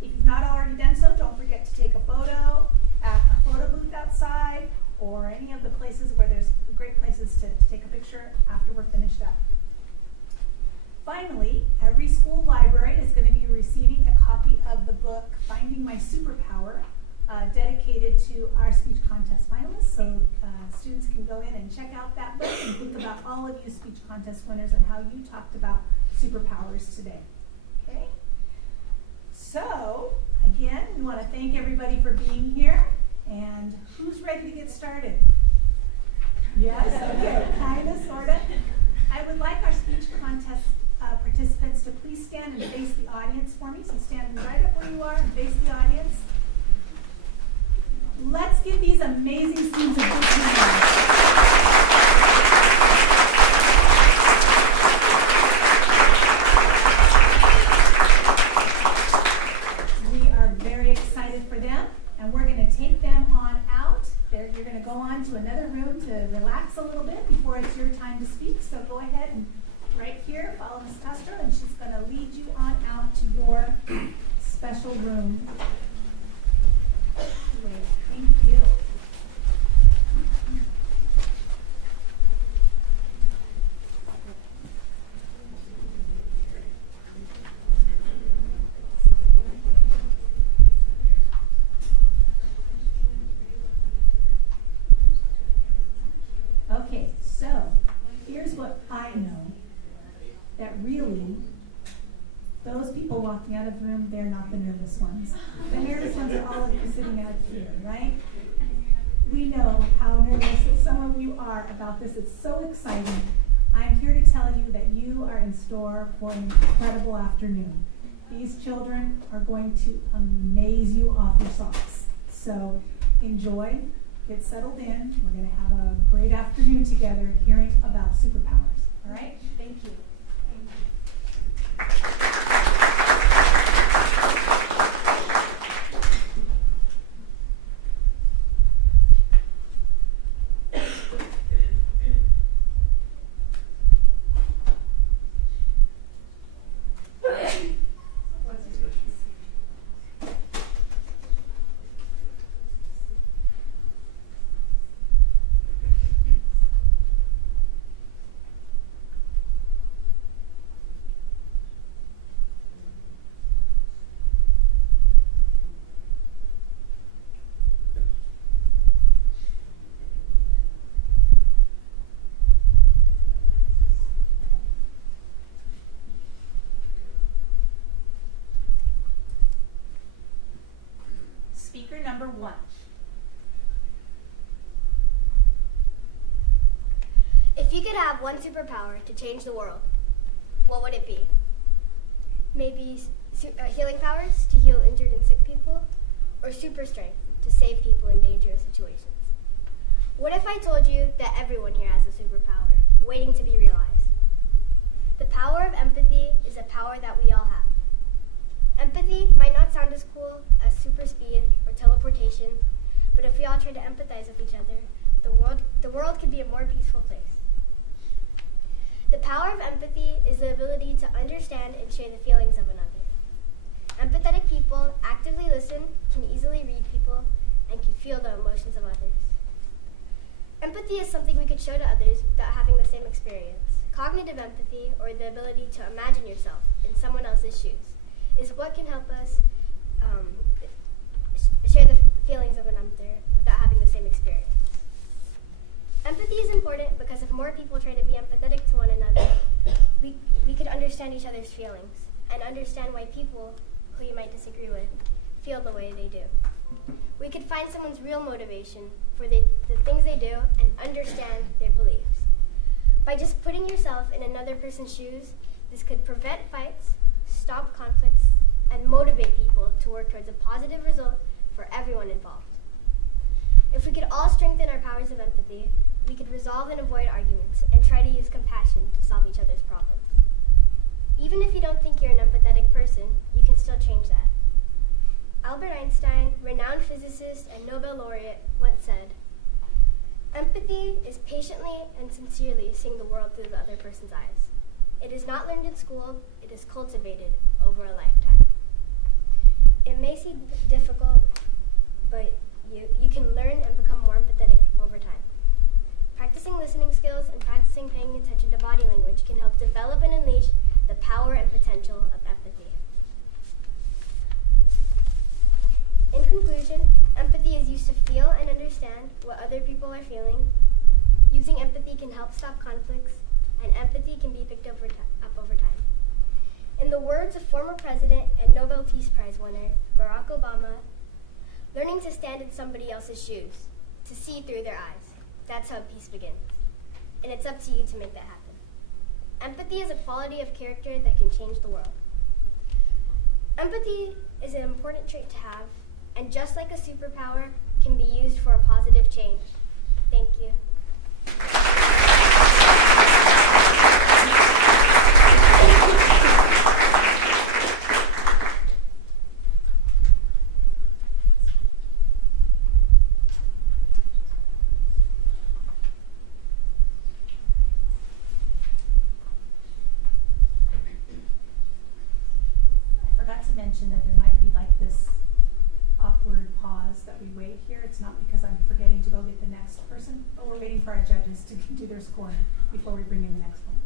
If you've not already done so, don't forget to take a photo at a photo booth outside or any of the places where there's great places to take a picture after we're finished up. Finally, every school library is going to be receiving a copy of the book Finding My Superpower, dedicated to our speech contest finalists. So students can go in and check out that book and think about all of you speech contest winners and how you talked about superpowers today. Okay? So, again, we want to thank everybody for being here. And who's ready to get started? Yes? Okay. Kind of, sort of. I would like our speech contest participants to please stand and face the audience for me. So stand right up where you are and face the audience. Let's give these amazing students a big hand. We are very excited for them, and we're going to take them on out. You're going to go on to another room to relax a little bit before it's your time to speak. So go ahead and right here, follow Ms. Castro, and she's going to lead you on out to your special room. Great, thank you. Okay, so here's what I know. That really, those people walking out of the room, they're not the nervous ones. The nervous ones are all of you sitting out here, right? We know how nervous some of you are about this. It's so exciting. I'm here to tell you that you are in store for an incredible afternoon. These children are going to amaze you off your socks. So enjoy, get settled in. We're going to have a great afternoon together hearing about superpowers. All right? Thank you. Speaker number 1. If you could have one superpower to change the world, what would it be? Maybe healing powers to heal injured and sick people, or super strength to save people in dangerous situations? What if I told you that everyone here has a superpower waiting to be realized? The power of empathy is a power that we all have. Empathy might not sound as cool as super speed or teleportation, but if we all try to empathize with each other, the world could be a more peaceful place. The power of empathy is the ability to understand and share the feelings of another. Empathetic people actively listen, can easily read people, and can feel the emotions of others. Empathy is something we could show to others without having the same experience. Cognitive empathy, or the ability to imagine yourself in someone else's shoes, is what can help us share the feelings of another without having the same experience. Empathy is important because if more people try to be empathetic to one another, we could understand each other's feelings and understand why people who you might disagree with feel the way they do. We could find someone's real motivation for the things they do and understand their beliefs. By just putting yourself in another person's shoes, this could prevent fights, stop conflicts, and motivate people to work towards a positive result for everyone involved. If we could all strengthen our powers of empathy, we could resolve and avoid arguments and try to use compassion to solve each other's problems. Even if you don't think you're an empathetic person, you can still change that. Albert Einstein, renowned physicist and Nobel laureate, once said, "Empathy is patiently and sincerely seeing the world through the other person's eyes. It is not learned in school, it is cultivated over a lifetime." It may seem difficult, but you can learn and become more empathetic over time. Practicing listening skills and practicing paying attention to body language can help develop and unleash the power and potential of empathy. In conclusion, empathy is used to feel and understand what other people are feeling. Using empathy can help stop conflicts, and empathy can be picked up over time. In the words of former President and Nobel Peace Prize winner Barack Obama, learning to stand in somebody else's shoes, to see through their eyes, that's how peace begins. And it's up to you to make that happen. Empathy is a quality of character that can change the world. Empathy is an important trait to have, and just like a superpower, can be used for a positive change. Thank you. I forgot to mention that there might be like this awkward pause that we wait here. It's not because I'm forgetting to go get the next person, but we're waiting for our judges to do their scoring before we bring in the next one.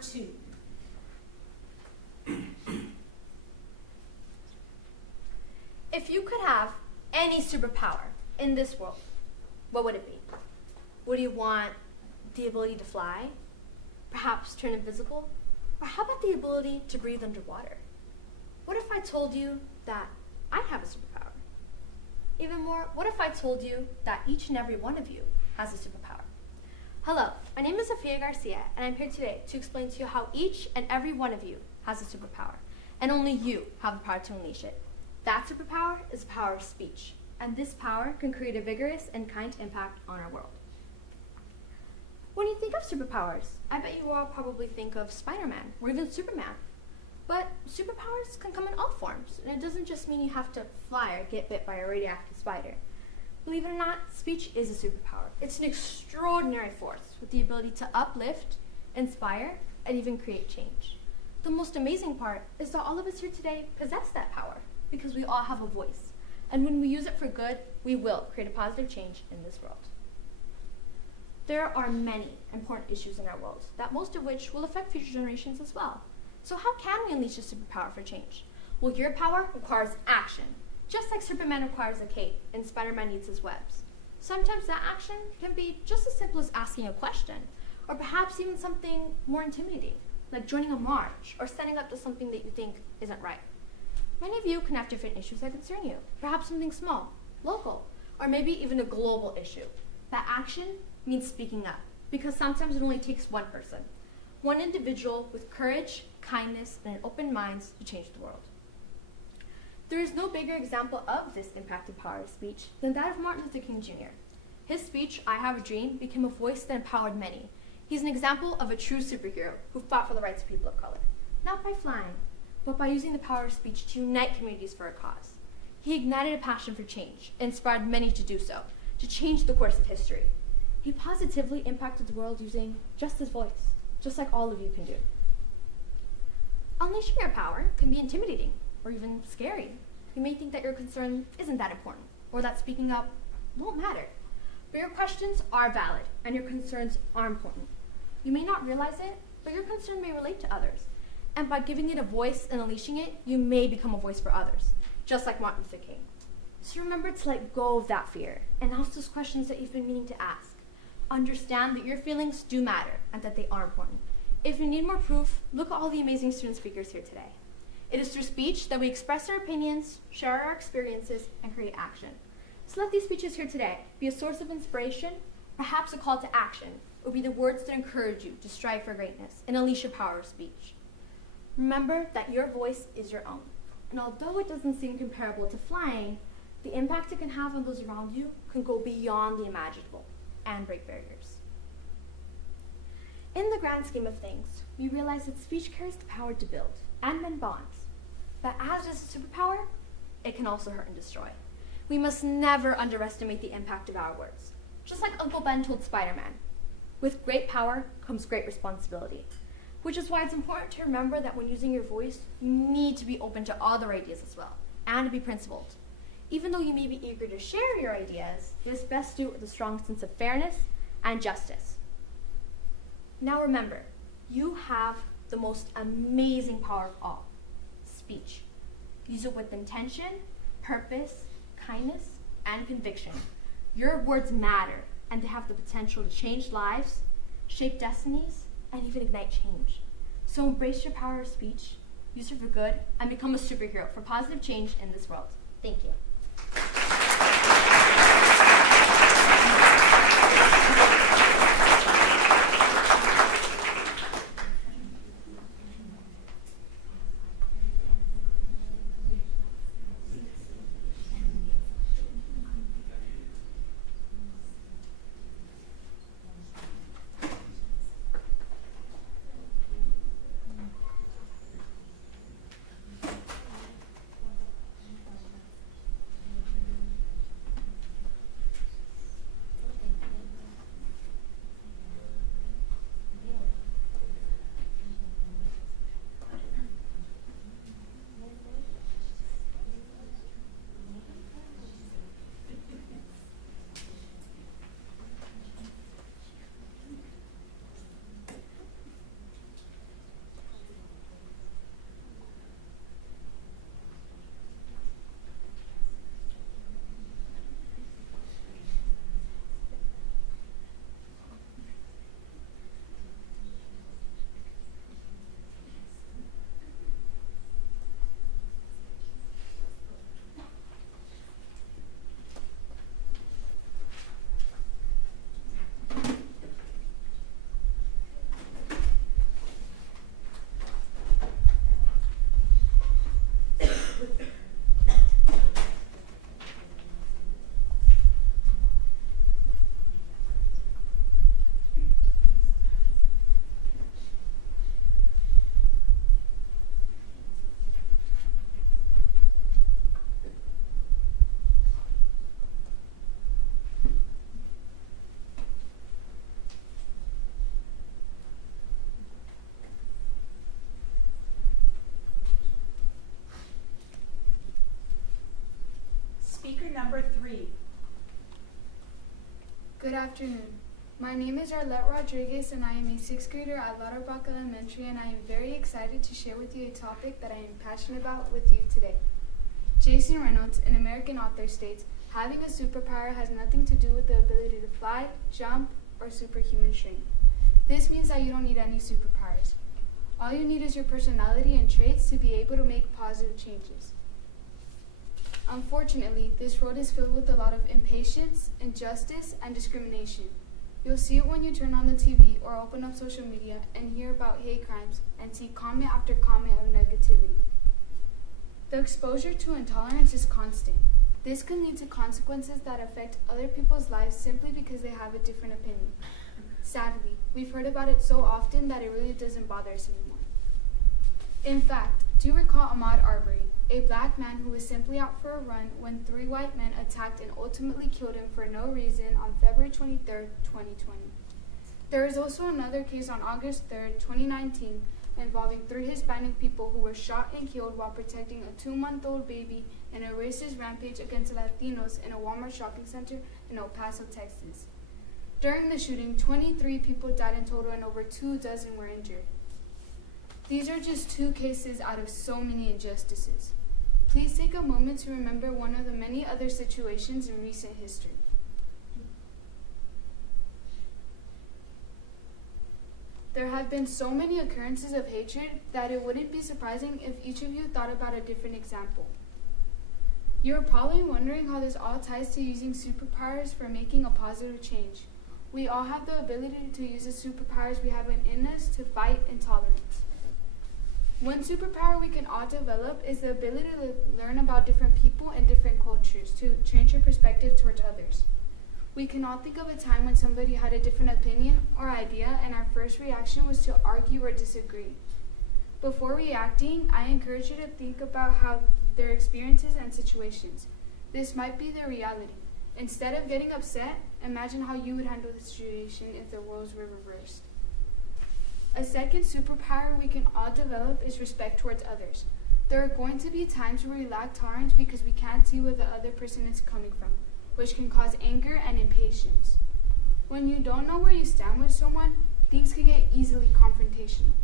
Part 2. If you could have any superpower in this world, what would it be? Would you want the ability to fly? Perhaps turn invisible? Or how about the ability to breathe underwater? What if I told you that I have a superpower? Even more, what if I told you that each and every one of you has a superpower? Hello, my name is Sofia Garcia, and I'm here today to explain to you how each and every one of you has a superpower, and only you have the power to unleash it. That superpower is the power of speech, and this power can create a vigorous and kind impact on our world. When you think of superpowers, I bet you all probably think of Spider-Man or even Superman. But superpowers can come in all forms, and it doesn't just mean you have to fly or get bit by a radioactive spider. Believe it or not, speech is a superpower. It's an extraordinary force with the ability to uplift, inspire, and even create change. The most amazing part is that all of us here today possess that power because we all have a voice. And when we use it for good, we will create a positive change in this world. There are many important issues in our world, that most of which will affect future generations as well. So how can we unleash a superpower for change? Well, your power requires action. Just like Superman requires a cape and Spider-Man needs his webs. Sometimes that action can be just as simple as asking a question, or perhaps even something more intimidating, like joining a march or standing up to something that you think isn't right. Many of you can have different issues that concern you, perhaps something small, local, or maybe even a global issue. That action means speaking up, because sometimes it only takes one person, one individual with courage, kindness, and an open mind to change the world. There is no bigger example of this impacted power of speech than that of Martin Luther King Jr. His speech, "I Have a Dream," became a voice that empowered many. He's an example of a true superhero who fought for the rights of people of color, not by flying, but by using the power of speech to unite communities for a cause. He ignited a passion for change, inspired many to do so, to change the course of history. He positively impacted the world using just his voice, just like all of you can do. Unleashing your power can be intimidating or even scary. You may think that your concern isn't that important, or that speaking up won't matter. But your questions are valid, and your concerns are important. You may not realize it, but your concern may relate to others. And by giving it a voice and unleashing it, you may become a voice for others, just like Martin Luther King. So remember to let go of that fear and ask those questions that you've been meaning to ask. Understand that your feelings do matter and that they are important. If you need more proof, look at all the amazing student speakers here today. It is through speech that we express our opinions, share our experiences, and create action. So let these speeches here today be a source of inspiration, perhaps a call to action, or be the words that encourage you to strive for greatness and unleash your power of speech. Remember that your voice is your own, and although it doesn't seem comparable to flying, the impact it can have on those around you can go beyond the imaginable and break barriers. In the grand scheme of things, we realize that speech carries the power to build and mend bonds. But as is a superpower, it can also hurt and destroy. We must never underestimate the impact of our words. Just like Uncle Ben told Spider-Man, with great power comes great responsibility. Which is why it's important to remember that when using your voice, you need to be open to other ideas as well, and to be principled. Even though you may be eager to share your ideas, it is best to do it with a strong sense of fairness and justice. Now remember, you have the most amazing power of all, speech. Use it with intention, purpose, kindness, and conviction. Your words matter, and they have the potential to change lives, shape destinies, and even ignite change. So embrace your power of speech, use it for good, and become a superhero for positive change in this world. Thank you. read. Good afternoon. My name is Arlette Rodriguez and I am a 6th grader at Lauterbach Elementary, and I am very excited to share with you a topic that I am passionate about with you today. Jason Reynolds, an American author, states, "Having a superpower has nothing to do with the ability to fly, jump, or superhuman strength." This means that you don't need any superpowers. All you need is your personality and traits to be able to make positive changes. Unfortunately, this world is filled with a lot of impatience, injustice, and discrimination. You'll see it when you turn on the TV or open up social media and hear about hate crimes and see comment after comment of negativity. The exposure to intolerance is constant. This can lead to consequences that affect other people's lives simply because they have a different opinion. Sadly, we've heard about it so often that it really doesn't bother us anymore. In fact, do you recall Ahmaud Arbery, a black man who was simply out for a run when 3 white men attacked and ultimately killed him for no reason on February 23, 2020? There is also another case on August 3, 2019, involving 3 Hispanic people who were shot and killed while protecting a 2-month-old baby in a racist rampage against Latinos in a Walmart shopping center in El Paso, Texas. During the shooting, 23 people died in total and over 2 dozen were injured. These are just 2 cases out of so many injustices. Please take a moment to remember one of the many other situations in recent history. There have been so many occurrences of hatred that it wouldn't be surprising if each of you thought about a different example. You're probably wondering how this all ties to using superpowers for making a positive change. We all have the ability to use the superpowers we have in us to fight intolerance. One superpower we can all develop is the ability to learn about different people and different cultures to change your perspective towards others. We can all think of a time when somebody had a different opinion or idea and our first reaction was to argue or disagree. Before reacting, I encourage you to think about how their experiences and situations. This might be their reality. Instead of getting upset, imagine how you would handle the situation if the roles were reversed. A second superpower we can all develop is respect towards others. There are going to be times where we lack tolerance because we can't see where the other person is coming from, which can cause anger and impatience. When you don't know where you stand with someone, things can get easily confrontational.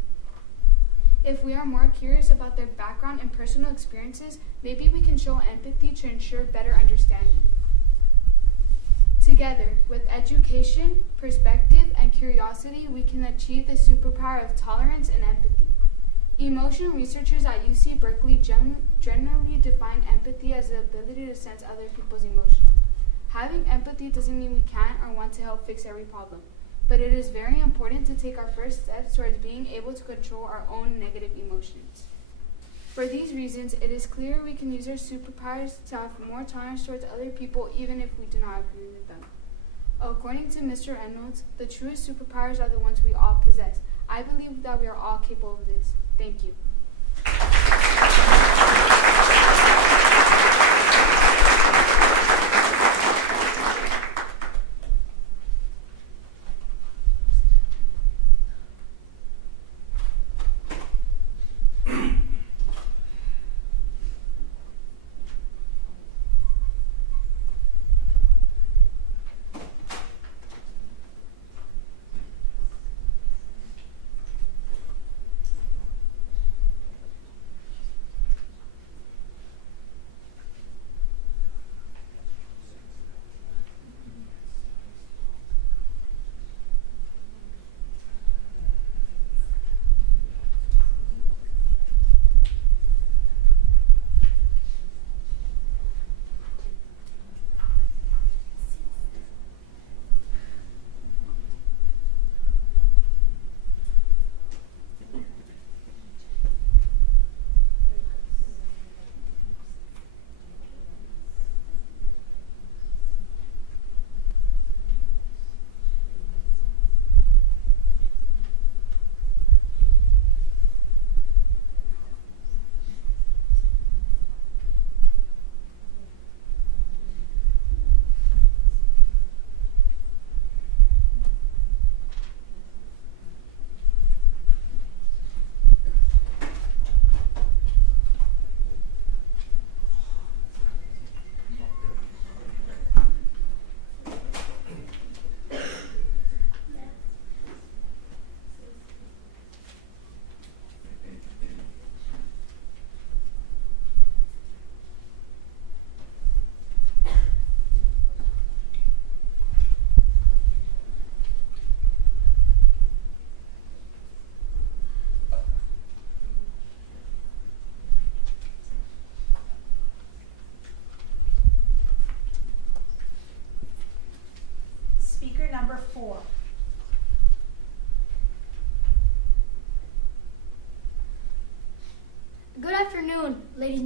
If we are more curious about their background and personal experiences, maybe we can show empathy to ensure better understanding. Together, with education, perspective, and curiosity, we can achieve the superpower of tolerance and empathy. Emotional researchers at UC Berkeley generally define empathy as the ability to sense other people's emotions. Having empathy doesn't mean we can't or want to help fix every problem, but it is very important to take our first steps towards being able to control our own negative emotions. For these reasons, it is clear we can use our superpowers to have more tolerance towards other people even if we do not agree with them. According to Mr. Reynolds, the truest superpowers are the ones we all possess. I believe that we are all capable of this. Thank you.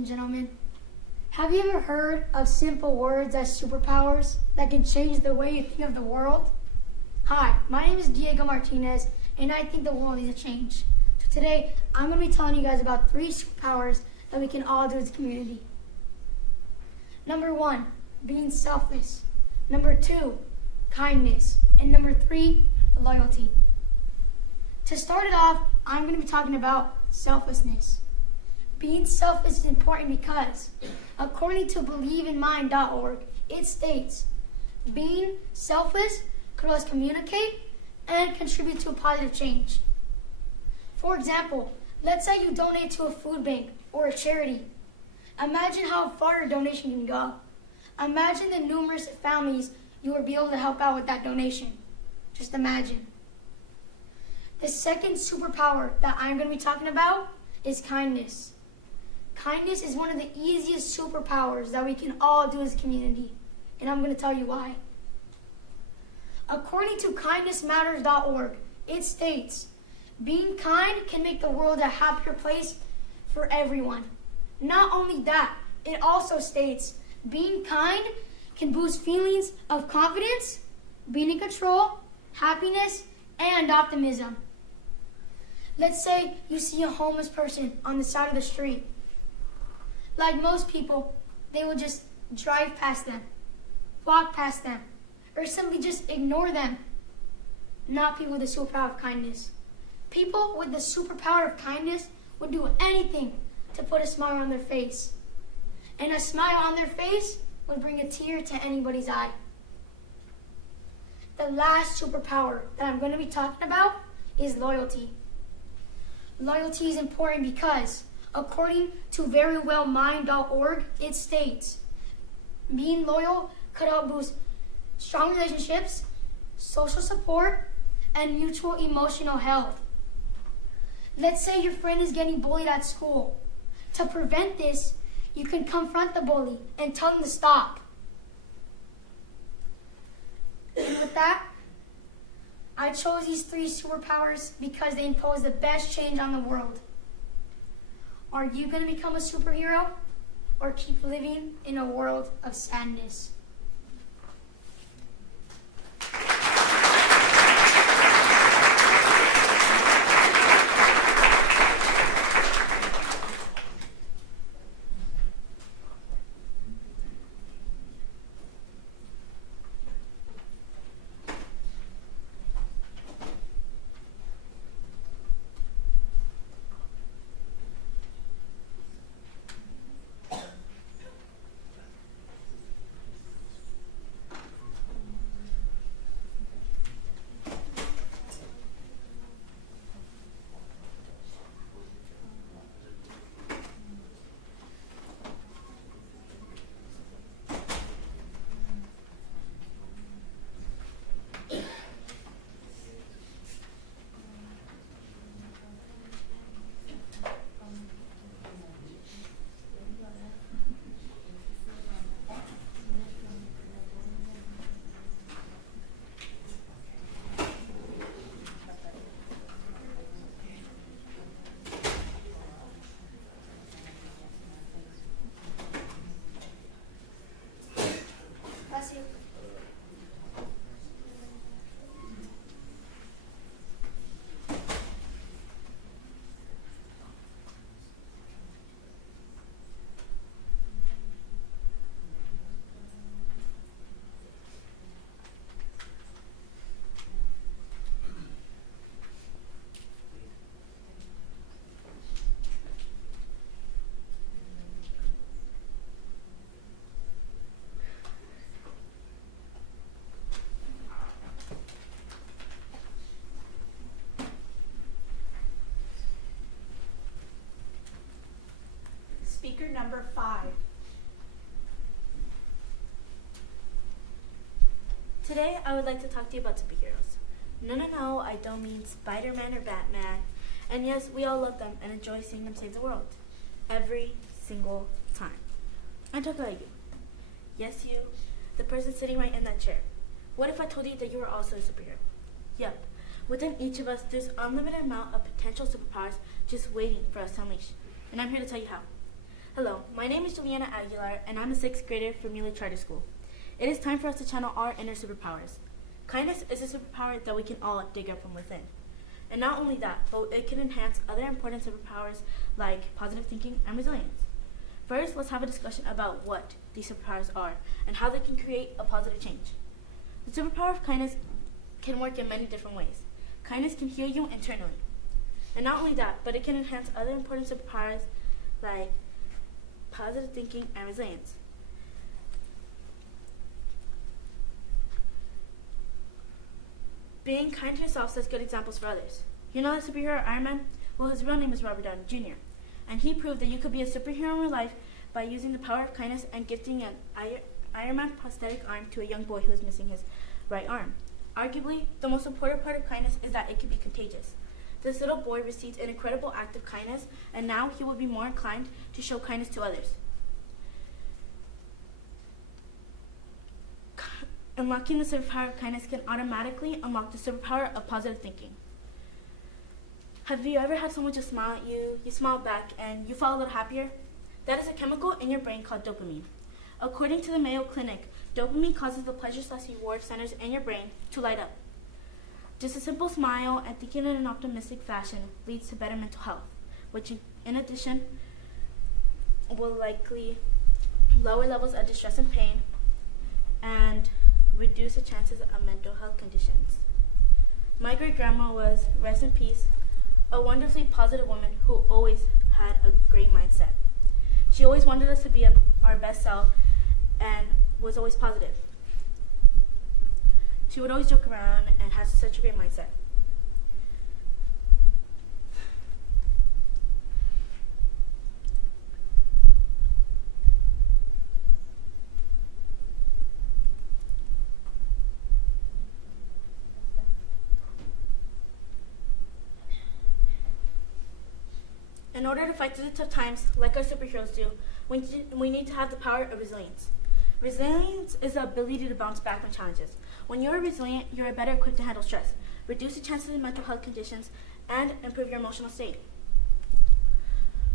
and gentlemen. Have you ever heard of simple words as superpowers that can change the way you think of the world? Hi, my name is Diego Martinez, and I think the world needs a change. So today, I'm going to be telling you guys about 3 superpowers that we can all do as a community. Number 1, being selfless. Number 2, kindness. And number 3, loyalty. To start it off, I'm going to be talking about selflessness. Being selfless is important because, according to believeInMind.org, it states, being selfless could always communicate and contribute to a positive change. For example, let's say you donate to a food bank or a charity. Imagine how far your donation can go. Imagine the numerous families you will be able to help out with that donation. Just imagine. The second superpower that I'm going to be talking about is kindness. Kindness is one of the easiest superpowers that we can all do as a community, and I'm going to tell you why. According to kindnessmatters.org, it states, being kind can make the world a happier place for everyone. Not only that, it also states, being kind can boost feelings of confidence, being in control, happiness, and optimism. Let's say you see a homeless person on the side of the street. Like most people, they will just drive past them, walk past them, or simply just ignore them. Not people with the superpower of kindness. People with the superpower of kindness would do anything to put a smile on their face. And a smile on their face would bring a tear to anybody's eye. The last superpower that I'm going to be talking about is loyalty. Loyalty is important because, according to verywellmind.org, it states, being loyal could help boost strong relationships, social support, and mutual emotional health. Let's say your friend is getting bullied at school. To prevent this, you can confront the bully and tell them to stop. And with that, I chose these 3 superpowers because they impose the best change on the world. Are you going to become a superhero or keep living in a world of sadness? Speaker number 5. Today, I would like to talk to you about superheroes. No, I don't mean Spider-Man or Batman. And yes, we all love them and enjoy seeing them save the world. Every single time. I'm talking about you. Yes, you, the person sitting right in that chair. What if I told you that you were also a superhero? Yep. Within each of us, there's an unlimited amount of potential superpowers just waiting for us to unleash. And I'm here to tell you how. Hello, my name is Juliana Aguilar, and I'm a 6th grader from Mueller Charter School. It is time for us to channel our inner superpowers. Kindness is a superpower that we can all dig up from within. And not only that, but it can enhance other important superpowers like positive thinking and resilience. First, let's have a discussion about what these superpowers are and how they can create a positive change. The superpower of kindness can work in many different ways. Kindness can heal you internally. And not only that, but it can enhance other important superpowers like positive thinking and resilience. Being kind to yourself sets good examples for others. You know the superhero Iron Man? Well, his real name is Robert Downey Jr. And he proved that you could be a superhero in real life by using the power of kindness and gifting an Iron Man prosthetic arm to a young boy who is missing his right arm. Arguably, the most important part of kindness is that it can be contagious. This little boy received an incredible act of kindness, and now he will be more inclined to show kindness to others. Unlocking the superpower of kindness can automatically unlock the superpower of positive thinking. Have you ever had someone just smile at you, you smile back, and you feel a little happier? That is a chemical in your brain called dopamine. According to the Mayo Clinic, dopamine causes the pleasure/reward centers in your brain to light up. Just a simple smile and thinking in an optimistic fashion leads to better mental health, which in addition will likely lower levels of distress and pain and reduce the chances of mental health conditions. My great-grandma was, rest in peace, a wonderfully positive woman who always had a great mindset. She always wanted us to be our best self and was always positive. She would always joke around and had such a great mindset. In order to fight through the tough times, like our superheroes do, we need to have the power of resilience. Resilience is the ability to bounce back from challenges. When you are resilient, you are better equipped to handle stress, reduce the chances of mental health conditions, and improve your emotional state.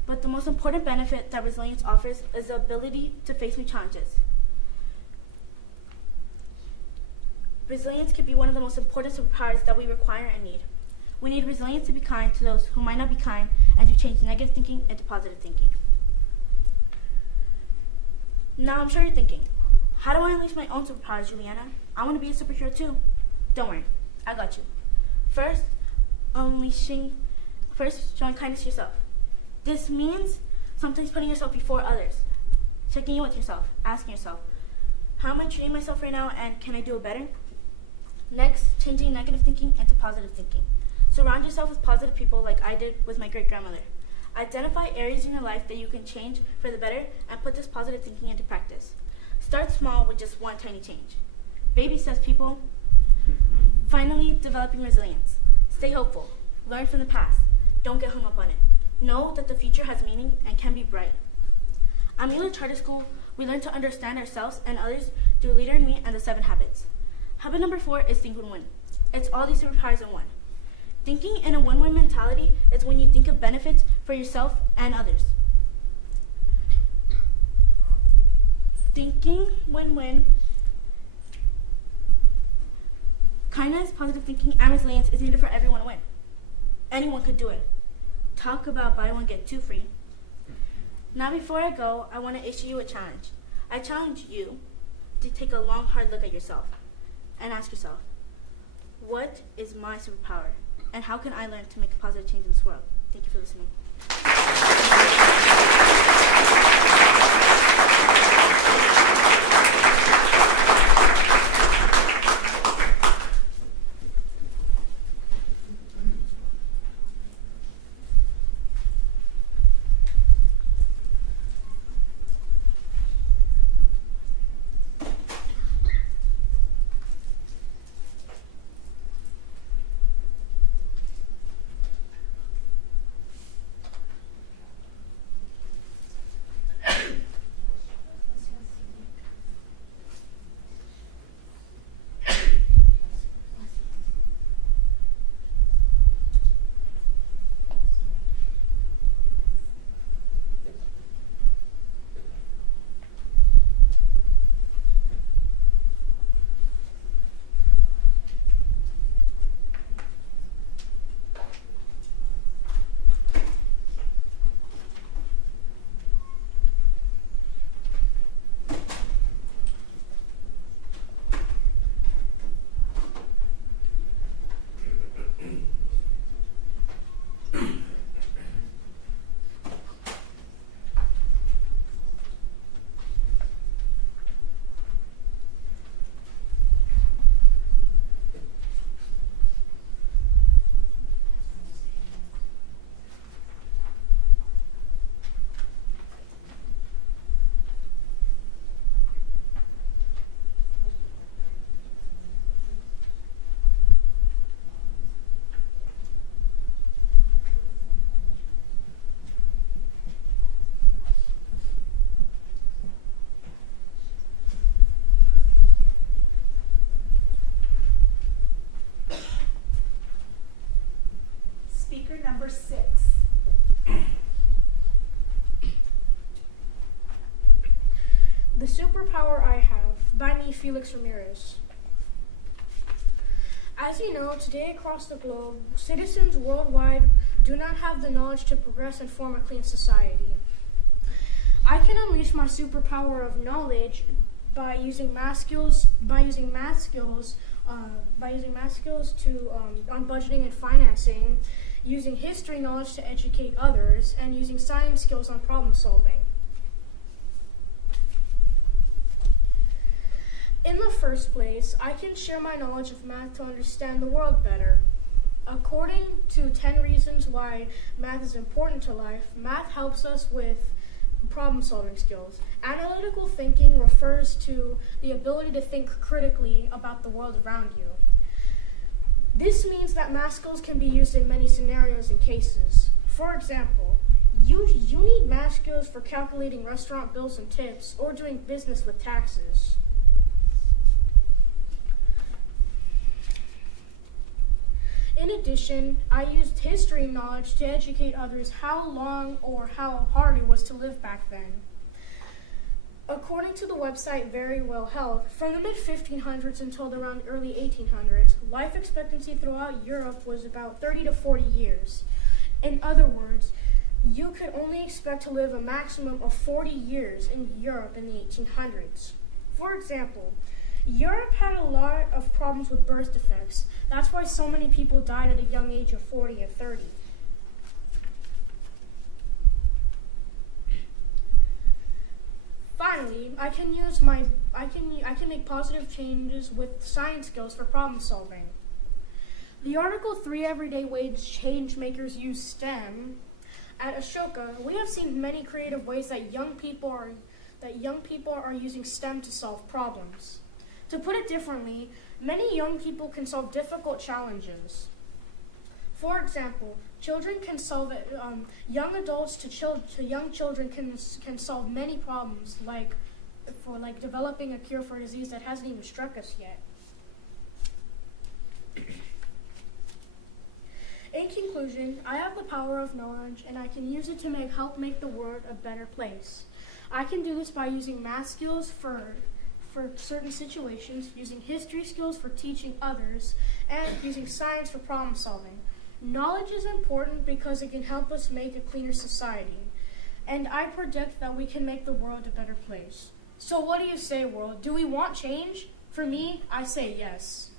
But the most important benefit that resilience offers is the ability to face new challenges. Resilience can be one of the most important superpowers that we require and need. We need resilience to be kind to those who might not be kind and to change negative thinking into positive thinking. Now I'm sure you're thinking, how do I unleash my own superpowers, Juliana? I want to be a superhero too. Don't worry, I got you. First, showing kindness to yourself. This means sometimes putting yourself before others, checking in with yourself, asking yourself, how am I treating myself right now and can I do it better? Next, changing negative thinking into positive thinking. Surround yourself with positive people like I did with my great-grandmother. Identify areas in your life that you can change for the better and put this positive thinking into practice. Start small with just one tiny change. Baby steps, people. Finally, developing resilience. Stay hopeful. Learn from the past. Don't get hung up on it. Know that the future has meaning and can be bright. At Mueller Charter School, we learn to understand ourselves and others through Leader in Me and the 7 Habits. Habit number 4 is think win-win. It's all these superpowers in one. Thinking in a win-win mentality is when you think of benefits for yourself and others. Thinking win-win, kindness, positive thinking, and resilience is needed for everyone to win. Anyone could do it. Talk about buy one, get 2 free. Now before I go, I want to issue you a challenge. I challenge you to take a long, hard look at yourself and ask yourself, what is my superpower? And how can I learn to make a positive change in this world? Thank you for listening. Superpower I Have by me, Felix Ramirez. As you know, today across the globe, citizens worldwide do not have the knowledge to progress and form a clean society. I can unleash my superpower of knowledge by using math skills on budgeting and financing, using history knowledge to educate others, and using science skills on problem solving. In the first place, I can share my knowledge of math to understand the world better. According to 10 reasons why math is important to life, math helps us with problem-solving skills. Analytical thinking refers to the ability to think critically about the world around you. This means that math skills can be used in many scenarios and cases. For example, you need math skills for calculating restaurant bills and tips or doing business with taxes. In addition, I used history knowledge to educate others how long or how hard it was to live back then. According to the website Very Well Health, from the mid-1500s until around early 1800s, life expectancy throughout Europe was about 30 to 40 years. In other words, you could only expect to live a maximum of 40 years in Europe in the 1800s. For example, Europe had a lot of problems with birth defects. That's why so many people died at a young age of 40 and 30. Finally, I can make positive changes with science skills for problem solving. The article 3 Everyday Ways Change Makers Use STEM. At Ashoka, we have seen many creative ways that young people are using STEM to solve problems. To put it differently, many young people can solve difficult challenges. For example, children can solve it. Young adults to young children can solve many problems, like developing a cure for a disease that hasn't even struck us yet. In conclusion, I have the power of knowledge, and I can use it to help make the world a better place. I can do this by using math skills for certain situations, using history skills for teaching others, and using science for problem solving. Knowledge is important because it can help us make a cleaner society, and I predict that we can make the world a better place. So what do you say, world? Do we want change? For me, I say yes.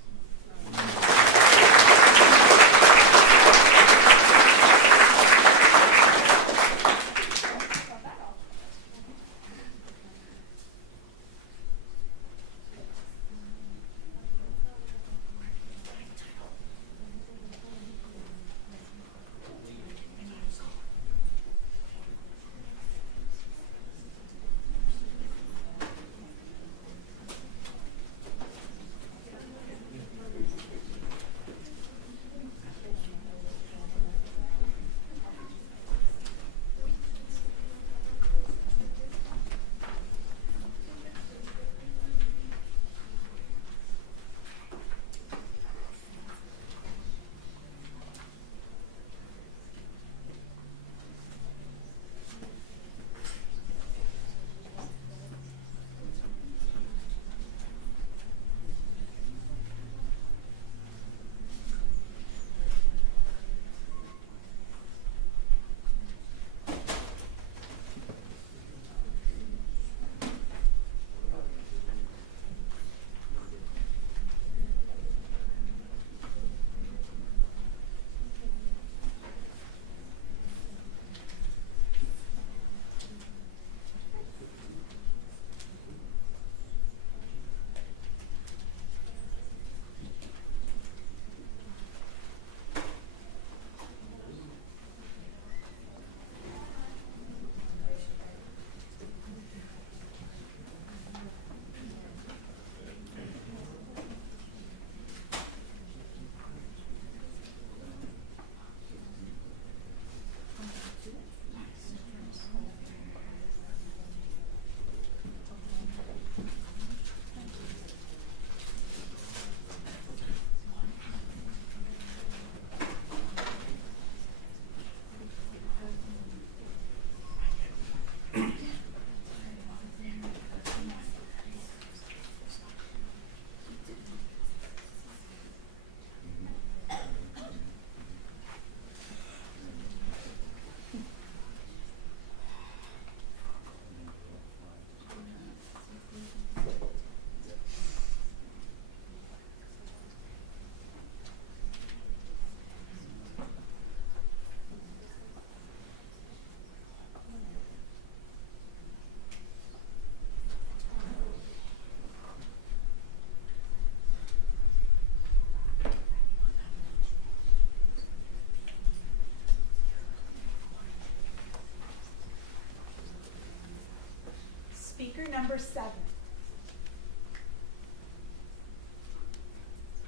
Number 7.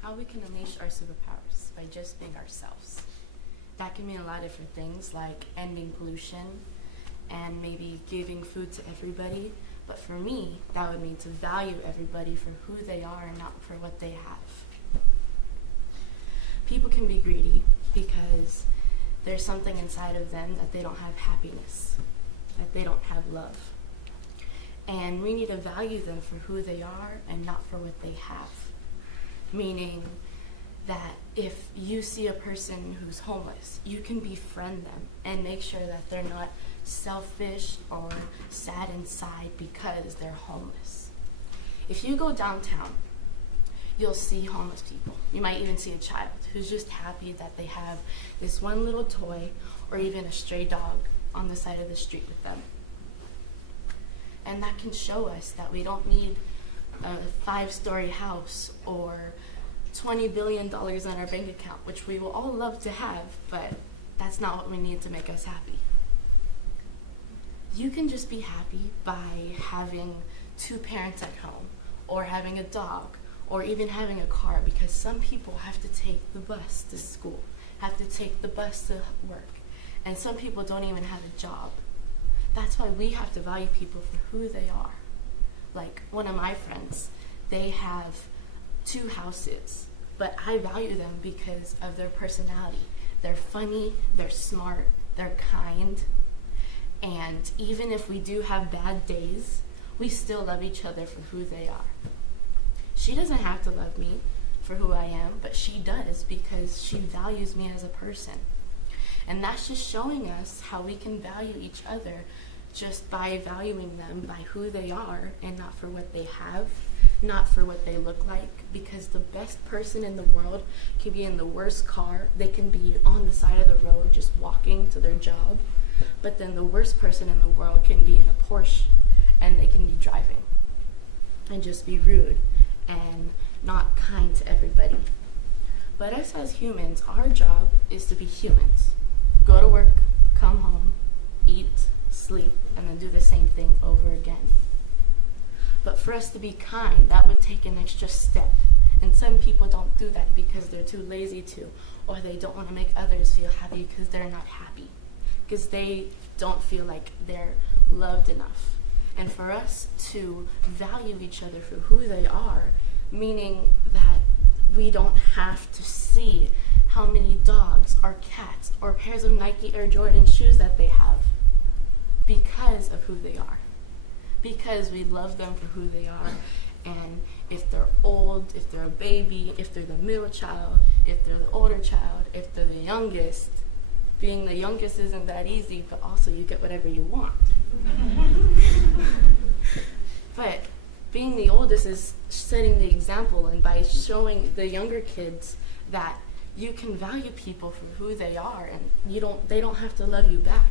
How we can unleash our superpowers by just being ourselves. That can mean a lot of different things, like ending pollution and maybe giving food to everybody. But for me, that would mean to value everybody for who they are and not for what they have. People can be greedy because there's something inside of them that they don't have happiness, that they don't have love. And we need to value them for who they are and not for what they have. Meaning that if you see a person who's homeless, you can befriend them and make sure that they're not selfish or sad inside because they're homeless. If you go downtown, you'll see homeless people. You might even see a child who's just happy that they have this one little toy or even a stray dog on the side of the street with them. And that can show us that we don't need a 5-story house or $20 billion on our bank account, which we will all love to have, but that's not what we need to make us happy. You can just be happy by having 2 parents at home, or having a dog, or even having a car, because some people have to take the bus to school, have to take the bus to work, and some people don't even have a job. That's why we have to value people for who they are. Like one of my friends, they have 2 houses, but I value them because of their personality. They're funny, they're smart, they're kind, and even if we do have bad days, we still love each other for who they are. She doesn't have to love me for who I am, but she does because she values me as a person. And that's just showing us how we can value each other just by valuing them by who they are and not for what they have, not for what they look like, because the best person in the world can be in the worst car. They can be on the side of the road just walking to their job, but then the worst person in the world can be in a Porsche and they can be driving and just be rude and not kind to everybody. But us as humans, our job is to be humans. Go to work, come home, eat, sleep, and then do the same thing over again. But for us to be kind, that would take an extra step. And some people don't do that because they're too lazy to, or they don't want to make others feel happy because they're not happy, because they don't feel like they're loved enough. And for us to value each other for who they are, meaning that we don't have to see how many dogs or cats or pairs of Nike Air Jordan shoes that they have because of who they are. Because we love them for who they are. And if they're old, if they're a baby, if they're the middle child, if they're the older child, if they're the youngest, being the youngest isn't that easy, but also you get whatever you want. But being the oldest is setting the example, and by showing the younger kids that you can value people for who they are, and they don't have to love you back.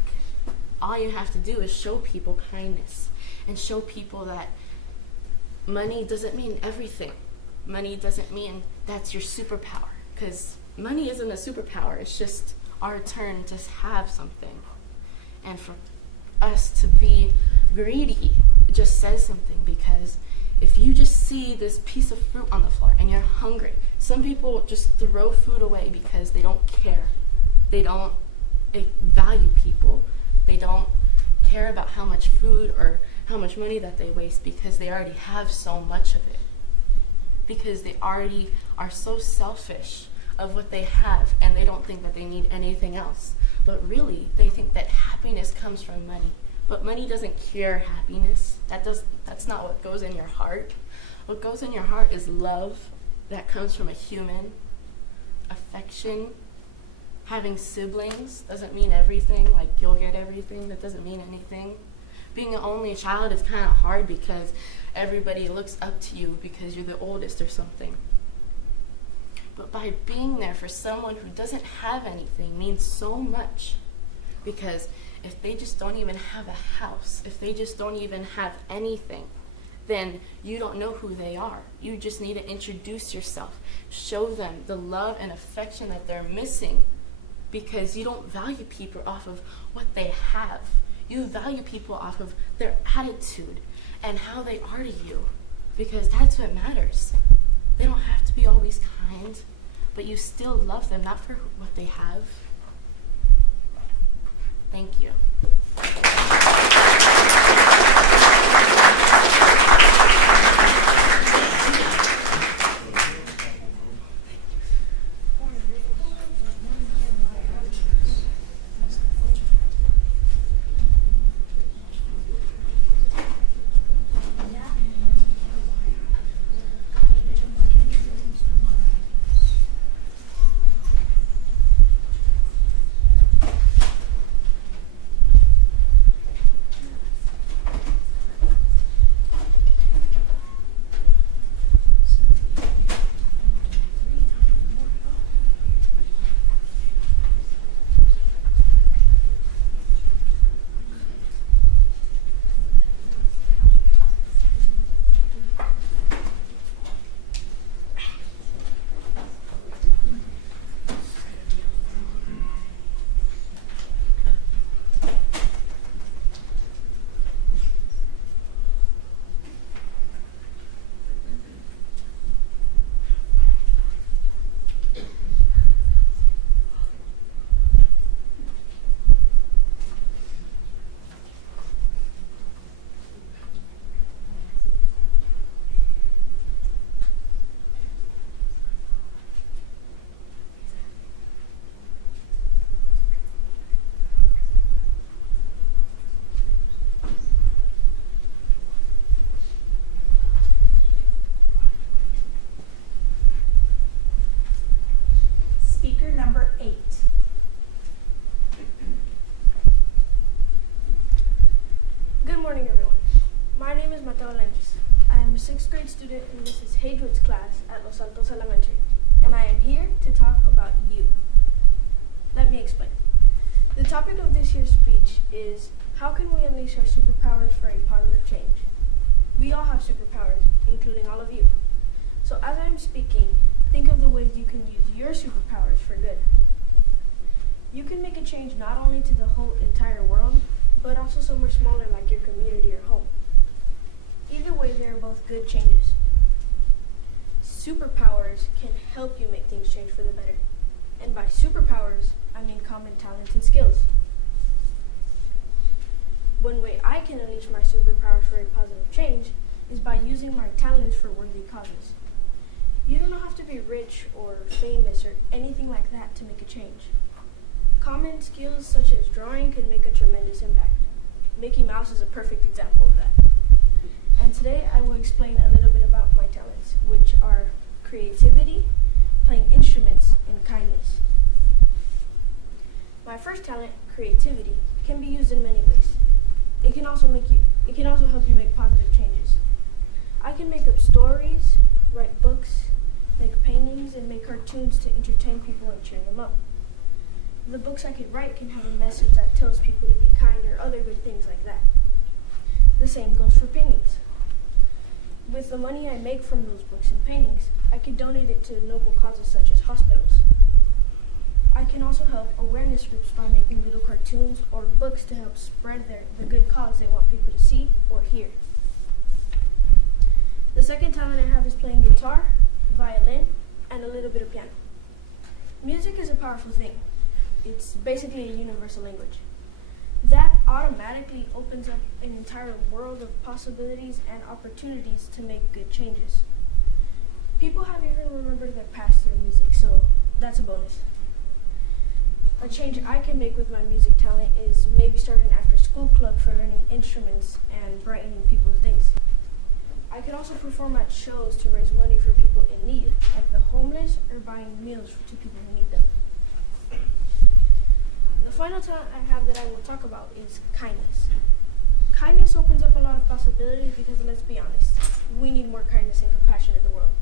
All you have to do is show people kindness and show people that money doesn't mean everything. Money doesn't mean that's your superpower, because money isn't a superpower. It's just our turn to have something. And for us to be greedy, it just says something, because if you just see this piece of fruit on the floor and you're hungry, some people just throw food away because they don't care. They don't value people. They don't care about how much food or how much money that they waste because they already have so much of it. Because they already are so selfish of what they have, and they don't think that they need anything else. But really, they think that happiness comes from money. But money doesn't cure happiness. That's not what goes in your heart. What goes in your heart is love that comes from a human, affection. Having siblings doesn't mean everything, like you'll get everything. That doesn't mean anything. Being an only child is kind of hard because everybody looks up to you because you're the oldest or something. But by being there for someone who doesn't have anything means so much, because if they just don't even have a house, if they just don't even have anything, then you don't know who they are. You just need to introduce yourself. Show them the love and affection that they're missing, because you don't value people off of what they have. You value people off of their attitude and how they are to you, because that's what matters. They don't have to be always kind, but you still love them, not for what they have. Thank you. Speaker number 8. Good morning, everyone. My name is Mateo Lenches. I am a 6th grade student in Mrs. Haywood's class at Los Altos Elementary, and I am here to talk about you. Let me explain. The topic of this year's speech is, how can we unleash our superpowers for a positive change? We all have superpowers, including all of you. So as I am speaking, think of the ways you can use your superpowers for good. You can make a change not only to the whole entire world, but also somewhere smaller like your community or home. Either way, they are both good changes. Superpowers can help you make things change for the better. And by superpowers, I mean common talents and skills. One way I can unleash my superpowers for a positive change is by using my talents for worthy causes. You don't have to be rich or famous or anything like that to make a change. Common skills such as drawing can make a tremendous impact. Mickey Mouse is a perfect example of that. And today I will explain a little bit about my talents, which are creativity, playing instruments, and kindness. My first talent, creativity, can be used in many ways. It can also help you make positive changes. I can make up stories, write books, make paintings, and make cartoons to entertain people and cheer them up. The books I could write can have a message that tells people to be kind or other good things like that. The same goes for paintings. With the money I make from those books and paintings, I could donate it to noble causes such as hospitals. I can also help awareness groups by making little cartoons or books to help spread the good cause they want people to see or hear. The second talent I have is playing guitar, violin, and a little bit of piano. Music is a powerful thing. It's basically a universal language. That automatically opens up an entire world of possibilities and opportunities to make good changes. People have even remembered their past through music, so that's a bonus. A change I can make with my music talent is maybe starting an after-school club for learning instruments and brightening people's days. I could also perform at shows to raise money for people in need, like the homeless, or buying meals to people who need them. The final talent I have that I will talk about is kindness. Kindness opens up a lot of possibilities because, let's be honest, we need more kindness and compassion in the world.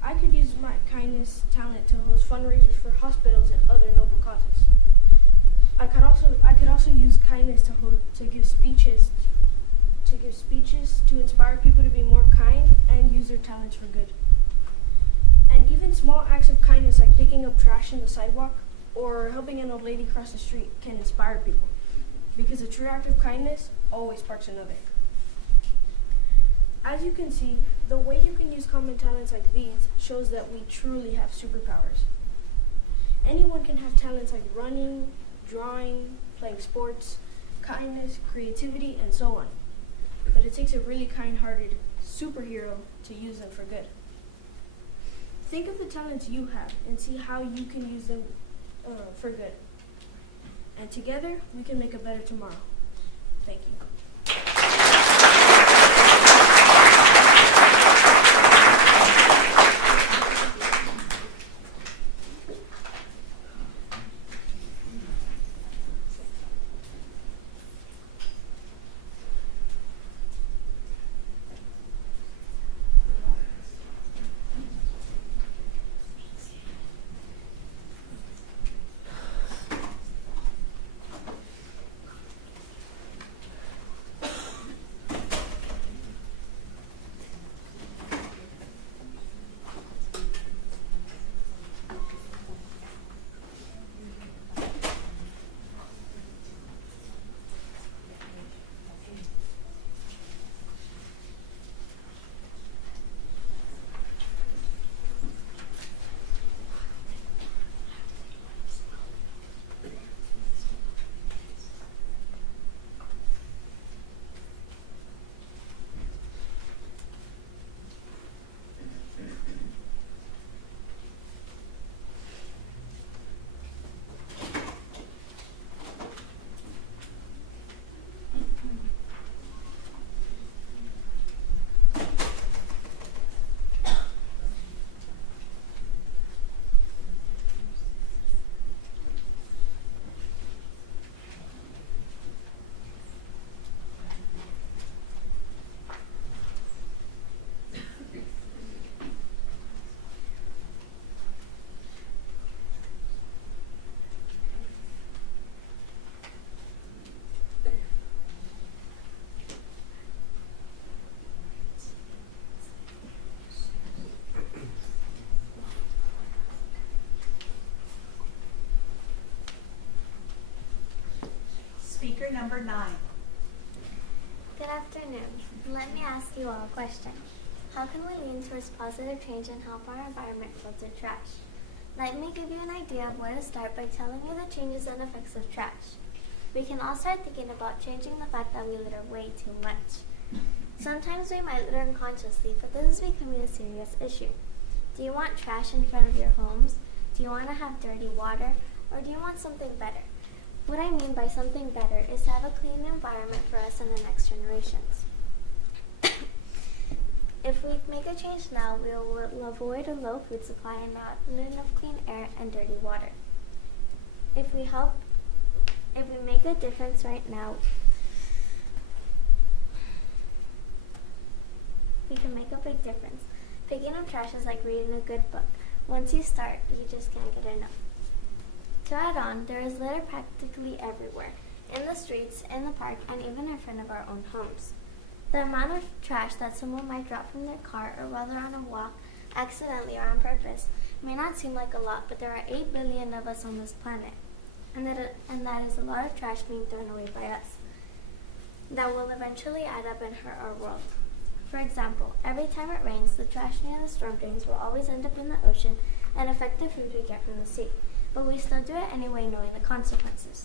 I could use my kindness talent to host fundraisers for hospitals and other noble causes. I could also use kindness to give speeches to inspire people to be more kind and use their talents for good. And even small acts of kindness like picking up trash in the sidewalk or helping an old lady cross the street can inspire people, because a true act of kindness always sparks another. As you can see, the way you can use common talents like these shows that we truly have superpowers. Anyone can have talents like running, drawing, playing sports, kindness, creativity, and so on. But it takes a really kind-hearted superhero to use them for good. Think of the talents you have and see how you can use them for good. And together, we can make a better tomorrow. Thank you. Speaker number 9. Good afternoon. Let me ask you all a question. How can we lean towards positive change and help our environment filter trash? Let me give you an idea of where to start by telling you the changes and effects of trash. We can all start thinking about changing the fact that we litter way too much. Sometimes we might litter unconsciously, but this is becoming a serious issue. Do you want trash in front of your homes? Do you want to have dirty water? Or do you want something better? What I mean by something better is to have a clean environment for us and the next generations. If we make a change now, we will avoid a low food supply and not enough clean air and dirty water. If we make a difference right now, we can make a big difference. Picking up trash is like reading a good book. Once you start, you just can't get enough. To add on, there is litter practically everywhere, in the streets, in the park, and even in front of our own homes. The amount of trash that someone might drop from their car or while they're on a walk, accidentally or on purpose, may not seem like a lot, but there are 8 billion of us on this planet, and that is a lot of trash being thrown away by us that will eventually add up and hurt our world. For example, every time it rains, the trash near the storm drains will always end up in the ocean and affect the food we get from the sea. But we still do it anyway, knowing the consequences.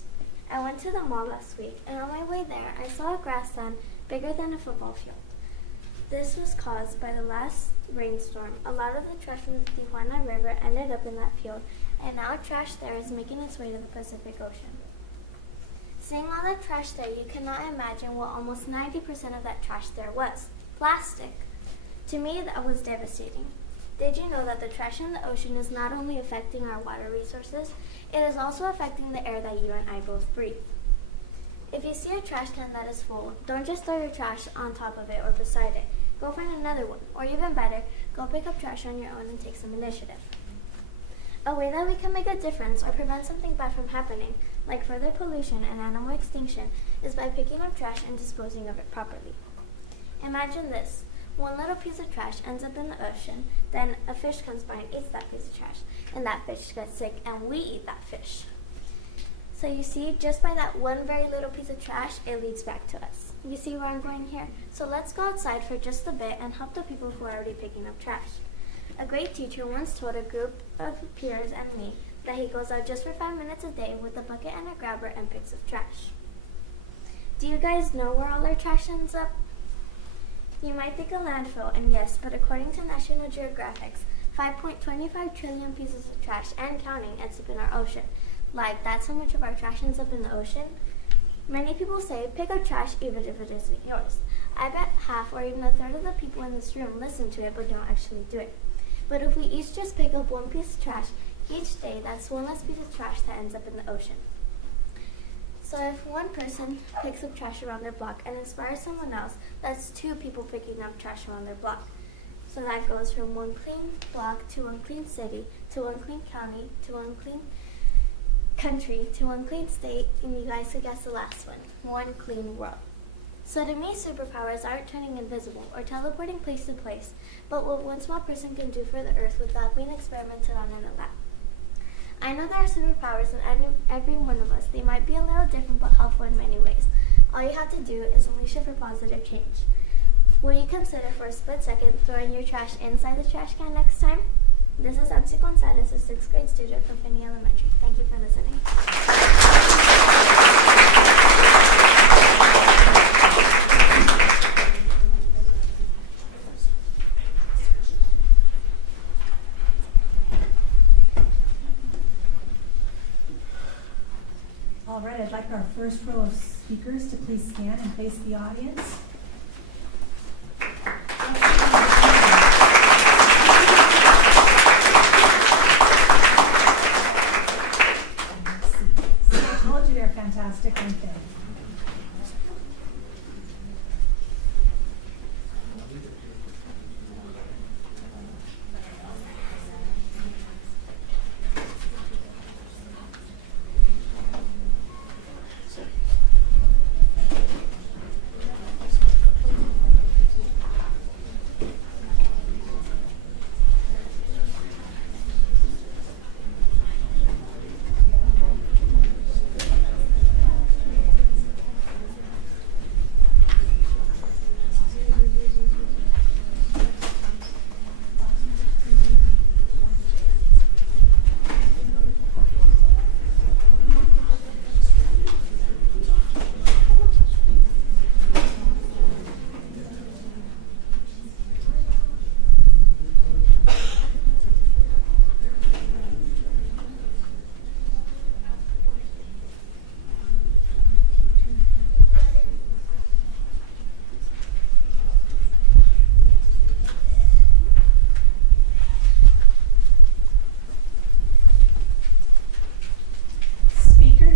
I went to the mall last week, and on my way there, I saw a grassland bigger than a football field. This was caused by the last rainstorm. A lot of the trash from the Tijuana River ended up in that field, and now trash there is making its way to the Pacific Ocean. Seeing all that trash there, you cannot imagine what almost 90% of that trash there was. Plastic. To me, that was devastating. Did you know that the trash in the ocean is not only affecting our water resources, it is also affecting the air that you and I both breathe? If you see a trash can that is full, don't just throw your trash on top of it or beside it. Go find another one, or even better, go pick up trash on your own and take some initiative. A way that we can make a difference or prevent something bad from happening, like further pollution and animal extinction, is by picking up trash and disposing of it properly. Imagine this. One little piece of trash ends up in the ocean, then a fish comes by and eats that piece of trash, and that fish gets sick, and we eat that fish. So you see, just by that one very little piece of trash, it leads back to us. You see where I'm going here? So let's go outside for just a bit and help the people who are already picking up trash. A great teacher once told a group of peers and me that he goes out just for 5 minutes a day with a bucket and a grabber and picks up trash. Do you guys know where all our trash ends up? You might think a landfill, and yes, but according to National Geographic's 5.25 trillion pieces of trash and counting ends up in our ocean. Like, that's how much of our trash ends up in the ocean? Many people say, pick up trash even if it isn't yours. I bet half or even a third of the people in this room listen to it but don't actually do it. But if we each just pick up one piece of trash each day, that's one less piece of trash that ends up in the ocean. So if one person picks up trash around their block and inspires someone else, that's 2 people picking up trash around their block. So that goes from one clean block to one clean city, to one clean county, to one clean country, to one clean state, and you guys could guess the last one clean world. So to me, superpowers aren't turning invisible or teleporting place to place, but what one small person can do for the earth without being experimented on in a lab. I know there are superpowers in every one of us. They might be a little different but helpful in many ways. All you have to do is unleash it for positive change. Will you consider for a split second throwing your trash inside the trash can next time? This is Nancy Gonzalez, a 6th grade student from Finney Elementary. Thank you for listening. All right, I'd like our first row of speakers to please stand and face the audience. I told you they're fantastic, aren't they?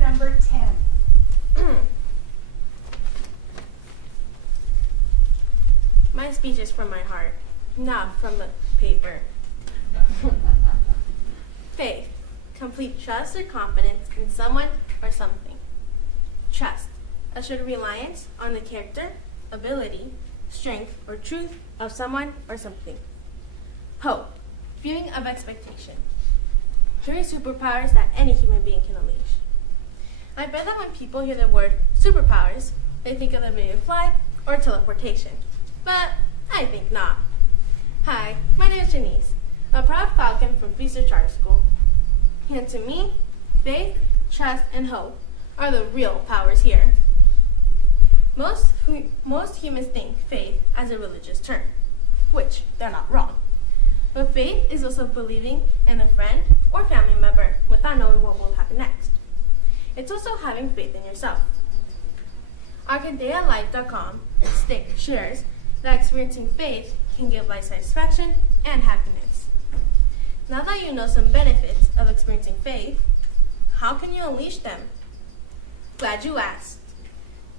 Number 10. My speech is from my heart, not from the paper. Faith, complete trust or confidence in someone or something. Trust, assured reliance on the character, ability, strength, or truth of someone or something. Hope, feeling of expectation. 3 superpowers that any human being can unleash. I bet that when people hear the word superpowers, they think of the ability to fly or teleportation. But I think not. Hi, my name is Janice, a proud Falcon from Vista Charter School. And to me, faith, trust, and hope are the real powers here. Most humans think faith as a religious term, which they're not wrong. But faith is also believing in a friend or family member without knowing what will happen next. It's also having faith in yourself. ArcadeaLife.com shares that experiencing faith can give life satisfaction and happiness. Now that you know some benefits of experiencing faith, how can you unleash them? Glad you asked.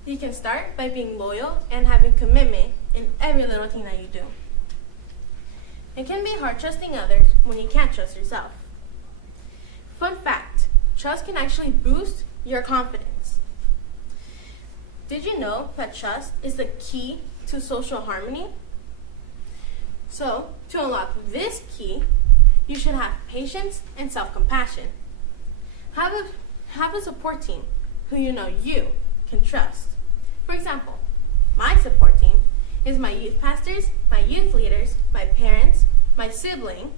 You can start by being loyal and having commitment in every little thing that you do. It can be hard trusting others when you can't trust yourself. Fun fact, trust can actually boost your confidence. Did you know that trust is the key to social harmony? So, to unlock this key, you should have patience and self-compassion. Have a support team who you know you can trust. For example, My support team is my youth pastors, my youth leaders, my parents, my sibling,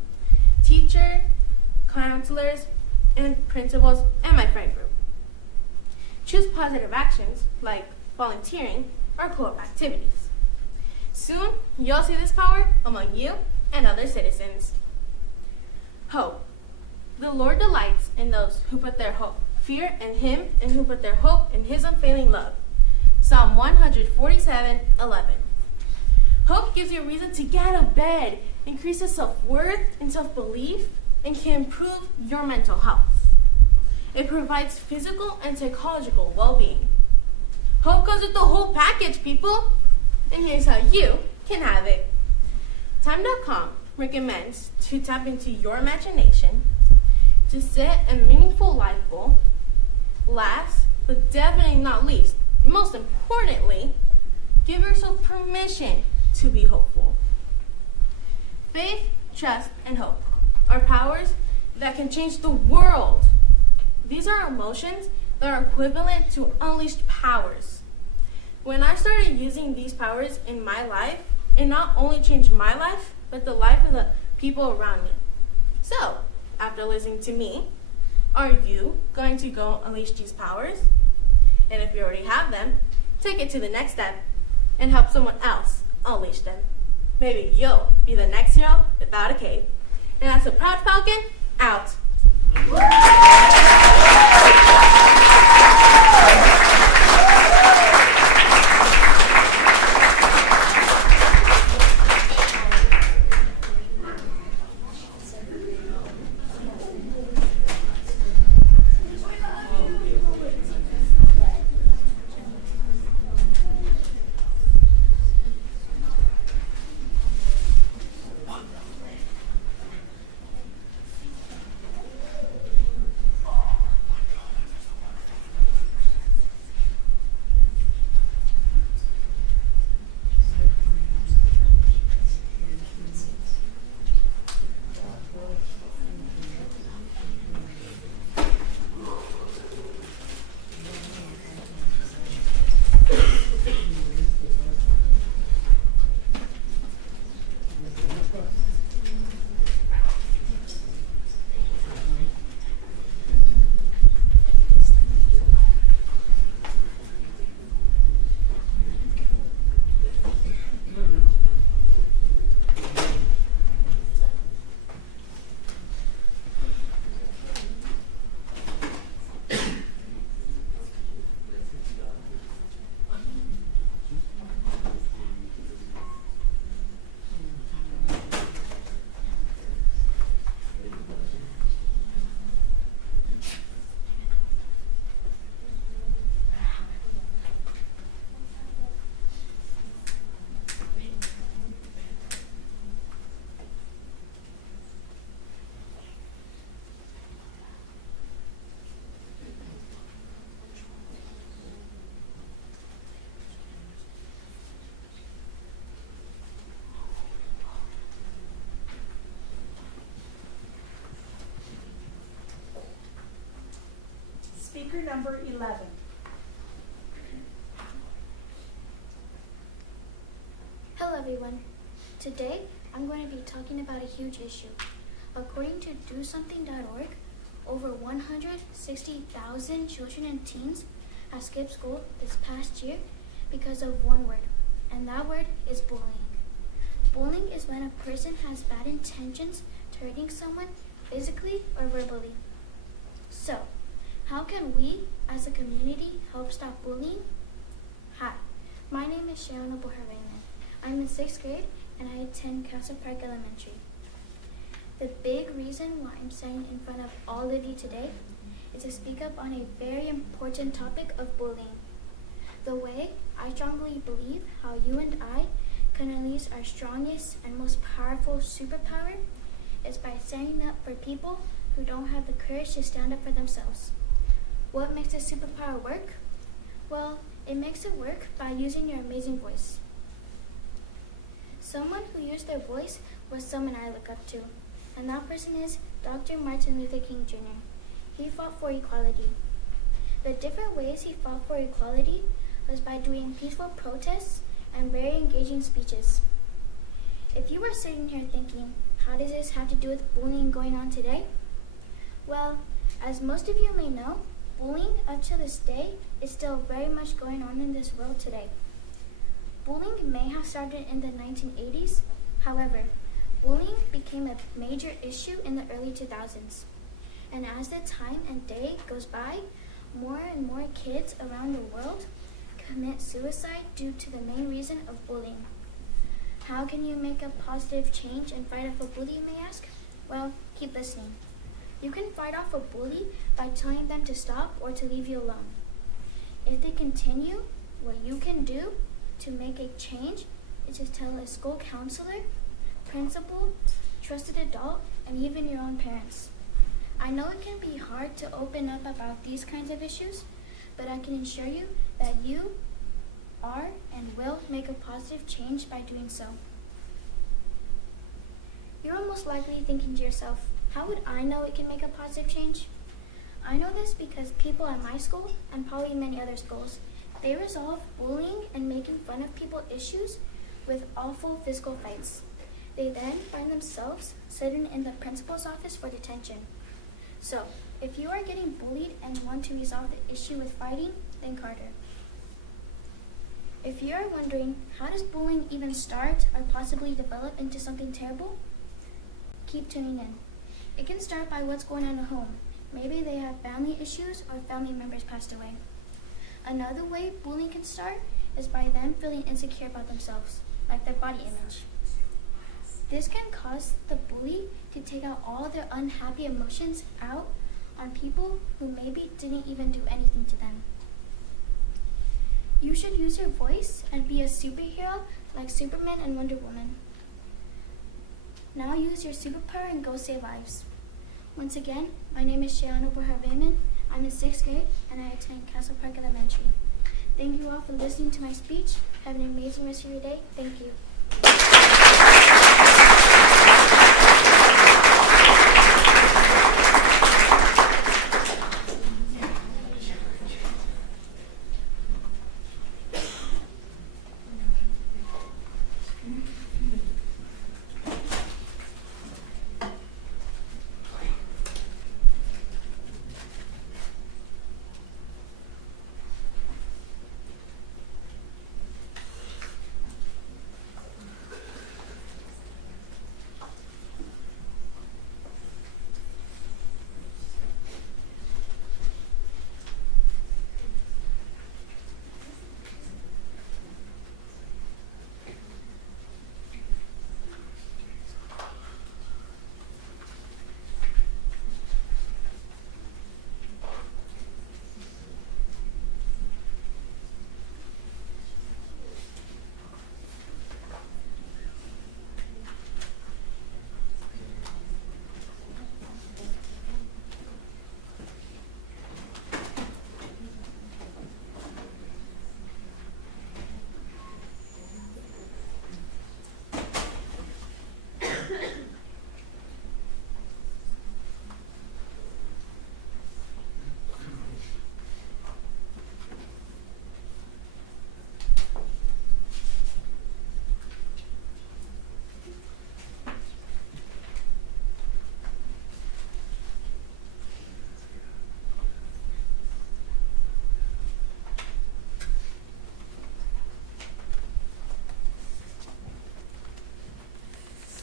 teacher, counselors, and principals, and my friend group. Choose positive actions like volunteering or co-op activities. Soon, you'll see this power among you and other citizens. Hope. The Lord delights in those who put their fear in Him and who put their hope in His unfailing love. Psalm 147:11. Hope gives you a reason to get out of bed, increases self-worth and self-belief, and can improve your mental health. It provides physical and psychological well-being. Hope comes with the whole package, people. And here's how you can have it. Time.com recommends to tap into your imagination, to set a meaningful life goal. Last, but definitely not least, most importantly, give yourself permission to be hopeful. Faith, trust, and hope are powers that can change the world. These are emotions that are equivalent to unleashed powers. When I started using these powers in my life, it not only changed my life, but the life of the people around me. So, after listening to me, are you going to go unleash these powers? And if you already have them, take it to the next step and help someone else unleash them. Maybe you'll be the next hero without a cape. And that's a Proud Falcon out. Speaker number 11. Hello everyone. Today I'm going to be talking about a huge issue. According to DoSomething.org, over 160,000 children and teens have skipped school this past year because of one word, and that word is bullying. Bullying is when a person has bad intentions to hurting someone physically or verbally. So, how can we as a community help stop bullying? Hi, my name is Sharon Oboharainen. I'm in 6th grade and I attend Castle Park Elementary. The big reason why I'm standing in front of all of you today is to speak up on a very important topic of bullying. The way I strongly believe how you and I can release our strongest and most powerful superpower is by standing up for people who don't have the courage to stand up for themselves. What makes this superpower work? Well, it makes it work by using your amazing voice. Someone who used their voice was someone I look up to, and that person is Dr. Martin Luther King Jr. He fought for equality. The different ways he fought for equality was by doing peaceful protests and very engaging speeches. If you were sitting here thinking, how does this have to do with bullying going on today? Well, as most of you may know, bullying up to this day is still very much going on in this world today. Bullying may have started in the 1980s. However, bullying became a major issue in the early 2000s. And as the time and day goes by, more and more kids around the world commit suicide due to the main reason of bullying. How can you make a positive change and fight off a bully, you may ask? Well, keep listening. You can fight off a bully by telling them to stop or to leave you alone. If they continue, what you can do to make a change is to tell a school counselor, principal, trusted adult, and even your own parents. I know it can be hard to open up about these kinds of issues, but I can assure you that you are and will make a positive change by doing so. You're most likely thinking to yourself, how would I know it can make a positive change? I know this because people at my school, and probably many other schools, they resolve bullying and making fun of people issues with awful physical fights. They then find themselves sitting in the principal's office for detention. So, if you are getting bullied and want to resolve the issue with fighting, think harder. If you are wondering, how does bullying even start or possibly develop into something terrible? Keep tuning in. It can start by what's going on at home. Maybe they have family issues or family members passed away. Another way bullying can start is by them feeling insecure about themselves, like their body image. This can cause the bully to take out all their unhappy emotions out on people who maybe didn't even do anything to them. You should use your voice and be a superhero like Superman and Wonder Woman. Now use your superpower and go save lives. Once again, my name is Shayana Bohar-Bayman. I'm in 6th grade and I attend Castle Park Elementary. Thank you all for listening to my speech. Have an amazing rest of your day. Thank you.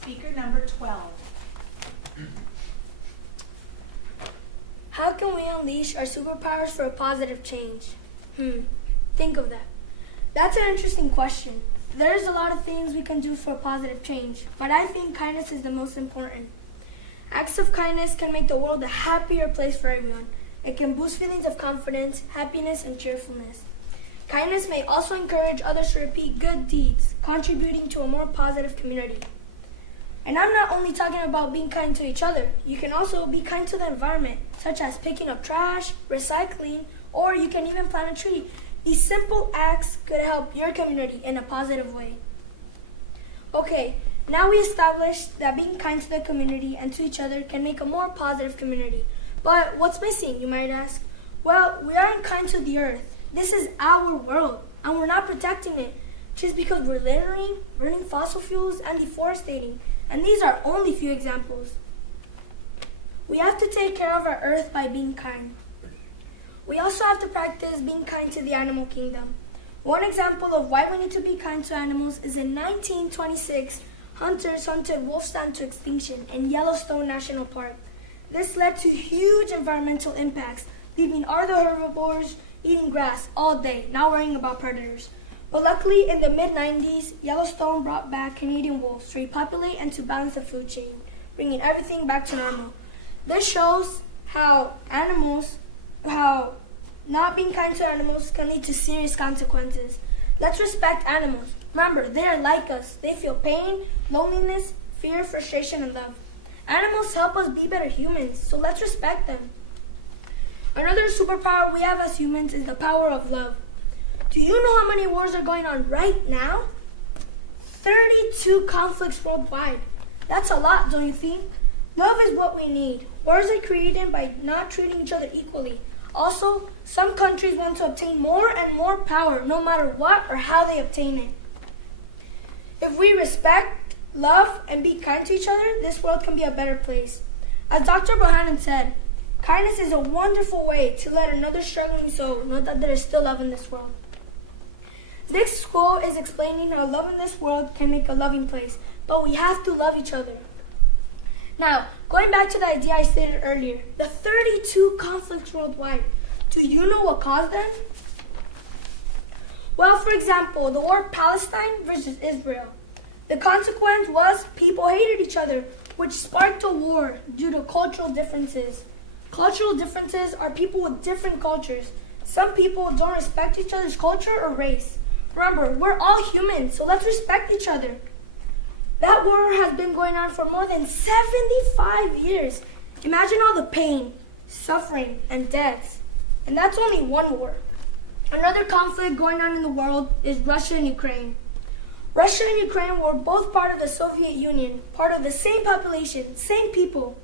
Speaker number 12. How can we unleash our superpowers for a positive change? Think of that. That's an interesting question. There's a lot of things we can do for a positive change, but I think kindness is the most important. Acts of kindness can make the world a happier place for everyone. It can boost feelings of confidence, happiness, and cheerfulness. Kindness may also encourage others to repeat good deeds, contributing to a more positive community. And I'm not only talking about being kind to each other. You can also be kind to the environment, such as picking up trash, recycling, or you can even plant a tree. These simple acts could help your community in a positive way. Okay, now we established that being kind to the community and to each other can make a more positive community. But what's missing, you might ask? Well, we aren't kind to the earth. This is our world. and we're not protecting it just because we're littering, burning fossil fuels, and deforesting. And these are only few examples. We have to take care of our earth by being kind. We also have to practice being kind to the animal kingdom. One example of why we need to be kind to animals is in 1926, hunters hunted wolves down to extinction in Yellowstone National Park. This led to huge environmental impacts, leaving other herbivores eating grass all day, not worrying about predators. But luckily, in the mid-90s, Yellowstone brought back Canadian wolves to repopulate and to balance the food chain, bringing everything back to normal. This shows how not being kind to animals can lead to serious consequences. Let's respect animals. Remember, they are like us. They feel pain, loneliness, fear, frustration, and love. Animals help us be better humans, so let's respect them. Another superpower we have as humans is the power of love. Do you know how many wars are going on right now? 32 conflicts worldwide. That's a lot, don't you think? Love is what we need. Wars are created by not treating each other equally. Also, some countries want to obtain more and more power, no matter what or how they obtain it. If we respect, love, and be kind to each other, this world can be a better place. As Dr. Bohannon said, kindness is a wonderful way to let another struggling soul know that there is still love in this world. This school is explaining how love in this world can make a loving place, but we have to love each other. Now, going back to the idea I stated earlier, the 32 conflicts worldwide, do you know what caused them? Well, for example, the war of Palestine versus Israel. The consequence was people hated each other, which sparked a war due to cultural differences. Cultural differences are people with different cultures. Some people don't respect each other's culture or race. Remember, we're all humans, so let's respect each other. That war has been going on for more than 75 years. Imagine all the pain, suffering, and deaths. And that's only one war. Another conflict going on in the world is Russia and Ukraine. Russia and Ukraine were both part of the Soviet Union, part of the same population, same people.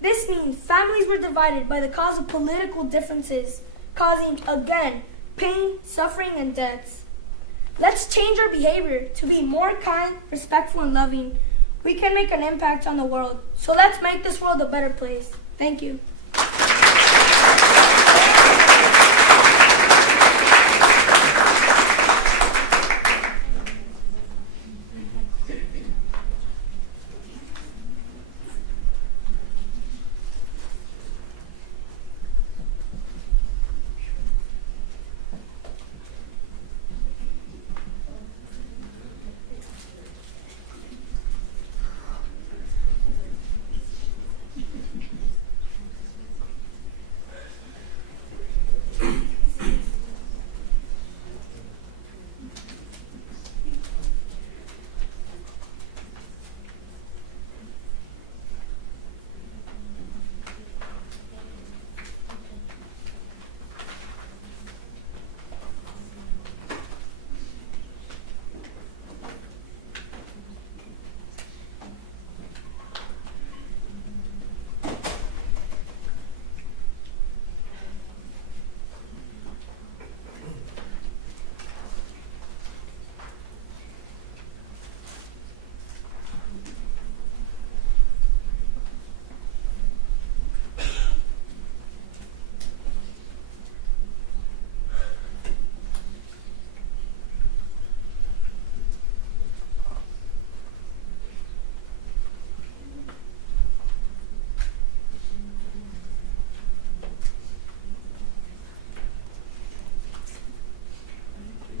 This means families were divided by the cause of political differences, causing, again, pain, suffering, and deaths. Let's change our behavior to be more kind, respectful, and loving. We can make an impact on the world. So let's make this world a better place. Thank you.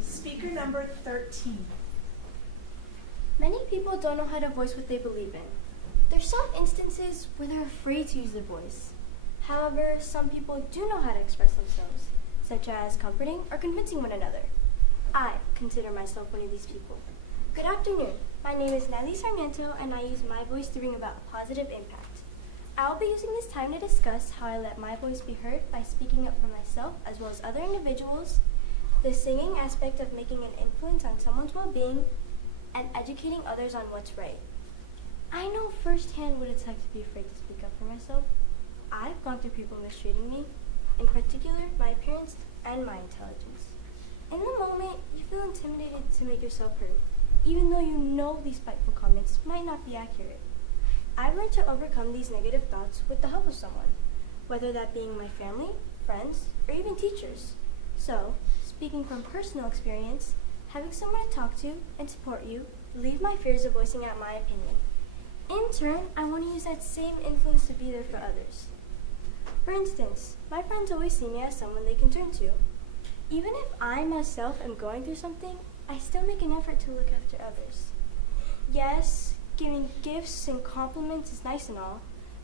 Speaker number 13. Many people don't know how to voice what they believe in. There's some instances where they're afraid to use their voice. However, some people do know how to express themselves, such as comforting or convincing one another. I consider myself one of these people. Good afternoon. My name is Nelly Sarmiento, and I use my voice to bring about positive impact. I'll be using this time to discuss how I let my voice be heard by speaking up for myself as well as other individuals, the singing aspect of making an influence on someone's well-being, and educating others on what's right. I know firsthand what it's like to be afraid to speak up for myself. I've gone through people mistreating me, in particular my appearance and my intelligence. In the moment, you feel intimidated to make yourself heard, even though you know these spiteful comments might not be accurate. I've learned to overcome these negative thoughts with the help of someone, whether that being my family, friends, or even teachers. So, speaking from personal experience, having someone to talk to and support you relieve my fears of voicing out my opinion. In turn, I want to use that same influence to be there for others. For instance, my friends always see me as someone they can turn to. Even if I myself am going through something, I still make an effort to look after others. Yes, giving gifts and compliments is nice and all,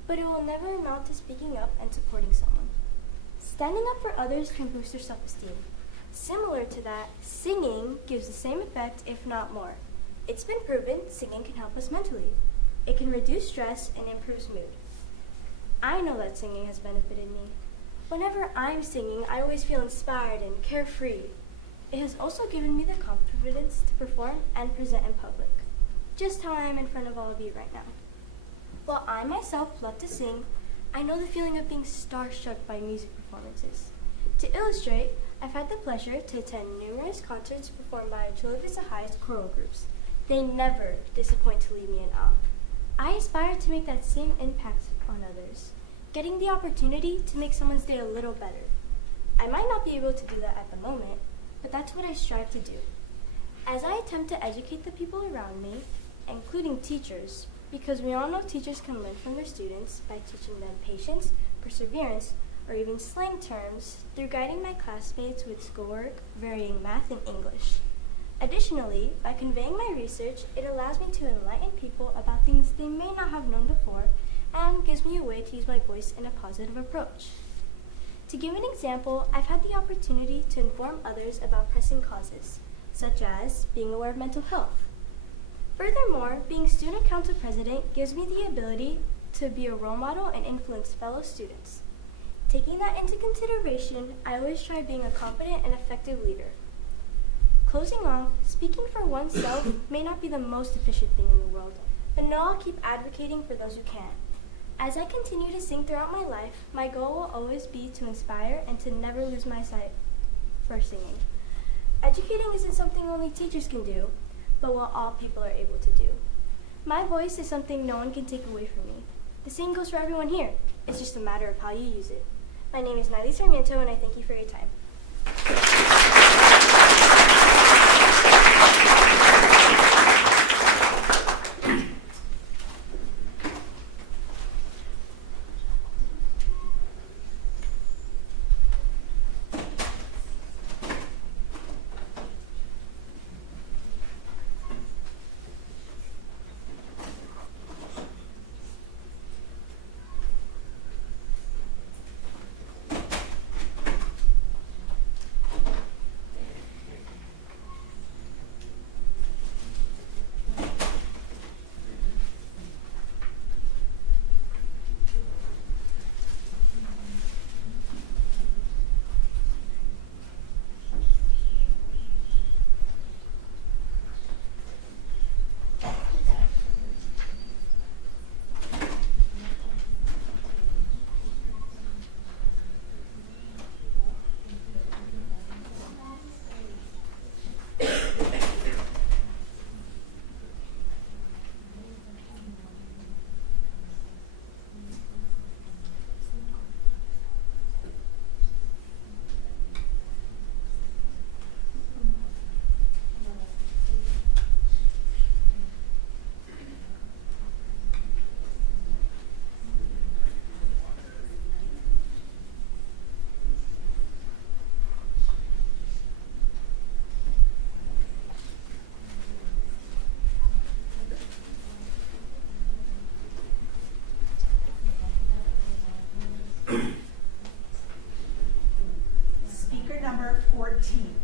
but it will never amount to speaking up and supporting someone. Standing up for others can boost their self-esteem. Similar to that, singing gives the same effect, if not more. It's been proven singing can help us mentally. It can reduce stress and improves mood. I know that singing has benefited me. Whenever I'm singing, I always feel inspired and carefree. It has also given me the confidence to perform and present in public, just how I am in front of all of you right now. While I myself love to sing, I know the feeling of being starstruck by music performances. To illustrate, I've had the pleasure to attend numerous concerts performed by Chula Vista High's choral groups. They never disappoint to leave me in awe. I aspire to make that same impact on others, getting the opportunity to make someone's day a little better. I might not be able to do that at the moment, but that's what I strive to do. As I attempt to educate the people around me, including teachers, because we all know teachers can learn from their students by teaching them patience, perseverance, or even slang terms through guiding my classmates with schoolwork, varying math and English. Additionally, by conveying my research, it allows me to enlighten people about things they may not have known before and gives me a way to use my voice in a positive approach. To give an example, I've had the opportunity to inform others about pressing causes, such as being aware of mental health. Furthermore, being student council president gives me the ability to be a role model and influence fellow students. Taking that into consideration, I always try being a confident and effective leader. Closing off, speaking for oneself may not be the most efficient thing in the world, but know I'll keep advocating for those who can. As I continue to sing throughout my life, my goal will always be to inspire and to never lose my sight for singing. Educating isn't something only teachers can do, but what all people are able to do. My voice is something no one can take away from me. The same goes for everyone here. It's just a matter of how you use it. My name is Miley Sarmiento, and I thank you for your time. Speaker number 14.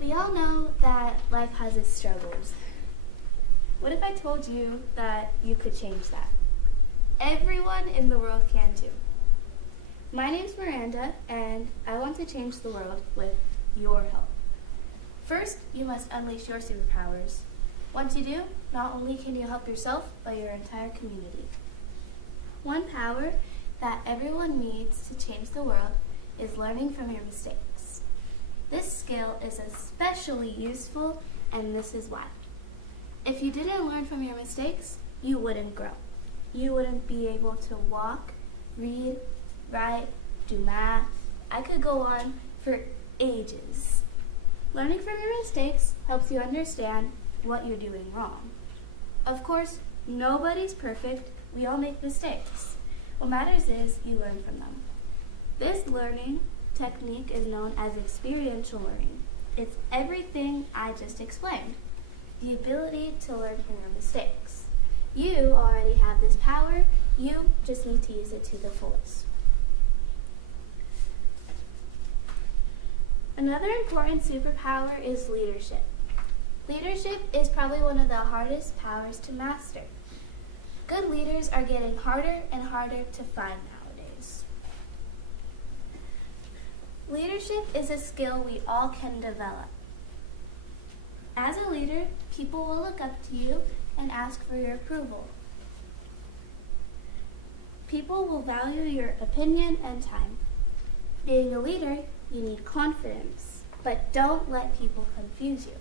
We all know that life has its struggles. What if I told you that you could change that? Everyone in the world can too. My name's Miranda, and I want to change the world with your help. First, you must unleash your superpowers. Once you do, not only can you help yourself, but your entire community. One power that everyone needs to change the world is learning from your mistakes. This skill is especially useful, and this is why. If you didn't learn from your mistakes, you wouldn't grow. You wouldn't be able to walk, read, write, do math. I could go on for ages. Learning from your mistakes helps you understand what you're doing wrong. Of course, nobody's perfect. We all make mistakes. What matters is you learn from them. This learning technique is known as experiential learning. It's everything I just explained. The ability to learn from your mistakes. You already have this power. You just need to use it to the fullest. Another important superpower is leadership. Leadership is probably one of the hardest powers to master. Good leaders are getting harder and harder to find nowadays. Leadership is a skill we all can develop. As a leader, people will look up to you and ask for your approval. People will value your opinion and time. Being a leader, you need confidence, but don't let people confuse you.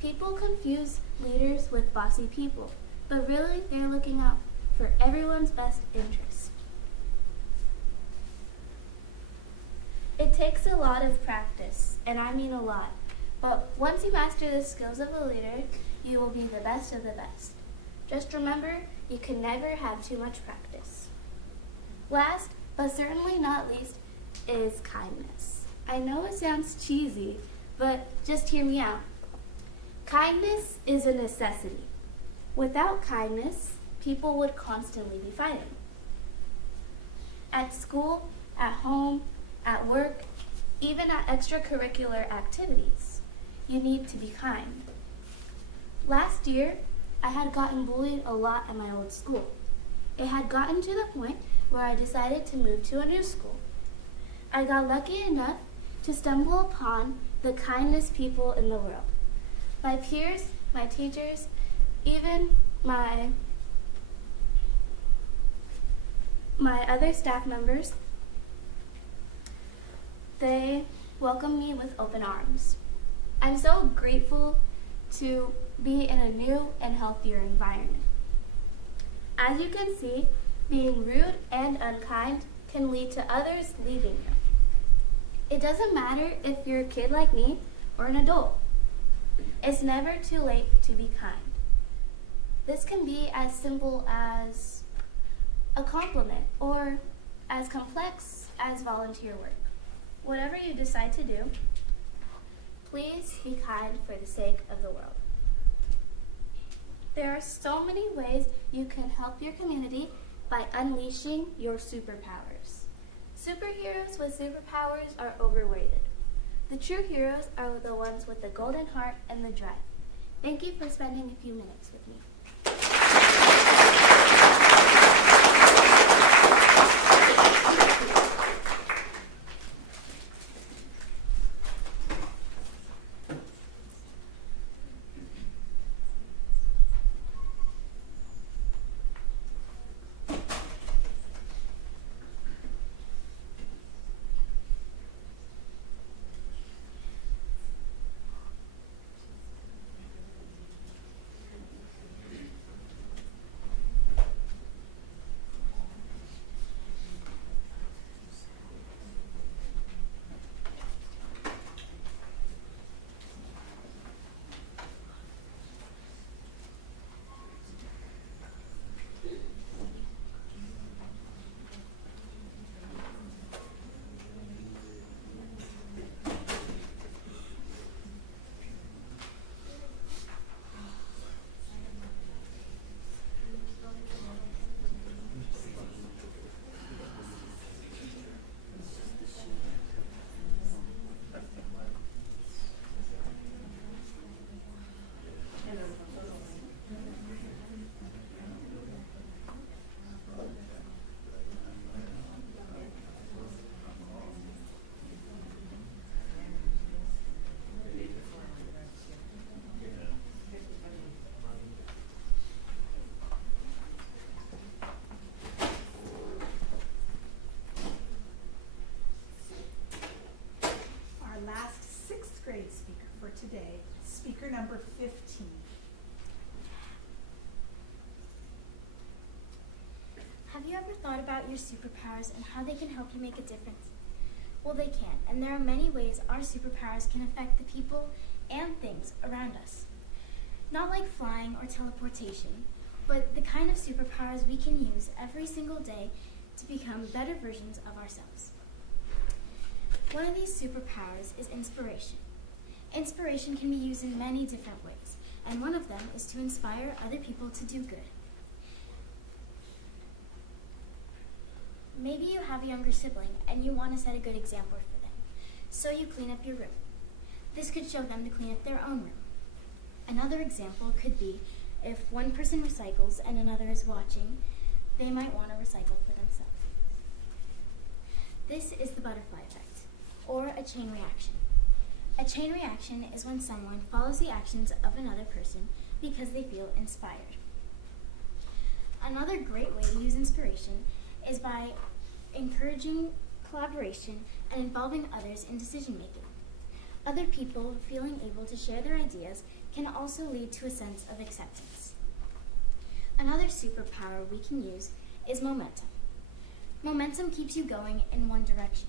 People confuse leaders with bossy people, but really they're looking out for everyone's best interest. It takes a lot of practice, and I mean a lot, but once you master the skills of a leader, you will be the best of the best. Just remember, you can never have too much practice. Last, but certainly not least, is kindness. I know it sounds cheesy, but just hear me out. Kindness is a necessity. Without kindness, people would constantly be fighting. At school, at home, at work, even at extracurricular activities, you need to be kind. Last year, I had gotten bullied a lot at my old school. It had gotten to the point where I decided to move to a new school. I got lucky enough to stumble upon the kindest people in the world. My peers, my teachers, even my other staff members, they welcomed me with open arms. I'm so grateful to be in a new and healthier environment. As you can see, being rude and unkind can lead to others leaving you. It doesn't matter if you're a kid like me or an adult. It's never too late to be kind. This can be as simple as a compliment or as complex as volunteer work. Whatever you decide to do, please be kind for the sake of the world. There are so many ways you can help your community by unleashing your superpowers. Superheroes with superpowers are overrated. The true heroes are the ones with the golden heart and the drive. Thank you for spending a few minutes with me. number 15. Have you ever thought about your superpowers and how they can help you make a difference? Well, they can, and there are many ways our superpowers can affect the people and things around us. Not like flying or teleportation, but the kind of superpowers we can use every single day to become better versions of ourselves. One of these superpowers is inspiration. Inspiration can be used in many different ways, and one of them is to inspire other people to do good. Maybe you have a younger sibling and you want to set a good example for them, so you clean up your room. This could show them to clean up their own room. Another example could be if one person recycles and another is watching, they might want to recycle for themselves. This is the butterfly effect, or a chain reaction. A chain reaction is when someone follows the actions of another person because they feel inspired. Another great way to use inspiration is by encouraging collaboration and involving others in decision making. Other people feeling able to share their ideas can also lead to a sense of acceptance. Another superpower we can use is momentum. Momentum keeps you going in one direction.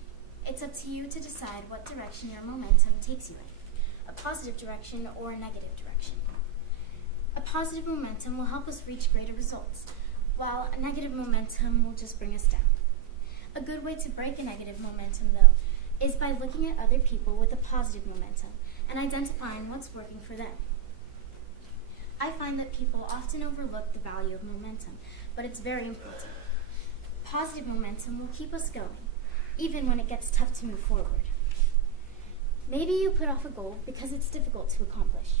It's up to you to decide what direction your momentum takes you in, a positive direction or a negative direction. A positive momentum will help us reach greater results, while a negative momentum will just bring us down. A good way to break a negative momentum, though, is by looking at other people with a positive momentum and identifying what's working for them. I find that people often overlook the value of momentum, but it's very important. Positive momentum will keep us going, even when it gets tough to move forward. Maybe you put off a goal because it's difficult to accomplish.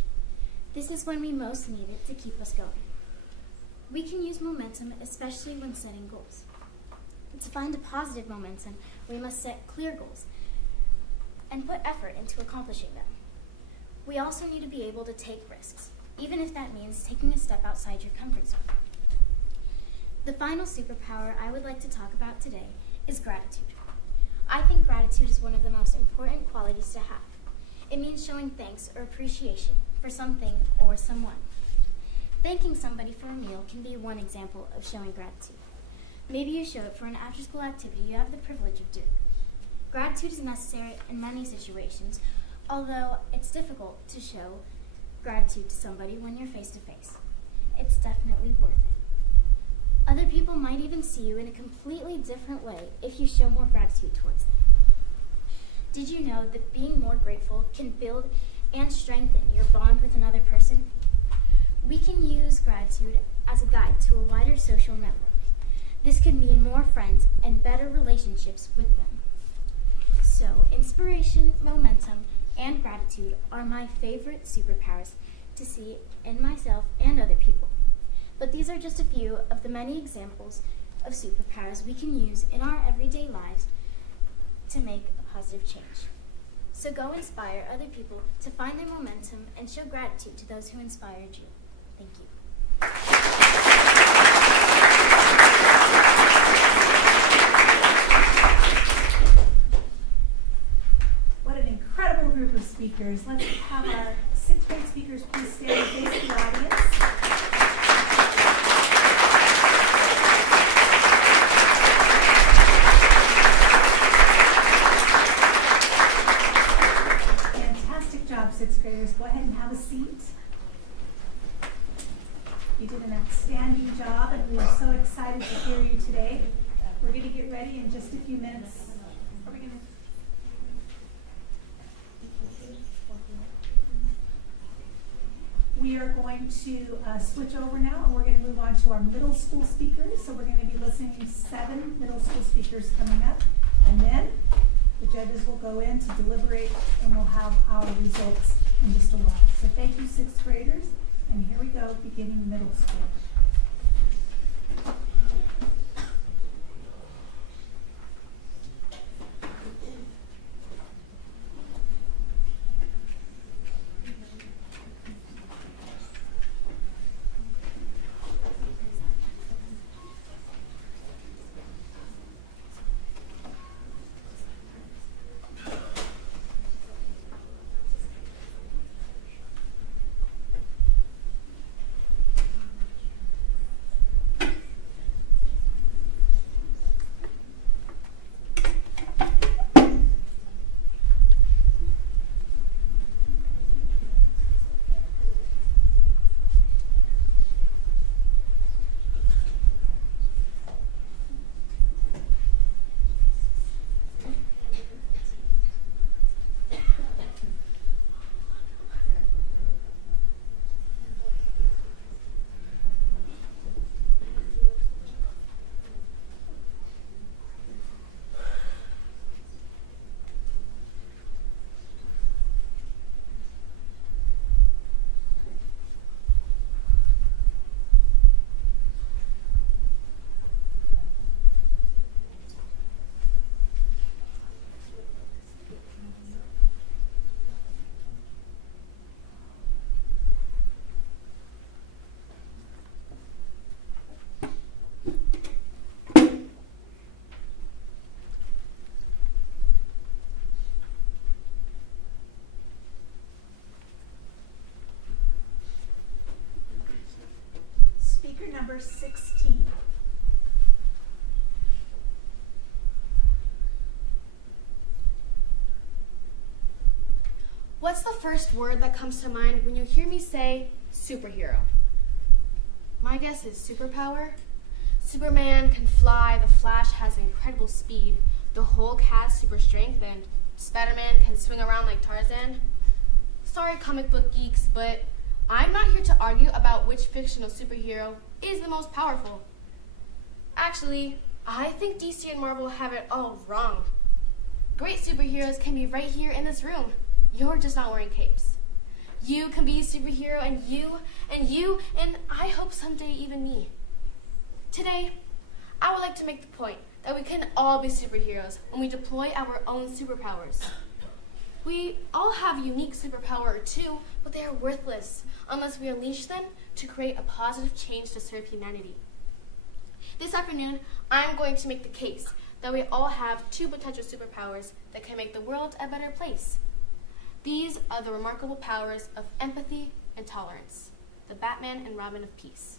This is when we most need it to keep us going. We can use momentum especially when setting goals. To find a positive momentum, we must set clear goals and put effort into accomplishing them. We also need to be able to take risks, even if that means taking a step outside your comfort zone. The final superpower I would like to talk about today is gratitude. I think gratitude is one of the most important qualities to have. It means showing thanks or appreciation for something or someone. Thanking somebody for a meal can be one example of showing gratitude. Maybe you show it for an after-school activity you have the privilege of doing. Gratitude is necessary in many situations, although it's difficult to show gratitude to somebody when you're face to face. It's definitely worth it. Other people might even see you in a completely different way if you show more gratitude towards them. Did you know that being more grateful can build and strengthen your bond with another person? We can use gratitude as a guide to a wider social network. This could mean more friends and better relationships with them. So, inspiration, momentum, and gratitude are my favorite superpowers to see in myself and other people. But these are just a few of the many examples of superpowers we can use in our everyday lives to make a positive change. So go inspire other people to find their momentum and show gratitude to those who inspired you. Thank you. What an incredible group of speakers. Let's have our 6th grade speakers please stand and face the audience. Fantastic job, 6th graders. Go ahead and have a seat. You did an outstanding job, and we are so excited to hear you today. We're going to get ready in just a few minutes. We are going to switch over now, and we're going to move on to our middle school speakers. So we're going to be listening to 7 middle school speakers coming up, and then the judges will go in to deliberate, and we'll have our results in just a while. So thank you, 6th graders, and here we go, beginning middle school. number 16. What's the first word that comes to mind when you hear me say superhero? My guess is superpower. Superman can fly, the Flash has incredible speed, the Hulk has super strength, and Spider-Man can swing around like Tarzan. Sorry, comic book geeks, but I'm not here to argue about which fictional superhero is the most powerful. Actually, I think DC and Marvel have it all wrong. Great superheroes can be right here in this room. You're just not wearing capes. You can be a superhero, and you, and I hope someday even me. Today, I would like to make the point that we can all be superheroes when we deploy our own superpowers. We all have a unique superpower or two, but they are worthless unless we unleash them to create a positive change to serve humanity. This afternoon, I'm going to make the case that we all have two potential superpowers that can make the world a better place. These are the remarkable powers of empathy and tolerance, the Batman and Robin of peace.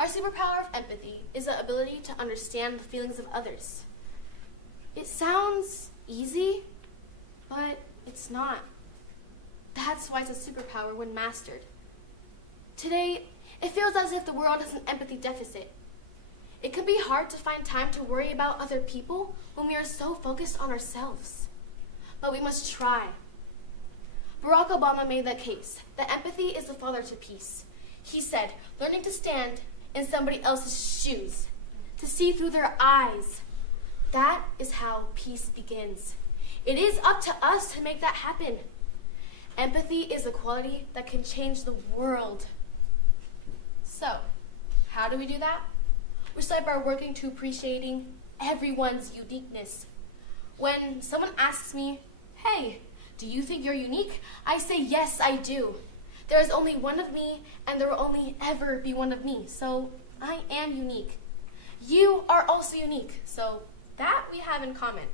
Our superpower of empathy is the ability to understand the feelings of others. It sounds easy, but it's not. That's why it's a superpower when mastered. Today, it feels as if the world has an empathy deficit. It can be hard to find time to worry about other people when we are so focused on ourselves. But we must try. Barack Obama made that case, that empathy is the father to peace. He said, learning to stand in somebody else's shoes, to see through their eyes. That is how peace begins. It is up to us to make that happen. Empathy is a quality that can change the world. So, how do we do that? We start by working to appreciating everyone's uniqueness. When someone asks me, hey, do you think you're unique? I say, yes, I do. There is only one of me, and there will only ever be one of me, so I am unique. You are also unique, so that we have in common.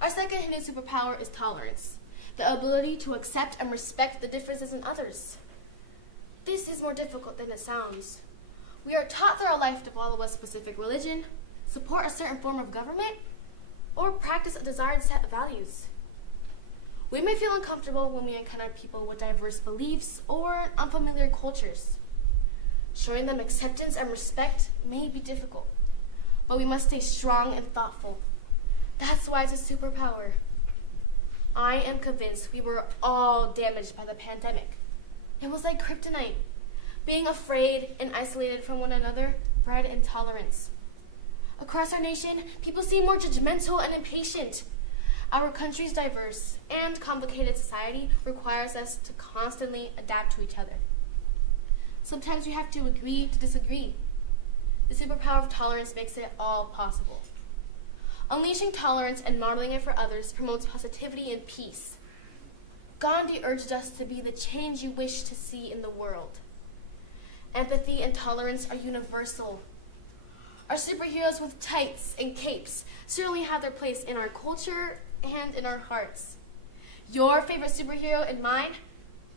Our second hidden superpower is tolerance, the ability to accept and respect the differences in others. This is more difficult than it sounds. We are taught through our life to follow a specific religion, support a certain form of government, or practice a desired set of values. We may feel uncomfortable when we encounter people with diverse beliefs or unfamiliar cultures. Showing them acceptance and respect may be difficult, but we must stay strong and thoughtful. That's why it's a superpower. I am convinced we were all damaged by the pandemic. It was like kryptonite. Being afraid and isolated from one another bred intolerance. Across our nation, people seem more judgmental and impatient. Our country's diverse and complicated society requires us to constantly adapt to each other. Sometimes we have to agree to disagree. The superpower of tolerance makes it all possible. Unleashing tolerance and modeling it for others promotes positivity and peace. Gandhi urged us to be the change you wish to see in the world. Empathy and tolerance are universal. Our superheroes with tights and capes certainly have their place in our culture and in our hearts. Your favorite superhero and mine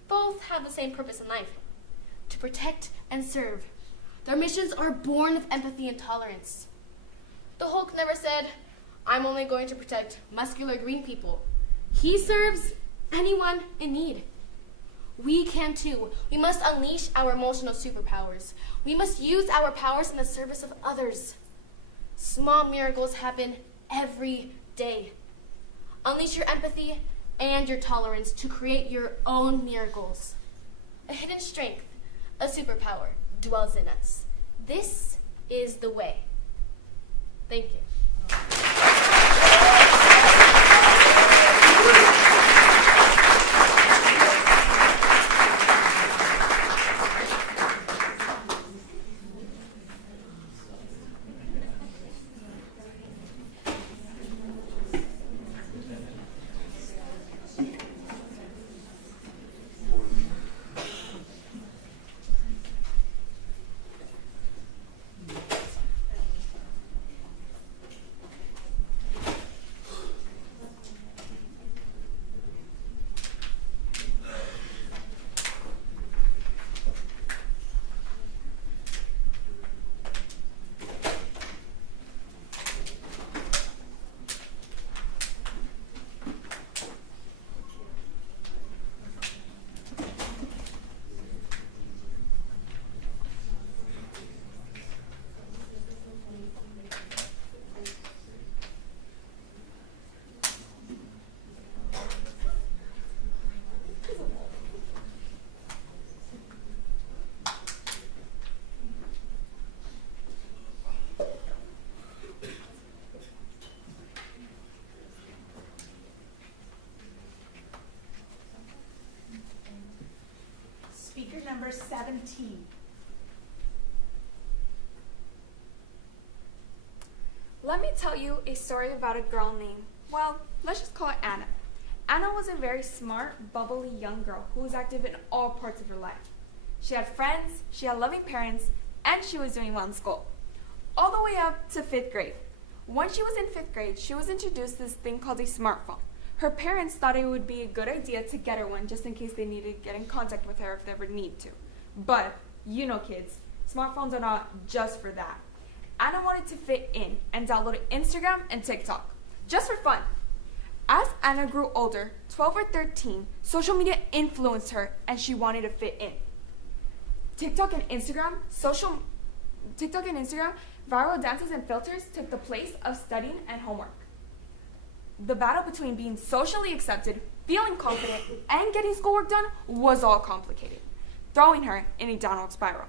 both have the same purpose in life, to protect and serve. Their missions are born of empathy and tolerance. The Hulk never said, I'm only going to protect muscular green people. He serves anyone in need. We can too. We must unleash our emotional superpowers. We must use our powers in the service of others. Small miracles happen every day. Unleash your empathy and your tolerance to create your own miracles. A hidden strength, a superpower, dwells in us. This is the way. Thank you. number 17. Let me tell you a story about a girl named, well, let's just call her Anna. Anna was a very smart, bubbly young girl who was active in all parts of her life. She had friends, she had loving parents, and she was doing well in school. All the way up to 5th grade. Once she was in 5th grade, she was introduced to this thing called a smartphone. Her parents thought it would be a good idea to get her one just in case they needed to get in contact with her if they ever need to. But, you know kids, smartphones are not just for that. Anna wanted to fit in and downloaded Instagram and TikTok, just for fun. As Anna grew older, 12 or 13, social media influenced her and she wanted to fit in. TikTok and Instagram, viral dances and filters took the place of studying and homework. The battle between being socially accepted, feeling confident, and getting schoolwork done was all complicated, throwing her in a downward spiral.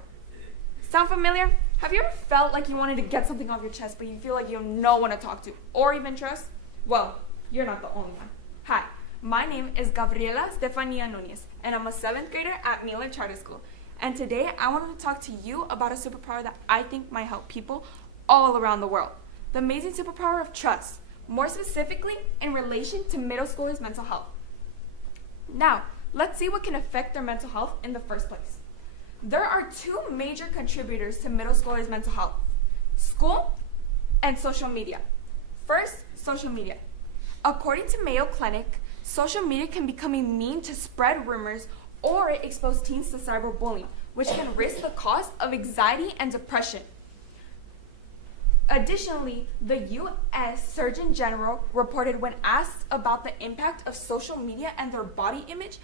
Sound familiar? Have you ever felt like you wanted to get something off your chest, but you feel like you have no one to talk to or even trust? Well, you're not the only one. Hi, my name is Gabriela Stefania Nunez, and I'm a 7th grader at Miller Charter School. And today, I wanted to talk to you about a superpower that I think might help people all around the world. The amazing superpower of trust, more specifically in relation to middle schoolers' mental health. Now, let's see what can affect their mental health in the first place. There are 2 major contributors to middle schoolers' mental health: school and social media. First, social media. According to Mayo Clinic, social media can become a means to spread rumors or expose teens to cyberbullying, which can risk the cause of anxiety and depression. Additionally, the U.S. Surgeon General reported when asked about the impact of social media and their body image,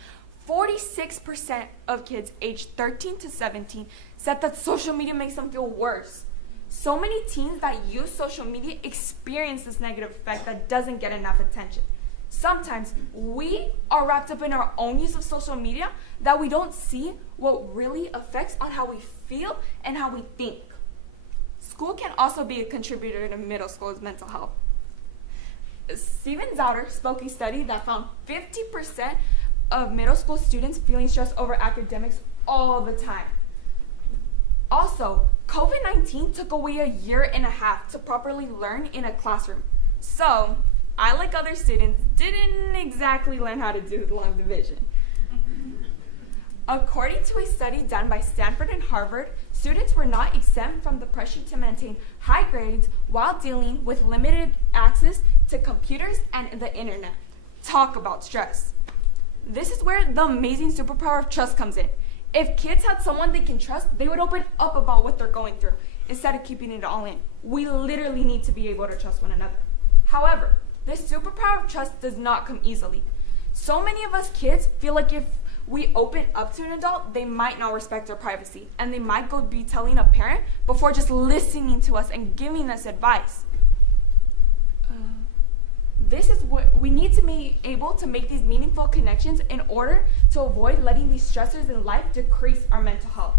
46% of kids aged 13 to 17 said that social media makes them feel worse. So many teens that use social media experience this negative effect that doesn't get enough attention. Sometimes we are wrapped up in our own use of social media that we don't see what really affects on how we feel and how we think. School can also be a contributor to middle school's mental health. Steven Zauter spoke a study that found 50% of middle school students feeling stressed over academics all the time. Also, COVID-19 took away a year and a half to properly learn in a classroom. So, I, like other students, didn't exactly learn how to do long division. According to a study done by Stanford and Harvard, students were not exempt from the pressure to maintain high grades while dealing with limited access to computers and the internet. Talk about stress. This is where the amazing superpower of trust comes in. If kids had someone they can trust, they would open up about what they're going through instead of keeping it all in. We literally need to be able to trust one another. However, this superpower of trust does not come easily. So many of us kids feel like if we open up to an adult, they might not respect our privacy, and they might go be telling a parent before just listening to us and giving us advice. This is what we need to be able to make these meaningful connections in order to avoid letting these stressors in life decrease our mental health.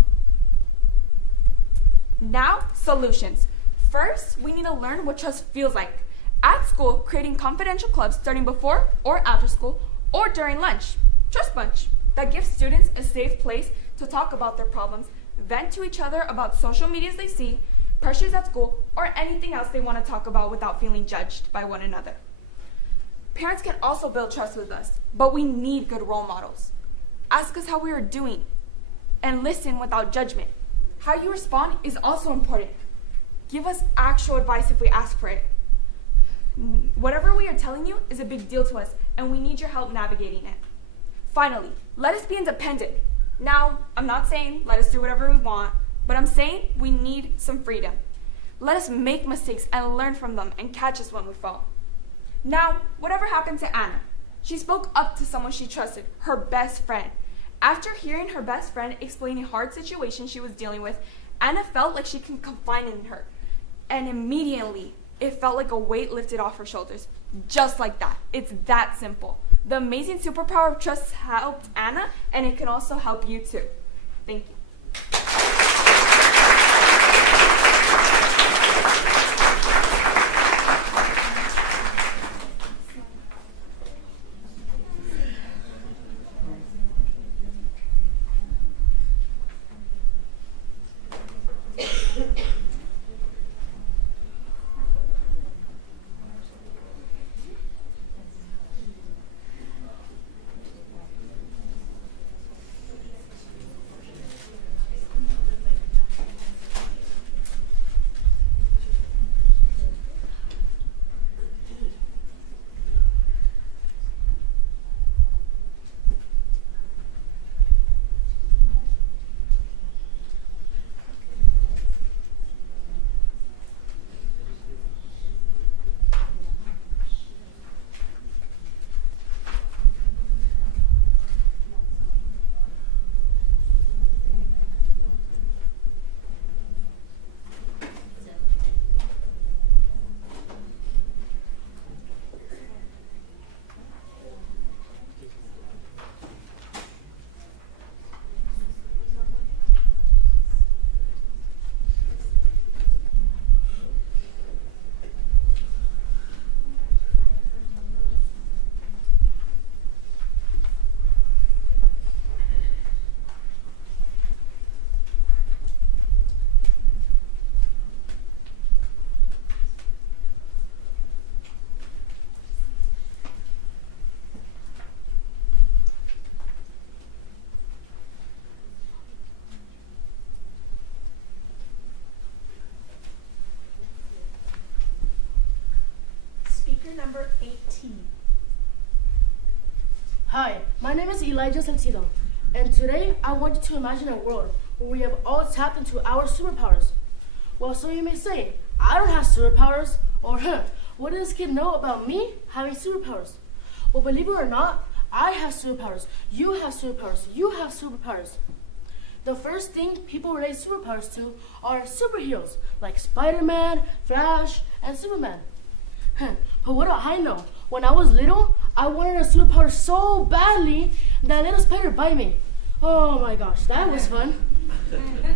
Now, solutions. First, we need to learn what trust feels like. At school, creating confidential clubs starting before or after school or during lunch. Trust Bunch, that gives students a safe place to talk about their problems, vent to each other about social medias they see, pressures at school, or anything else they want to talk about without feeling judged by one another. Parents can also build trust with us, but we need good role models. Ask us how we are doing and listen without judgment. How you respond is also important. Give us actual advice if we ask for it. Whatever we are telling you is a big deal to us, and we need your help navigating it. Finally, let us be independent. Now, I'm not saying let us do whatever we want, but I'm saying we need some freedom. Let us make mistakes and learn from them and catch us when we fall. Now, whatever happened to Anna? She spoke up to someone she trusted, her best friend. After hearing her best friend explain a hard situation she was dealing with, Anna felt like she could confide in her. And immediately, it felt like a weight lifted off her shoulders. Just like that. It's that simple. The amazing superpower of trust helped Anna, and it can also help you too. Thank you. chapter number 18. Hi, my name is Elijah Sentido, and today I want you to imagine a world where we have all tapped into our superpowers. Well, so you may say, I don't have superpowers, or what does this kid know about me having superpowers? Well, believe it or not, I have superpowers, you have superpowers, you have superpowers. The first thing people relate superpowers to are superheroes like Spider-Man, Flash, and Superman. But what do I know? When I was little, I wanted a superpower so badly that I let a spider bite me. Oh my gosh, that was fun.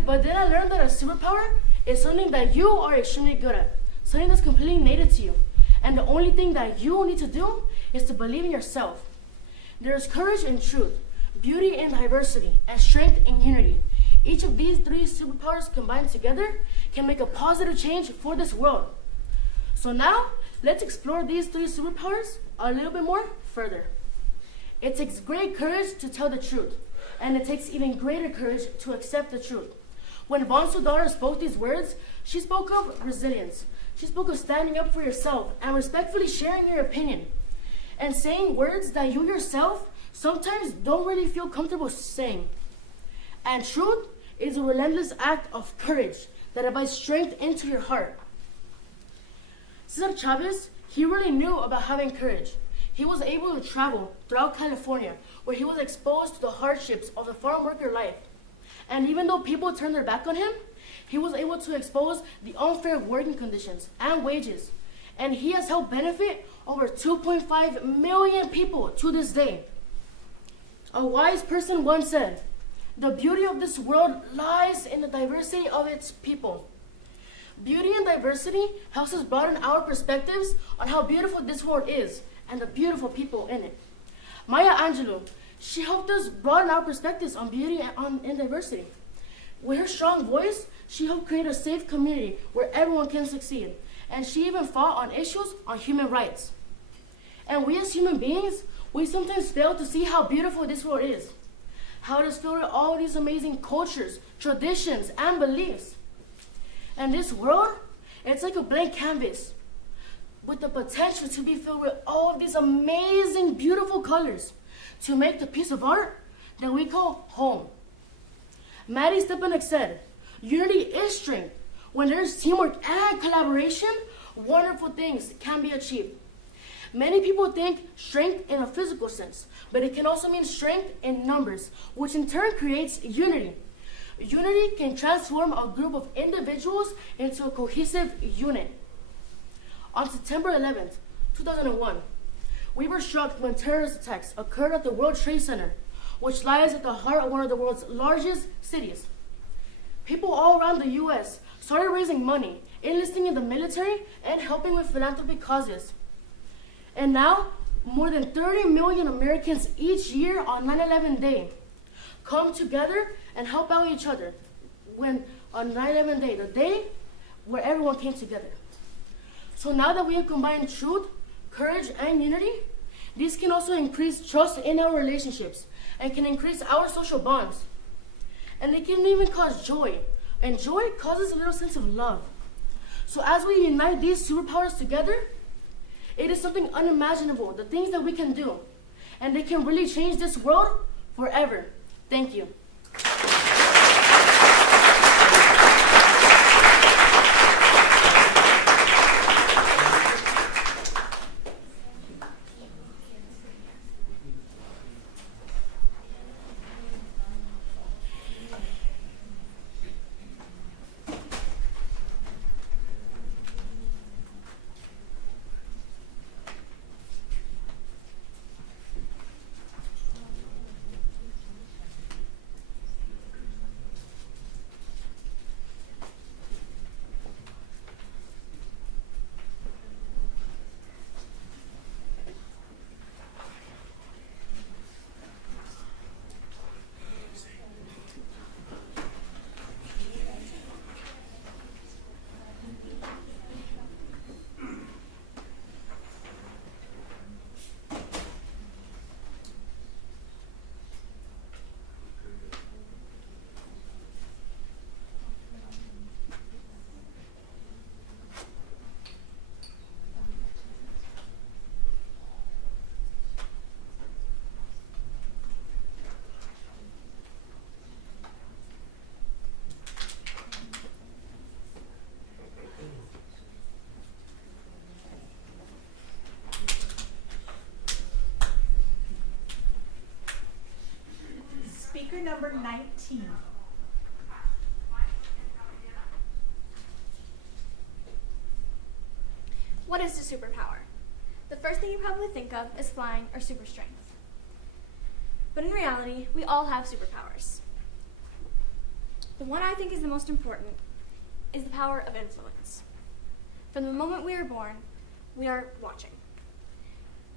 But then I learned that a superpower is something that you are extremely good at, something that's completely native to you. And the only thing that you need to do is to believe in yourself. There's courage in truth, beauty in diversity, and strength in unity. Each of these three superpowers combined together can make a positive change for this world. So now, let's explore these three superpowers a little bit more further. It takes great courage to tell the truth, and it takes even greater courage to accept the truth. When Bonsu's daughter spoke these words, she spoke of resilience. She spoke of standing up for yourself and respectfully sharing your opinion, and saying words that you yourself sometimes don't really feel comfortable saying. And truth is a relentless act of courage that invites strength into your heart. Cesar Chavez, he really knew about having courage. He was able to travel throughout California, where he was exposed to the hardships of the farm worker life. And even though people turned their back on him, he was able to expose the unfair working conditions and wages. And he has helped benefit over 2.5 million people to this day. A wise person once said, "The beauty of this world lies in the diversity of its people." Beauty and diversity helps us broaden our perspectives on how beautiful this world is and the beautiful people in it. Maya Angelou, she helped us broaden our perspectives on beauty and diversity. With her strong voice, she helped create a safe community where everyone can succeed. And she even fought on issues on human rights. And we as human beings, we sometimes fail to see how beautiful this world is. How it is filled with all these amazing cultures, traditions, and beliefs. And this world, it's like a blank canvas with the potential to be filled with all of these amazing, beautiful colors to make the piece of art that we call home. Maddie Stepanek said, "Unity is strength. When there's teamwork and collaboration, wonderful things can be achieved." Many people think strength in a physical sense, but it can also mean strength in numbers, which in turn creates unity. Unity can transform a group of individuals into a cohesive unit. On September 11th, 2001, we were struck when terrorist attacks occurred at the World Trade Center, which lies at the heart of one of the world's largest cities. People all around the U.S. started raising money, enlisting in the military, and helping with philanthropic causes. And now, more than 30 million Americans each year on 9/11 Day come together and help out each other on 9/11 Day, the day where everyone came together. So now that we have combined truth, courage, and unity, these can also increase trust in our relationships and can increase our social bonds. And they can even cause joy, and joy causes a little sense of love. So as we unite these superpowers together, it is something unimaginable, the things that we can do. And they can really change this world forever. Thank you. number 19. What is a superpower? The first thing you probably think of is flying or super strength. But in reality, we all have superpowers. The one I think is the most important is the power of influence. From the moment we are born, we are watching.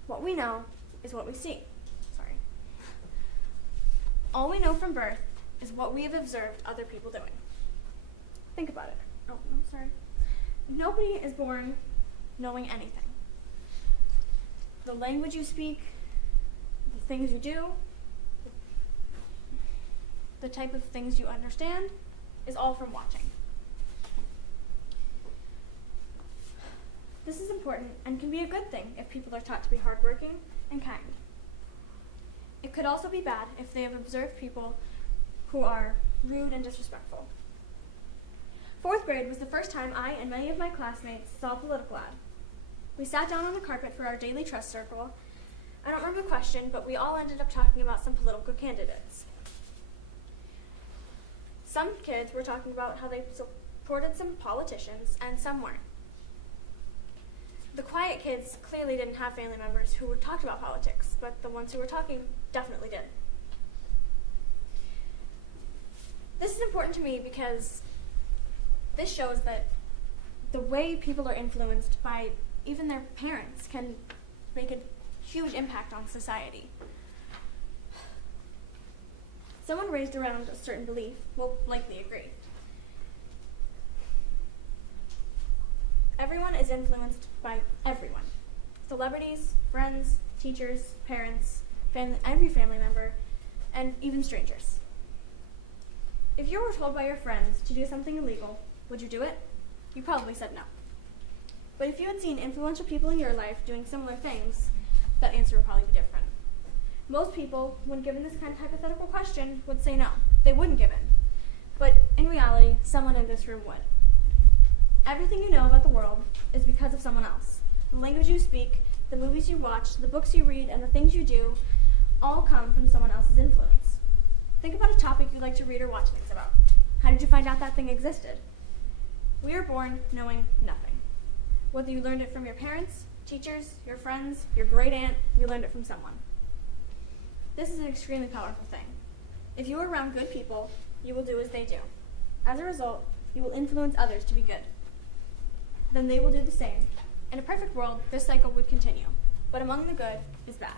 What we know is what we see. Sorry. All we know from birth is what we have observed other people doing. Think about it. Oh, I'm sorry. Nobody is born knowing anything. The language you speak, the things you do, the type of things you understand is all from watching. This is important and can be a good thing if people are taught to be hardworking and kind. It could also be bad if they have observed people who are rude and disrespectful. 4th grade was the first time I and many of my classmates saw a political ad. We sat down on the carpet for our daily trust circle. I don't remember the question, but we all ended up talking about some political candidates. Some kids were talking about how they supported some politicians, and some weren't. The quiet kids clearly didn't have family members who talked about politics, but the ones who were talking definitely did. This is important to me because this shows that the way people are influenced by even their parents can make a huge impact on society. Someone raised around a certain belief will likely agree. Everyone is influenced by everyone. Celebrities, friends, teachers, parents, every family member, and even strangers. If you were told by your friends to do something illegal, would you do it? You probably said no. But if you had seen influential people in your life doing similar things, that answer would probably be different. Most people, when given this kind of hypothetical question, would say no. They wouldn't give in. But in reality, someone in this room would. Everything you know about the world is because of someone else. The language you speak, the movies you watch, the books you read, and the things you do all come from someone else's influence. Think about a topic you like to read or watch things about. How did you find out that thing existed? We are born knowing nothing. Whether you learned it from your parents, teachers, your friends, your great aunt, you learned it from someone. This is an extremely powerful thing. If you are around good people, you will do as they do. As a result, you will influence others to be good. Then they will do the same. In a perfect world, this cycle would continue. But among the good is bad.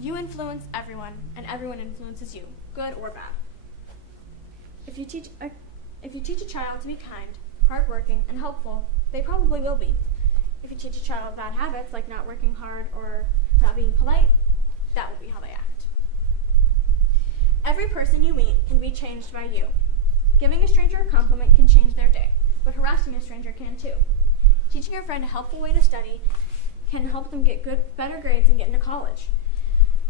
You influence everyone, and everyone influences you, good or bad. If you teach a child to be kind, hardworking, and helpful, they probably will be. If you teach a child bad habits, like not working hard or not being polite, that will be how they act. Every person you meet can be changed by you. Giving a stranger a compliment can change their day, but harassing a stranger can too. Teaching your friend a helpful way to study can help them get better grades and get into college,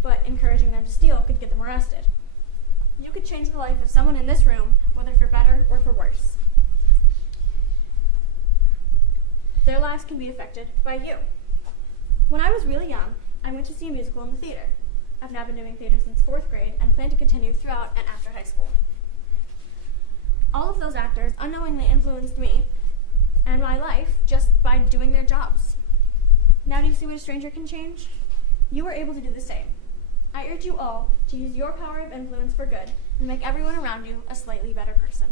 but encouraging them to steal could get them arrested. You could change the life of someone in this room, whether for better or for worse. Their lives can be affected by you. When I was really young, I went to see a musical in the theater. I've now been doing theater since 4th grade and plan to continue throughout and after high school. All of those actors unknowingly influenced me and my life just by doing their jobs. Now do you see what a stranger can change? You are able to do the same. I urge you all to use your power of influence for good and make everyone around you a slightly better person.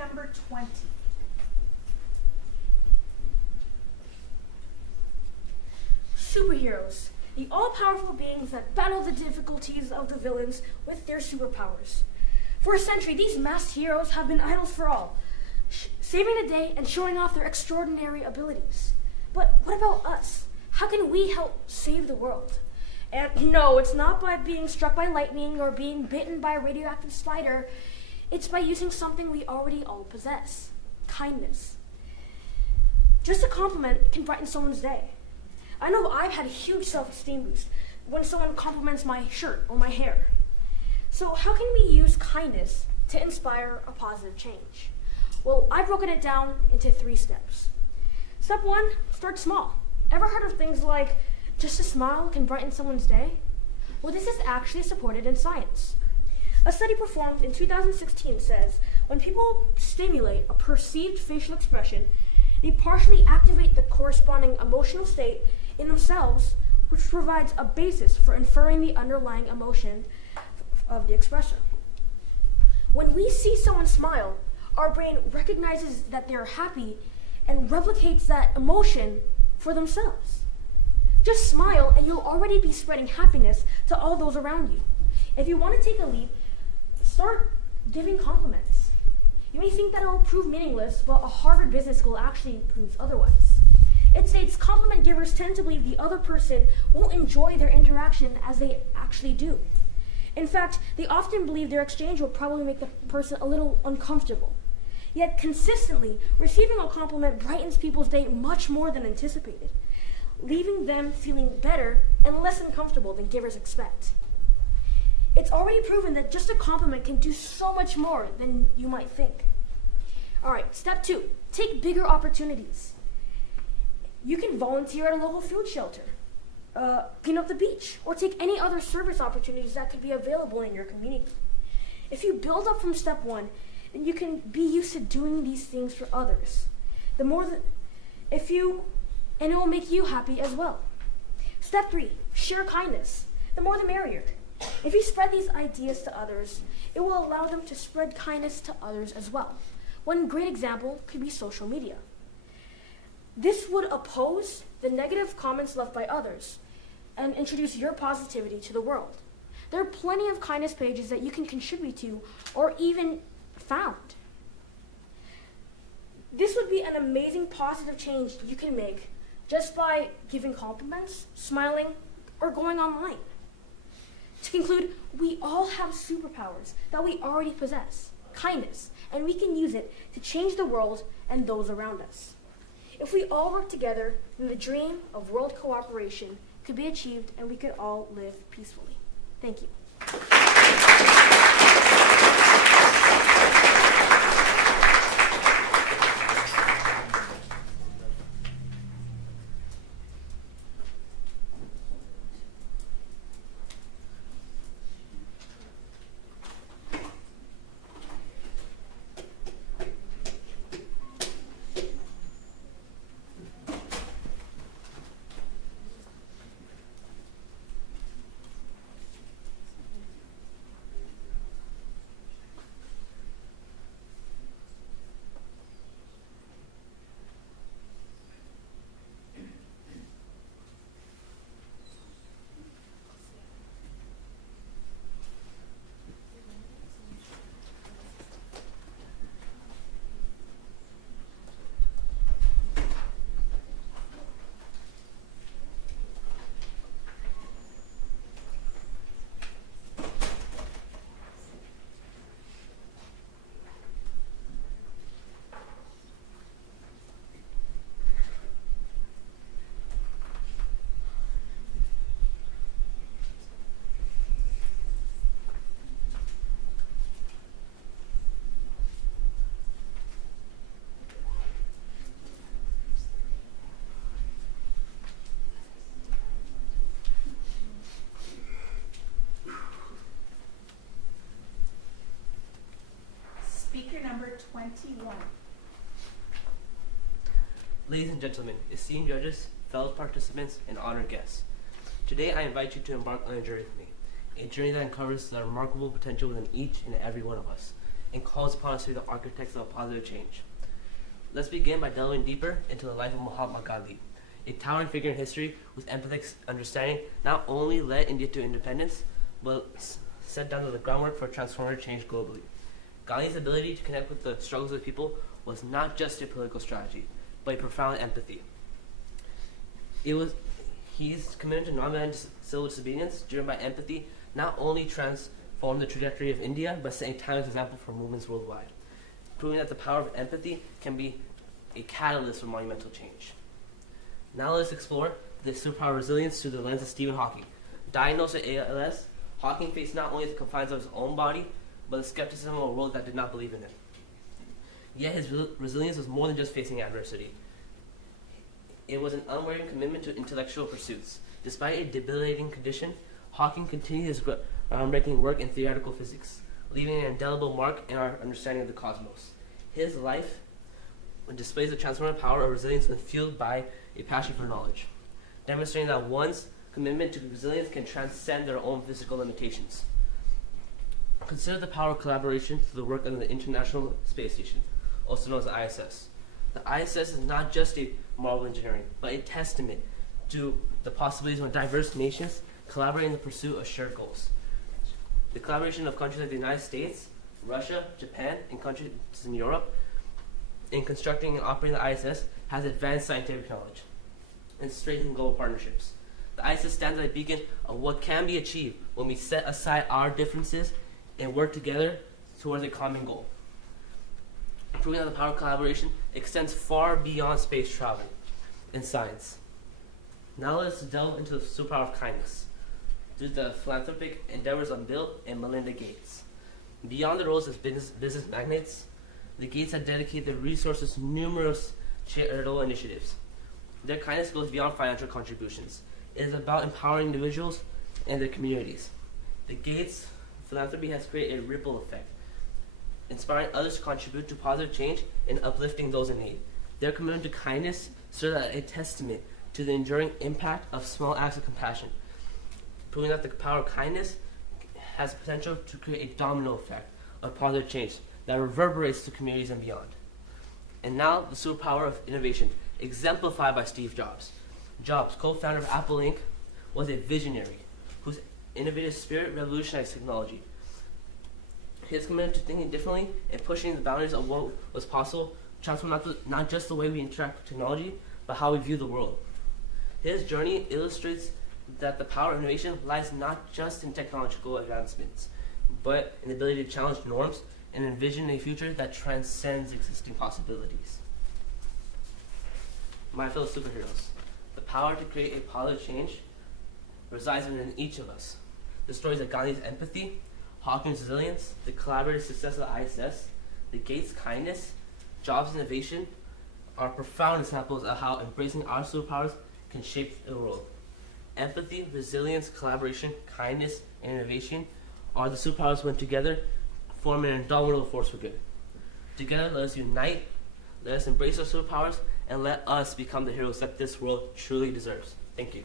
number 20. Superheroes, the all-powerful beings that battle the difficulties of the villains with their superpowers. For a century, these masked heroes have been idols for all, saving the day and showing off their extraordinary abilities. But what about us? How can we help save the world? And no, it's not by being struck by lightning or being bitten by a radioactive spider. It's by using something we already all possess: kindness. Just a compliment can brighten someone's day. I know I've had a huge self-esteem boost when someone compliments my shirt or my hair. So how can we use kindness to inspire a positive change? Well, I've broken it down into 3 steps. Step 1, start small. Ever heard of things like just a smile can brighten someone's day? Well, this is actually supported in science. A study performed in 2016 says when people stimulate a perceived facial expression, they partially activate the corresponding emotional state in themselves, which provides a basis for inferring the underlying emotion of the expression. When we see someone smile, our brain recognizes that they're happy and replicates that emotion for themselves. Just smile and you'll already be spreading happiness to all those around you. If you want to take a leap, start giving compliments. You may think that it'll prove meaningless, but a Harvard Business School actually proves otherwise. It states compliment givers tend to believe the other person won't enjoy their interaction as they actually do. In fact, they often believe their exchange will probably make the person a little uncomfortable. Yet consistently, receiving a compliment brightens people's day much more than anticipated, leaving them feeling better and less uncomfortable than givers expect. It's already proven that just a compliment can do so much more than you might think. All right, step 2, take bigger opportunities. You can volunteer at a local food shelter, clean up the beach, or take any other service opportunities that could be available in your community. If you build up from step 1, then you can be used to doing these things for others. And it will make you happy as well. Step 3, share kindness. The more the merrier. If you spread these ideas to others, it will allow them to spread kindness to others as well. One great example could be social media. This would oppose the negative comments left by others and introduce your positivity to the world. There are plenty of kindness pages that you can contribute to or even found. This would be an amazing positive change you can make just by giving compliments, smiling, or going online. To conclude, we all have superpowers that we already possess, kindness, and we can use it to change the world and those around us. If we all work together, then the dream of world cooperation could be achieved and we could all live peacefully. Thank you. Speaker number 21. Ladies and gentlemen, esteemed judges, fellow participants, and honored guests. Today I invite you to embark on a journey with me, a journey that uncovers the remarkable potential within each and every one of us. and calls upon us to be the architects of a positive change. Let's begin by delving deeper into the life of Mahatma Gandhi, a towering figure in history whose empathetic understanding not only led India to independence, but set down the groundwork for transformative change globally. Gandhi's ability to connect with the struggles of the people was not just a political strategy, but a profound empathy. He's committed to nonviolent civil disobedience, driven by empathy, not only transformed the trajectory of India, but set a timeless example for movements worldwide, proving that the power of empathy can be a catalyst for monumental change. Now let's explore the superpower resilience through the lens of Stephen Hawking. Diagnosed with ALS, Hawking faced not only the confines of his own body, but the skepticism of a world that did not believe in him. Yet his resilience was more than just facing adversity. It was an unwavering commitment to intellectual pursuits. Despite a debilitating condition, Hawking continued his groundbreaking work in theoretical physics, leaving an indelible mark in our understanding of the cosmos. His life displays the transformative power of resilience when fueled by a passion for knowledge, demonstrating that one's commitment to resilience can transcend their own physical limitations. Consider the power of collaboration through the work of the International Space Station, also known as the ISS. The ISS is not just a marvel of engineering, but a testament to the possibilities when diverse nations collaborate in the pursuit of shared goals. The collaboration of countries like the United States, Russia, Japan, and countries in Europe in constructing and operating the ISS has advanced scientific knowledge and strengthened global partnerships. The ISS stands as a beacon of what can be achieved when we set aside our differences and work together towards a common goal. Proving that the power of collaboration extends far beyond space travel and science. Now let's delve into the superpower of kindness through the philanthropic endeavors of Bill and Melinda Gates. Beyond the roles as business magnates, the Gates have dedicated their resources to numerous charitable initiatives. Their kindness goes beyond financial contributions. It is about empowering individuals and their communities. The Gates philanthropy has created a ripple effect, inspiring others to contribute to positive change and uplifting those in need. Their commitment to kindness serves as a testament to the enduring impact of small acts of compassion, proving that the power of kindness has potential to create a domino effect of positive change that reverberates to communities and beyond. And now, the superpower of innovation, exemplified by Steve Jobs. Jobs, co-founder of Apple Inc., was a visionary whose innovative spirit revolutionized technology. His commitment to thinking differently and pushing the boundaries of what was possible transformed not just the way we interact with technology, but how we view the world. His journey illustrates that the power of innovation lies not just in technological advancements, but in the ability to challenge norms and envision a future that transcends existing possibilities. My fellow superheroes, the power to create a positive change resides within each of us. The stories of Gandhi's empathy, Hawking's resilience, the collaborative success of the ISS, the Gates' kindness, Jobs' innovation are profound examples of how embracing our superpowers can shape the world. Empathy, resilience, collaboration, kindness, and innovation are the superpowers when together form an indomitable force for good. Together, let us unite, let us embrace our superpowers, and let us become the heroes that this world truly deserves. Thank you.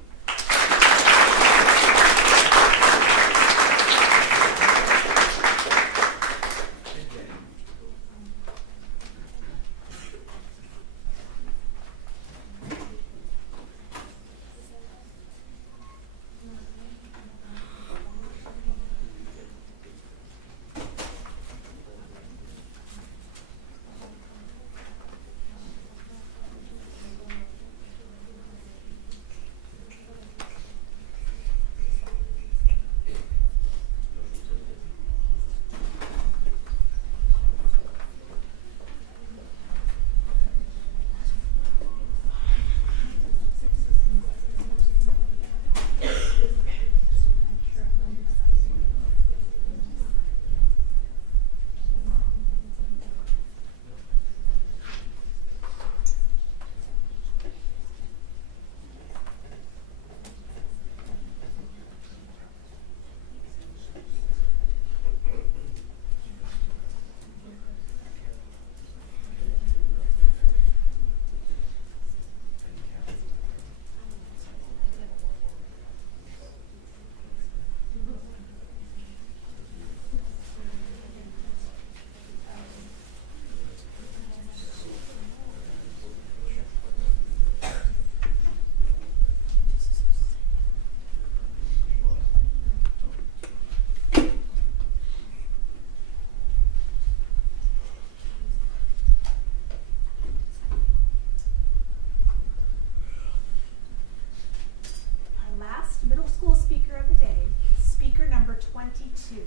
22.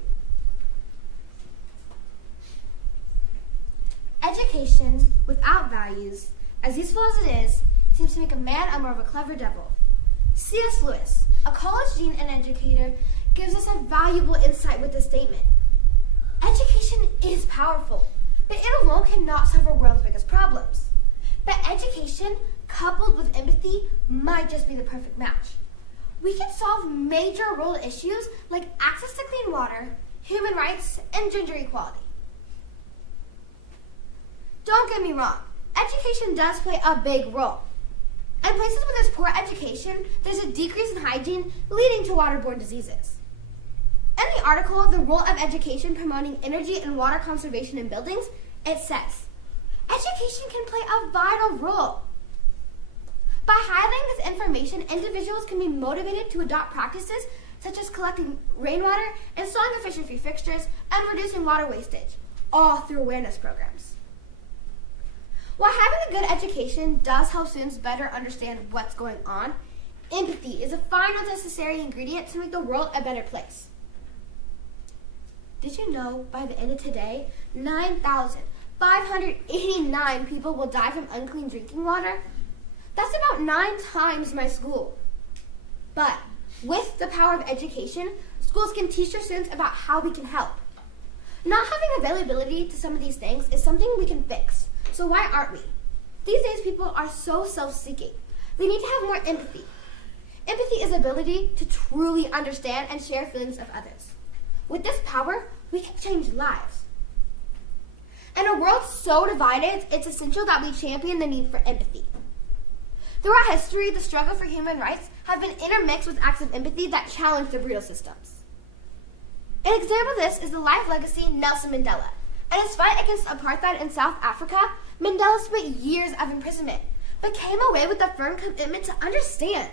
Education without values, as useful as it is, seems to make a man more of a clever devil. C.S. Lewis, a college dean and educator, gives us a valuable insight with this statement. Education is powerful, but it alone cannot solve our world's biggest problems. But education, coupled with empathy, might just be the perfect match. We can solve major world issues like access to clean water, human rights, and gender equality. Don't get me wrong, education does play a big role. In places where there's poor education, there's a decrease in hygiene leading to waterborne diseases. In the article, The Role of Education Promoting Energy and Water Conservation in Buildings, it says, education can play a vital role. By highlighting this information, individuals can be motivated to adopt practices such as collecting rainwater, installing efficient-free fixtures, and reducing water wastage, all through awareness programs. While having a good education does help students better understand what's going on, empathy is a final necessary ingredient to make the world a better place. Did you know by the end of today, 9,589 people will die from unclean drinking water? That's about 9 times my school. But with the power of education, schools can teach their students about how we can help. Not having availability to some of these things is something we can fix. So why aren't we? These days people are so self-seeking. They need to have more empathy. Empathy is the ability to truly understand and share feelings of others. With this power, we can change lives. In a world so divided, it's essential that we champion the need for empathy. Throughout history, the struggle for human rights have been intermixed with acts of empathy that challenge the brutal systems. An example of this is the life legacy Nelson Mandela. In his fight against apartheid in South Africa, Mandela spent years of imprisonment, but came away with a firm commitment to understand.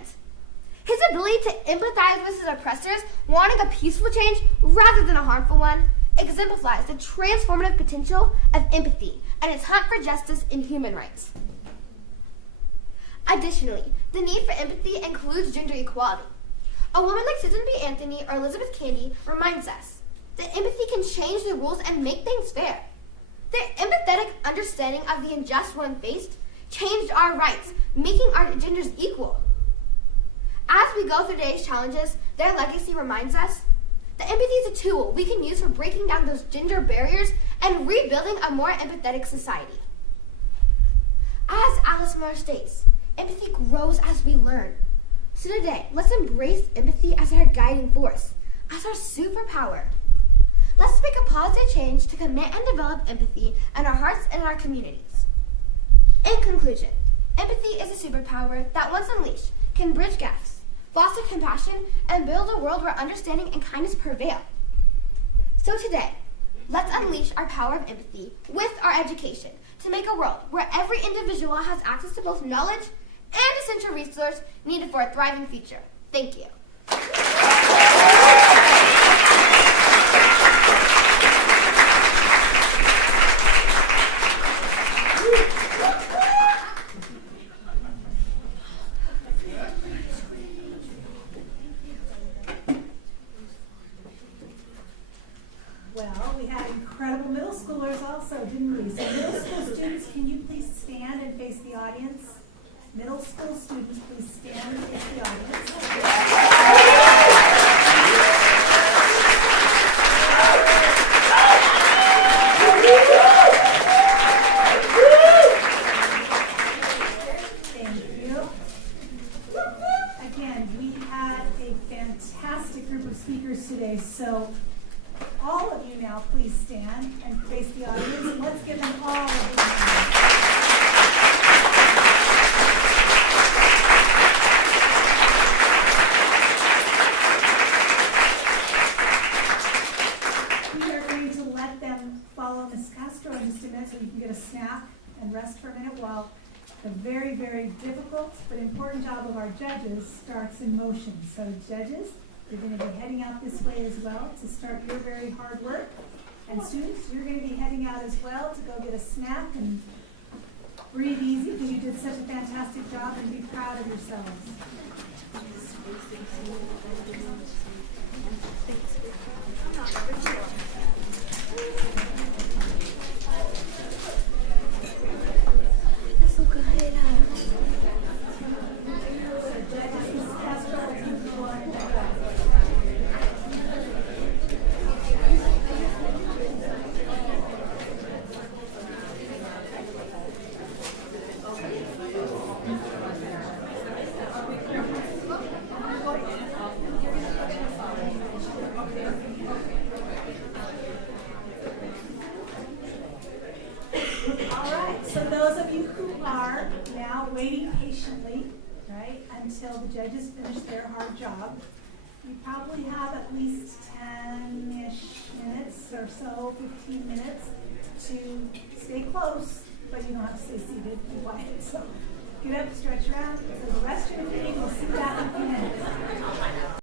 His ability to empathize with his oppressors, wanting a peaceful change rather than a harmful one, exemplifies the transformative potential of empathy and its hunt for justice in human rights. Additionally, the need for empathy includes gender equality. A woman like Susan B. Anthony or Elizabeth Cady reminds us that empathy can change the rules and make things fair. Their empathetic understanding of the unjust one faced changed our rights, making our genders equal. As we go through today's challenges, their legacy reminds us that empathy is a tool we can use for breaking down those gender barriers and rebuilding a more empathetic society. As Alice Miller states, empathy grows as we learn. So today, let's embrace empathy as our guiding force, as our superpower. Let's make a positive change to commit and develop empathy in our hearts and in our communities. In conclusion, empathy is a superpower that, once unleashed, can bridge gaps, foster compassion, and build a world where understanding and kindness prevail. So today, let's unleash our power of empathy with our education to make a world where every individual has access to both knowledge and essential resources needed for a thriving future. Thank you. Well, we had incredible middle schoolers also, didn't we? So middle school students, can you please stand and face the audience? Middle school students, please stand and face the audience. Thank you. Again, we had a fantastic group of speakers today, so all of you now please stand and face the audience, and let's give them all a big hand. We are going to let them follow Ms. Castro in just a minute so you can get a snack and rest for a minute while the very, very difficult but important job of our judges starts in motion. So judges, you're going to be heading out this way as well to start your very hard work. And students, you're going to be heading out as well to go get a snack and breathe easy because you did such a fantastic job, and be proud of yourselves. until the judges finish their hard job. You probably have at least 10-ish minutes or so, 15 minutes to stay close, but you don't have to stay seated, be quiet. So get up, stretch around, go to the restroom, and we'll see that in a few minutes.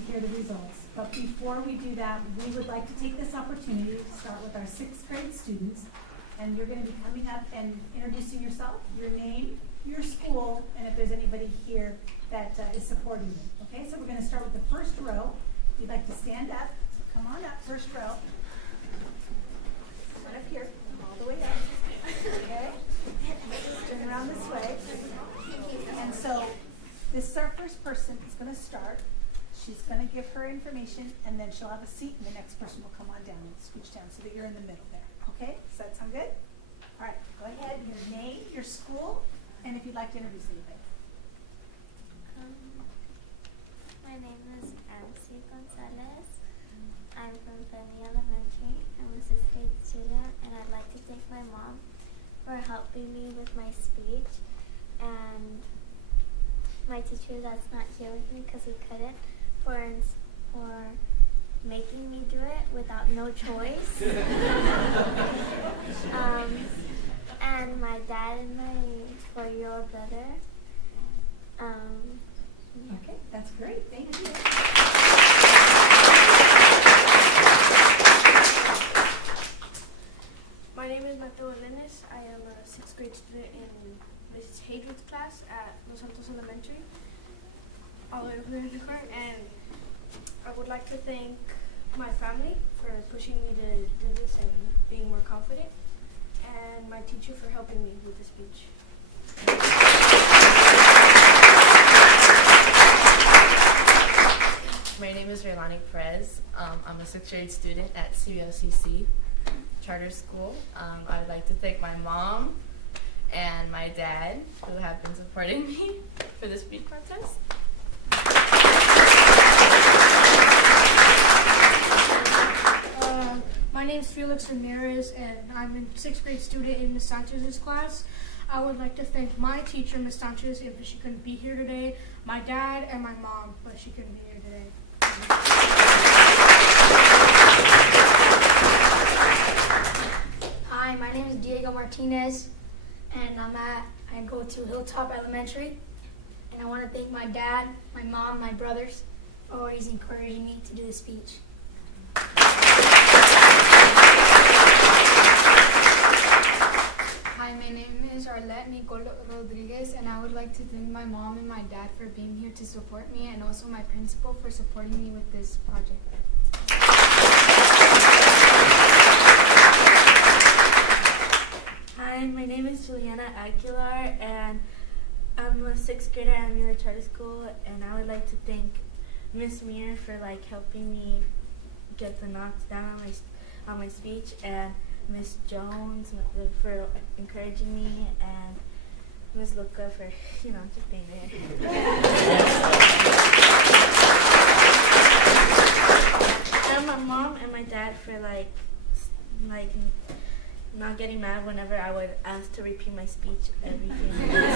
to hear the results. But before we do that, we would like to take this opportunity to start with our 6th grade students. And you're going to be coming up and introducing yourself, your name, your school, and if there's anybody here that is supporting you. Okay, so we're going to start with the first row. If you'd like to stand up, come on up, first row. Right up here, all the way up. Okay, turn around this way. And so this is our first person who's going to start. She's going to give her information, and then she'll have a seat, and the next person will come on down and scooch down so that you're in the middle there. Okay, does that sound good? All right, go ahead, your name, your school, and if you'd like to introduce anybody. My name is MC Gonzalez. I'm from Penny Elementary. I'm a 6th grade student, and I'd like to thank my mom for helping me with my speech, and my teacher that's not here with me because he couldn't, for making me do it without no choice. And my dad and my 4-year-old brother. Okay, that's great. Thank you. My name is Mateo Lenes. I am a 6th grade student in Mrs. Hadrian's class at Los Santos Elementary, all the way over there in the corner. And I would like to thank my family for pushing me to do this and being more confident, and my teacher for helping me with the speech. My name is Raylani Perez. I'm a 6th grade student at CBOCC Charter School. I would like to thank my mom and my dad who have been supporting me for the speech contest. My name is Felix Ramirez, and I'm a 6th grade student in Ms. Sanchez's class. I would like to thank my teacher, Ms. Sanchez, if she couldn't be here today, my dad, and my mom, but she couldn't be here today. Hi, my name is Diego Martinez, and I go to Hilltop Elementary, and I want to thank my dad, my mom, my brothers for always encouraging me to do the speech. Hi, my name is Arlette Nicole Rodriguez, and I would like to thank my mom and my dad for being here to support me, and also my principal for supporting me with this project. Hi, my name is Juliana Aguilar, and I'm a 6th grader at Miller Charter School, and I would like to thank Miss Mir for helping me get the knocks down on my speech, and Miss Jones for encouraging me, and Miss Luca for just being there. And my mom and my dad for not getting mad whenever I would ask to repeat my speech every few minutes.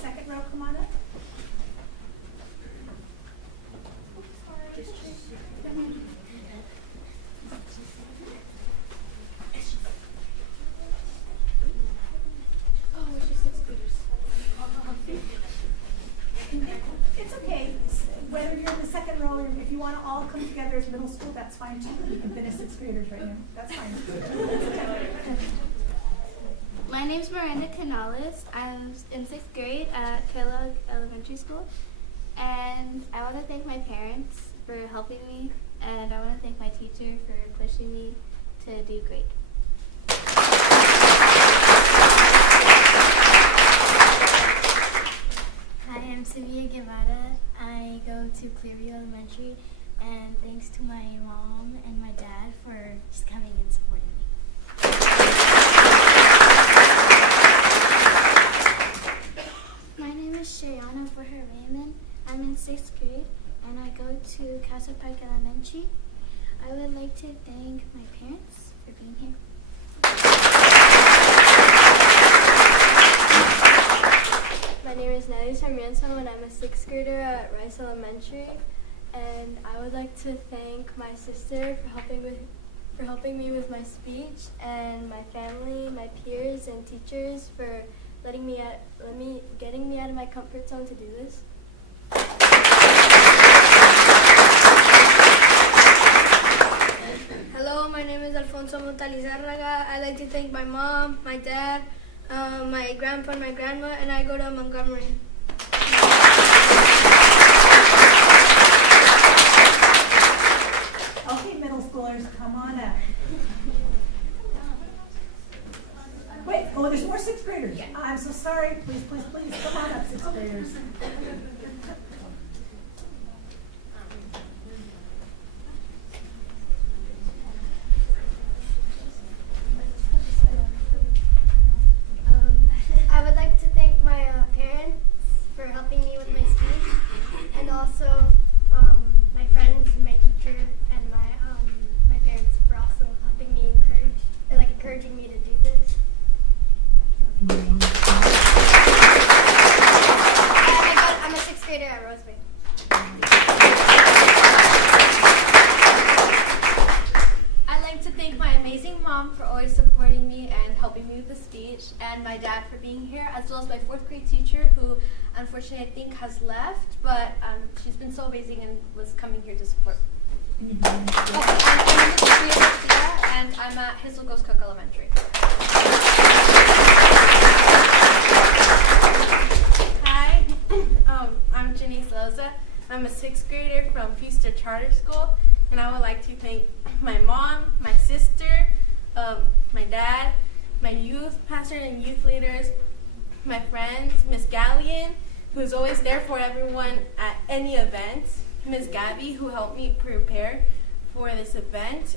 Second row, come on up. It's okay. Whether you're in the second row or if you want to all come together as middle school, that's fine too. You can finish 6th graders right now. That's fine. My name's Miranda Canales. I'm in 6th grade at Chula Elementary School, and I want to thank my parents for helping me, and I want to thank my teacher for pushing me to do great. Hi, I'm Sevilla Guevara. I go to Clearview Elementary, and thanks to my mom and my dad for just coming and supporting me. My name is Shayana Vorher Raymond. I'm in 6th grade, and I go to Casa Park Elementary. I would like to thank my parents for being here. My name is Nelly Sarmiento, and I'm a 6th grader at Rice Elementary. And I would like to thank my sister for helping for helping me with my speech, and my family, my peers, and teachers for getting me out of my comfort zone to do this. Hello, my name is Alfonso Montalizarraga. I'd like to thank my mom, my dad, my grandpa, and my grandma, and I go to Montgomery. Okay, middle schoolers, come on up. Wait, oh, there's more sixth graders. I'm so sorry. Please, please, please, come on up, sixth graders. I would like to thank my parents for helping me with my speech, and also my friends, my teacher, and my parents for also helping me encouraging me to do this. I'm a sixth grader at Rosebank. I'd like to thank my amazing mom for always supporting me and helping me with the speech, and my dad for being here, as well as my fourth grade teacher, who unfortunately I think has left, but she's been so amazing and was coming here to support. My name is Vista, and I'm at Hazel Ghost Cook Elementary. Hi, I'm Janice Loza. I'm a sixth grader from Vista Charter School, and I would like to thank my mom, my sister, my dad, my youth pastor and youth leaders, my friends, Miss Gallion, who's always there for everyone at any event, Miss Gabby, who helped me prepare for this event,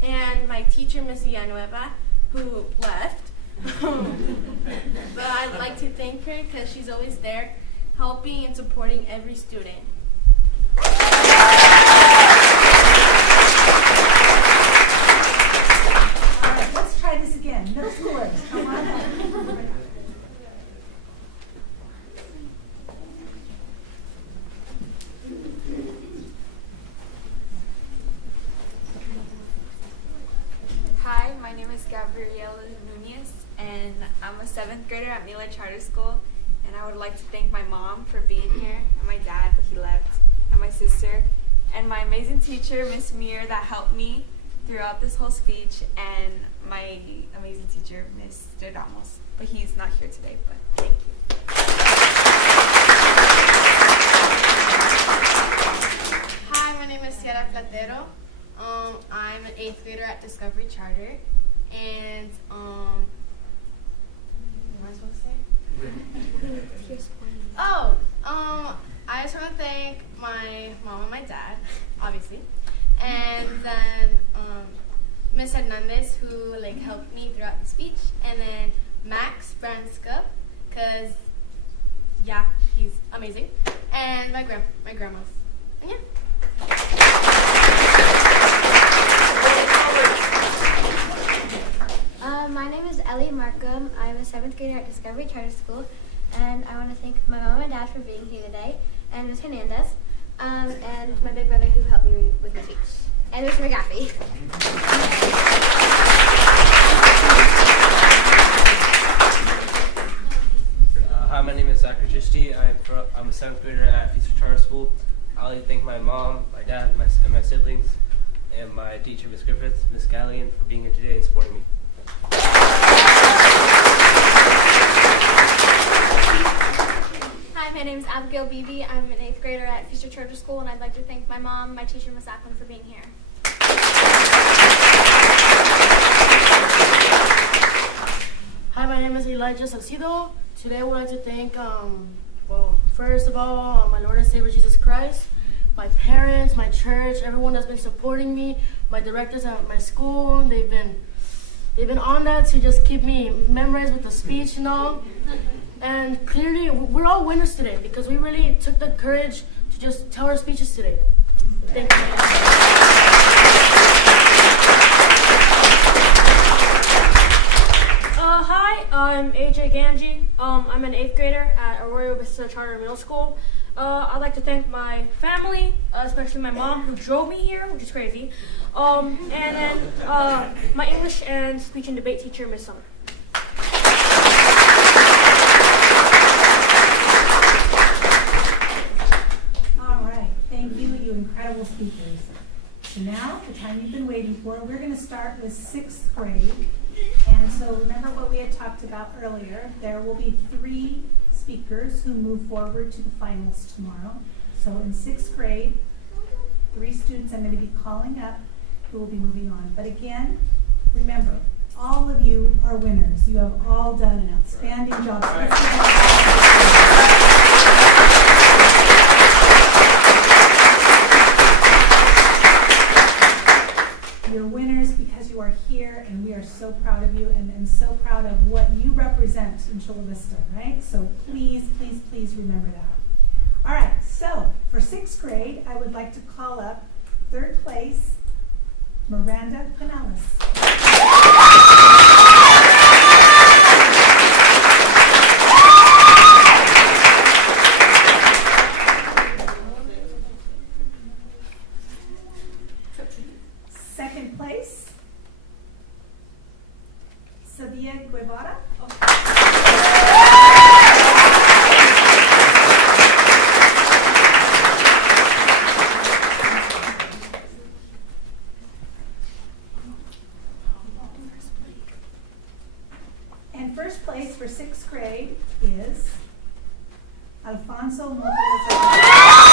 and my teacher, Miss Villanueva, who left. But I'd like to thank her because she's always there helping and supporting every student. All right, let's try this again. Middle schoolers, come on up. Hi, my name is Gabriela Nunez, and I'm a 7th grader at Mila Charter School. And I would like to thank my mom for being here, and my dad, but he left, and my sister, and my amazing teacher, Miss Muir, that helped me throughout this whole speech, and my amazing teacher, Mr. Ramos. But he's not here today, but thank you. Hi, my name is Sierra Platero. I'm an 8th grader at Discovery Charter, and what am I supposed to say? I just want to thank my mom and my dad, obviously, and then Miss Hernandez, who helped me throughout the speech, and then Max Branska, cause he's amazing, and my grandmas, and My name is Ellie Markham. I'm a 7th grader at Discovery Charter School, and I want to thank my mom and dad for being here today, and Ms. Hernandez, and my big brother who helped me with my speech, and Mr. McGaffey. Hi, my name is Zachary Gisty. I'm a 7th grader at Vista Charter School. I'd like to thank my mom, my dad, and my siblings, and my teacher, Miss Griffith, Miss Gallion, for being here today and supporting me. Hi, my name is Abigail Beebe. I'm an 8th grader at Vista Charter School, and I'd like to thank my mom, my teacher, Miss Ackland, for being here. Hi, my name is Elijah Salcido. Today I would like to thank, first of all, my Lord and Savior Jesus Christ, my parents, my church, everyone that's been supporting me, my directors at my school. They've been on that to just keep me memorized with the speech and all. And clearly, we're all winners today because we really took the courage to just tell our speeches today. Thank you. Hi, I'm AJ Ganji. I'm an 8th grader at Arroyo Vista Charter Middle School. I'd like to thank my family, especially my mom who drove me here, which is crazy. And then my English and speech and debate teacher, Miss Summer. All right, thank you, you incredible speakers. So now, the time you've been waiting for, we're going to start with 6th grade. And so remember what we had talked about earlier. There will be 3 speakers who move forward to the finals tomorrow. So in 6th grade, 3 students I'm going to be calling up who will be moving on. But again, remember, all of you are winners. You have all done an outstanding job. You're winners because you are here, and we are so proud of you and so proud of what you represent in Chula Vista, right? So please, please, please remember that. All right, so for 6th grade, I would like to call up 3rd place, Miranda Canales. Second place, Sabia Guevara. And first place for 6th grade is Alfonso Montalazar.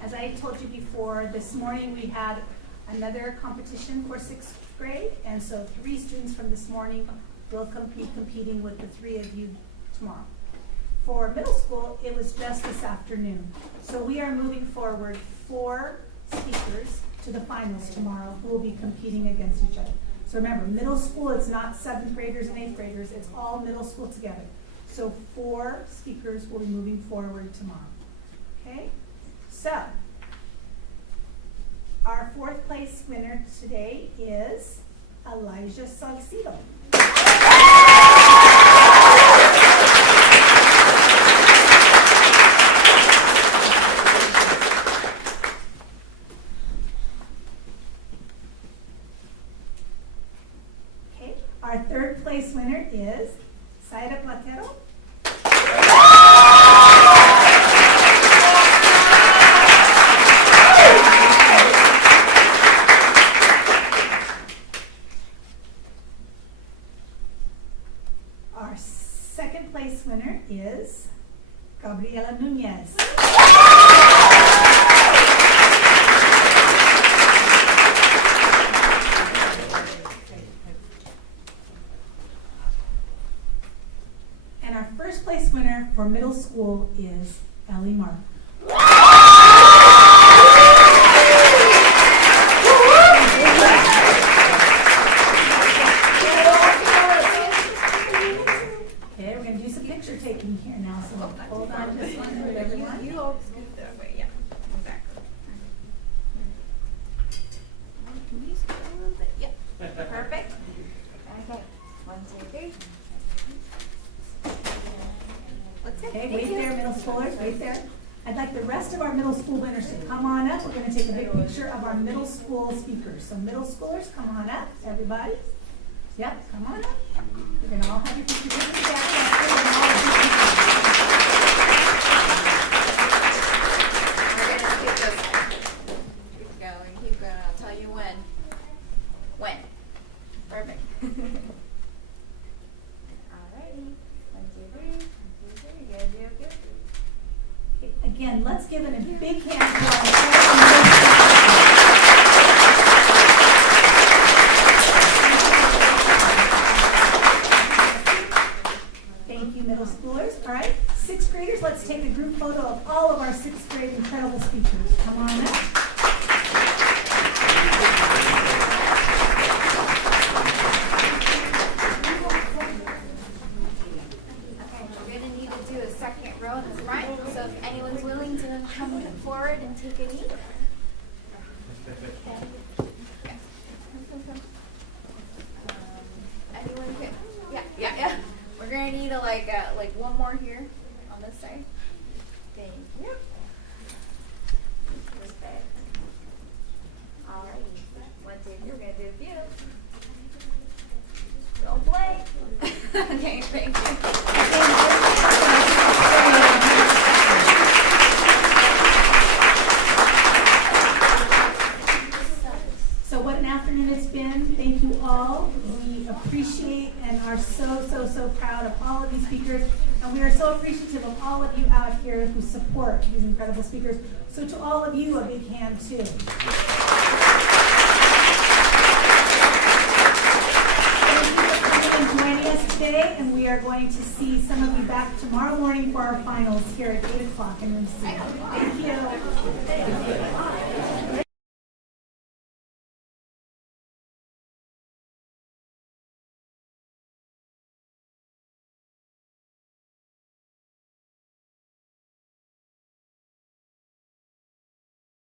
As I told you before, this morning we had another competition for 6th grade, and so 3 students from this morning will be competing with the 3 of you tomorrow. For middle school, it was just this afternoon. So we are moving forward 4 speakers to the finals tomorrow who will be competing against each other. So remember, middle school, it's not 7th graders and 8th graders, it's all middle school together. So 4 speakers will be moving forward tomorrow. Okay? So, our 4th place winner today is Elijah Salcido. Okay, our 3rd place winner is Zaira Platero. Winner is Gabriela Nunez. And our 1st place winner for middle school is Ellie Mark. Taking here now, so hold on just one minute, everyone. You all scoot that way, yeah, exactly. Can you scoot a little bit? Yep, perfect. Okay, 1, 2, 3. Okay, wait there, middle schoolers, wait there. I'd like the rest of our middle school winners to come on up. We're going to take a big picture of our middle school speakers. So middle schoolers, come on up, everybody. Yep, come on up. You're going to all have your picture back. Keep going. I'll tell you when. When. Perfect. Alrighty. 1, 2, 3. 1, 2, 3. Good. Okay, again, let's give it a big hand for our to like one more here on this side. Thank you. Respect. Alrighty. 1, 2, we're gonna do a few. Don't play. Okay, thank you. So what an afternoon it's been. Thank you all. We appreciate and are so proud of all of these speakers. And we are so appreciative of all of you out here who support these incredible speakers. So to all of you, a big hand too. Joining us today, and we are going to see some of you back tomorrow morning for our finals here at 8 o'clock in room C. Thank you.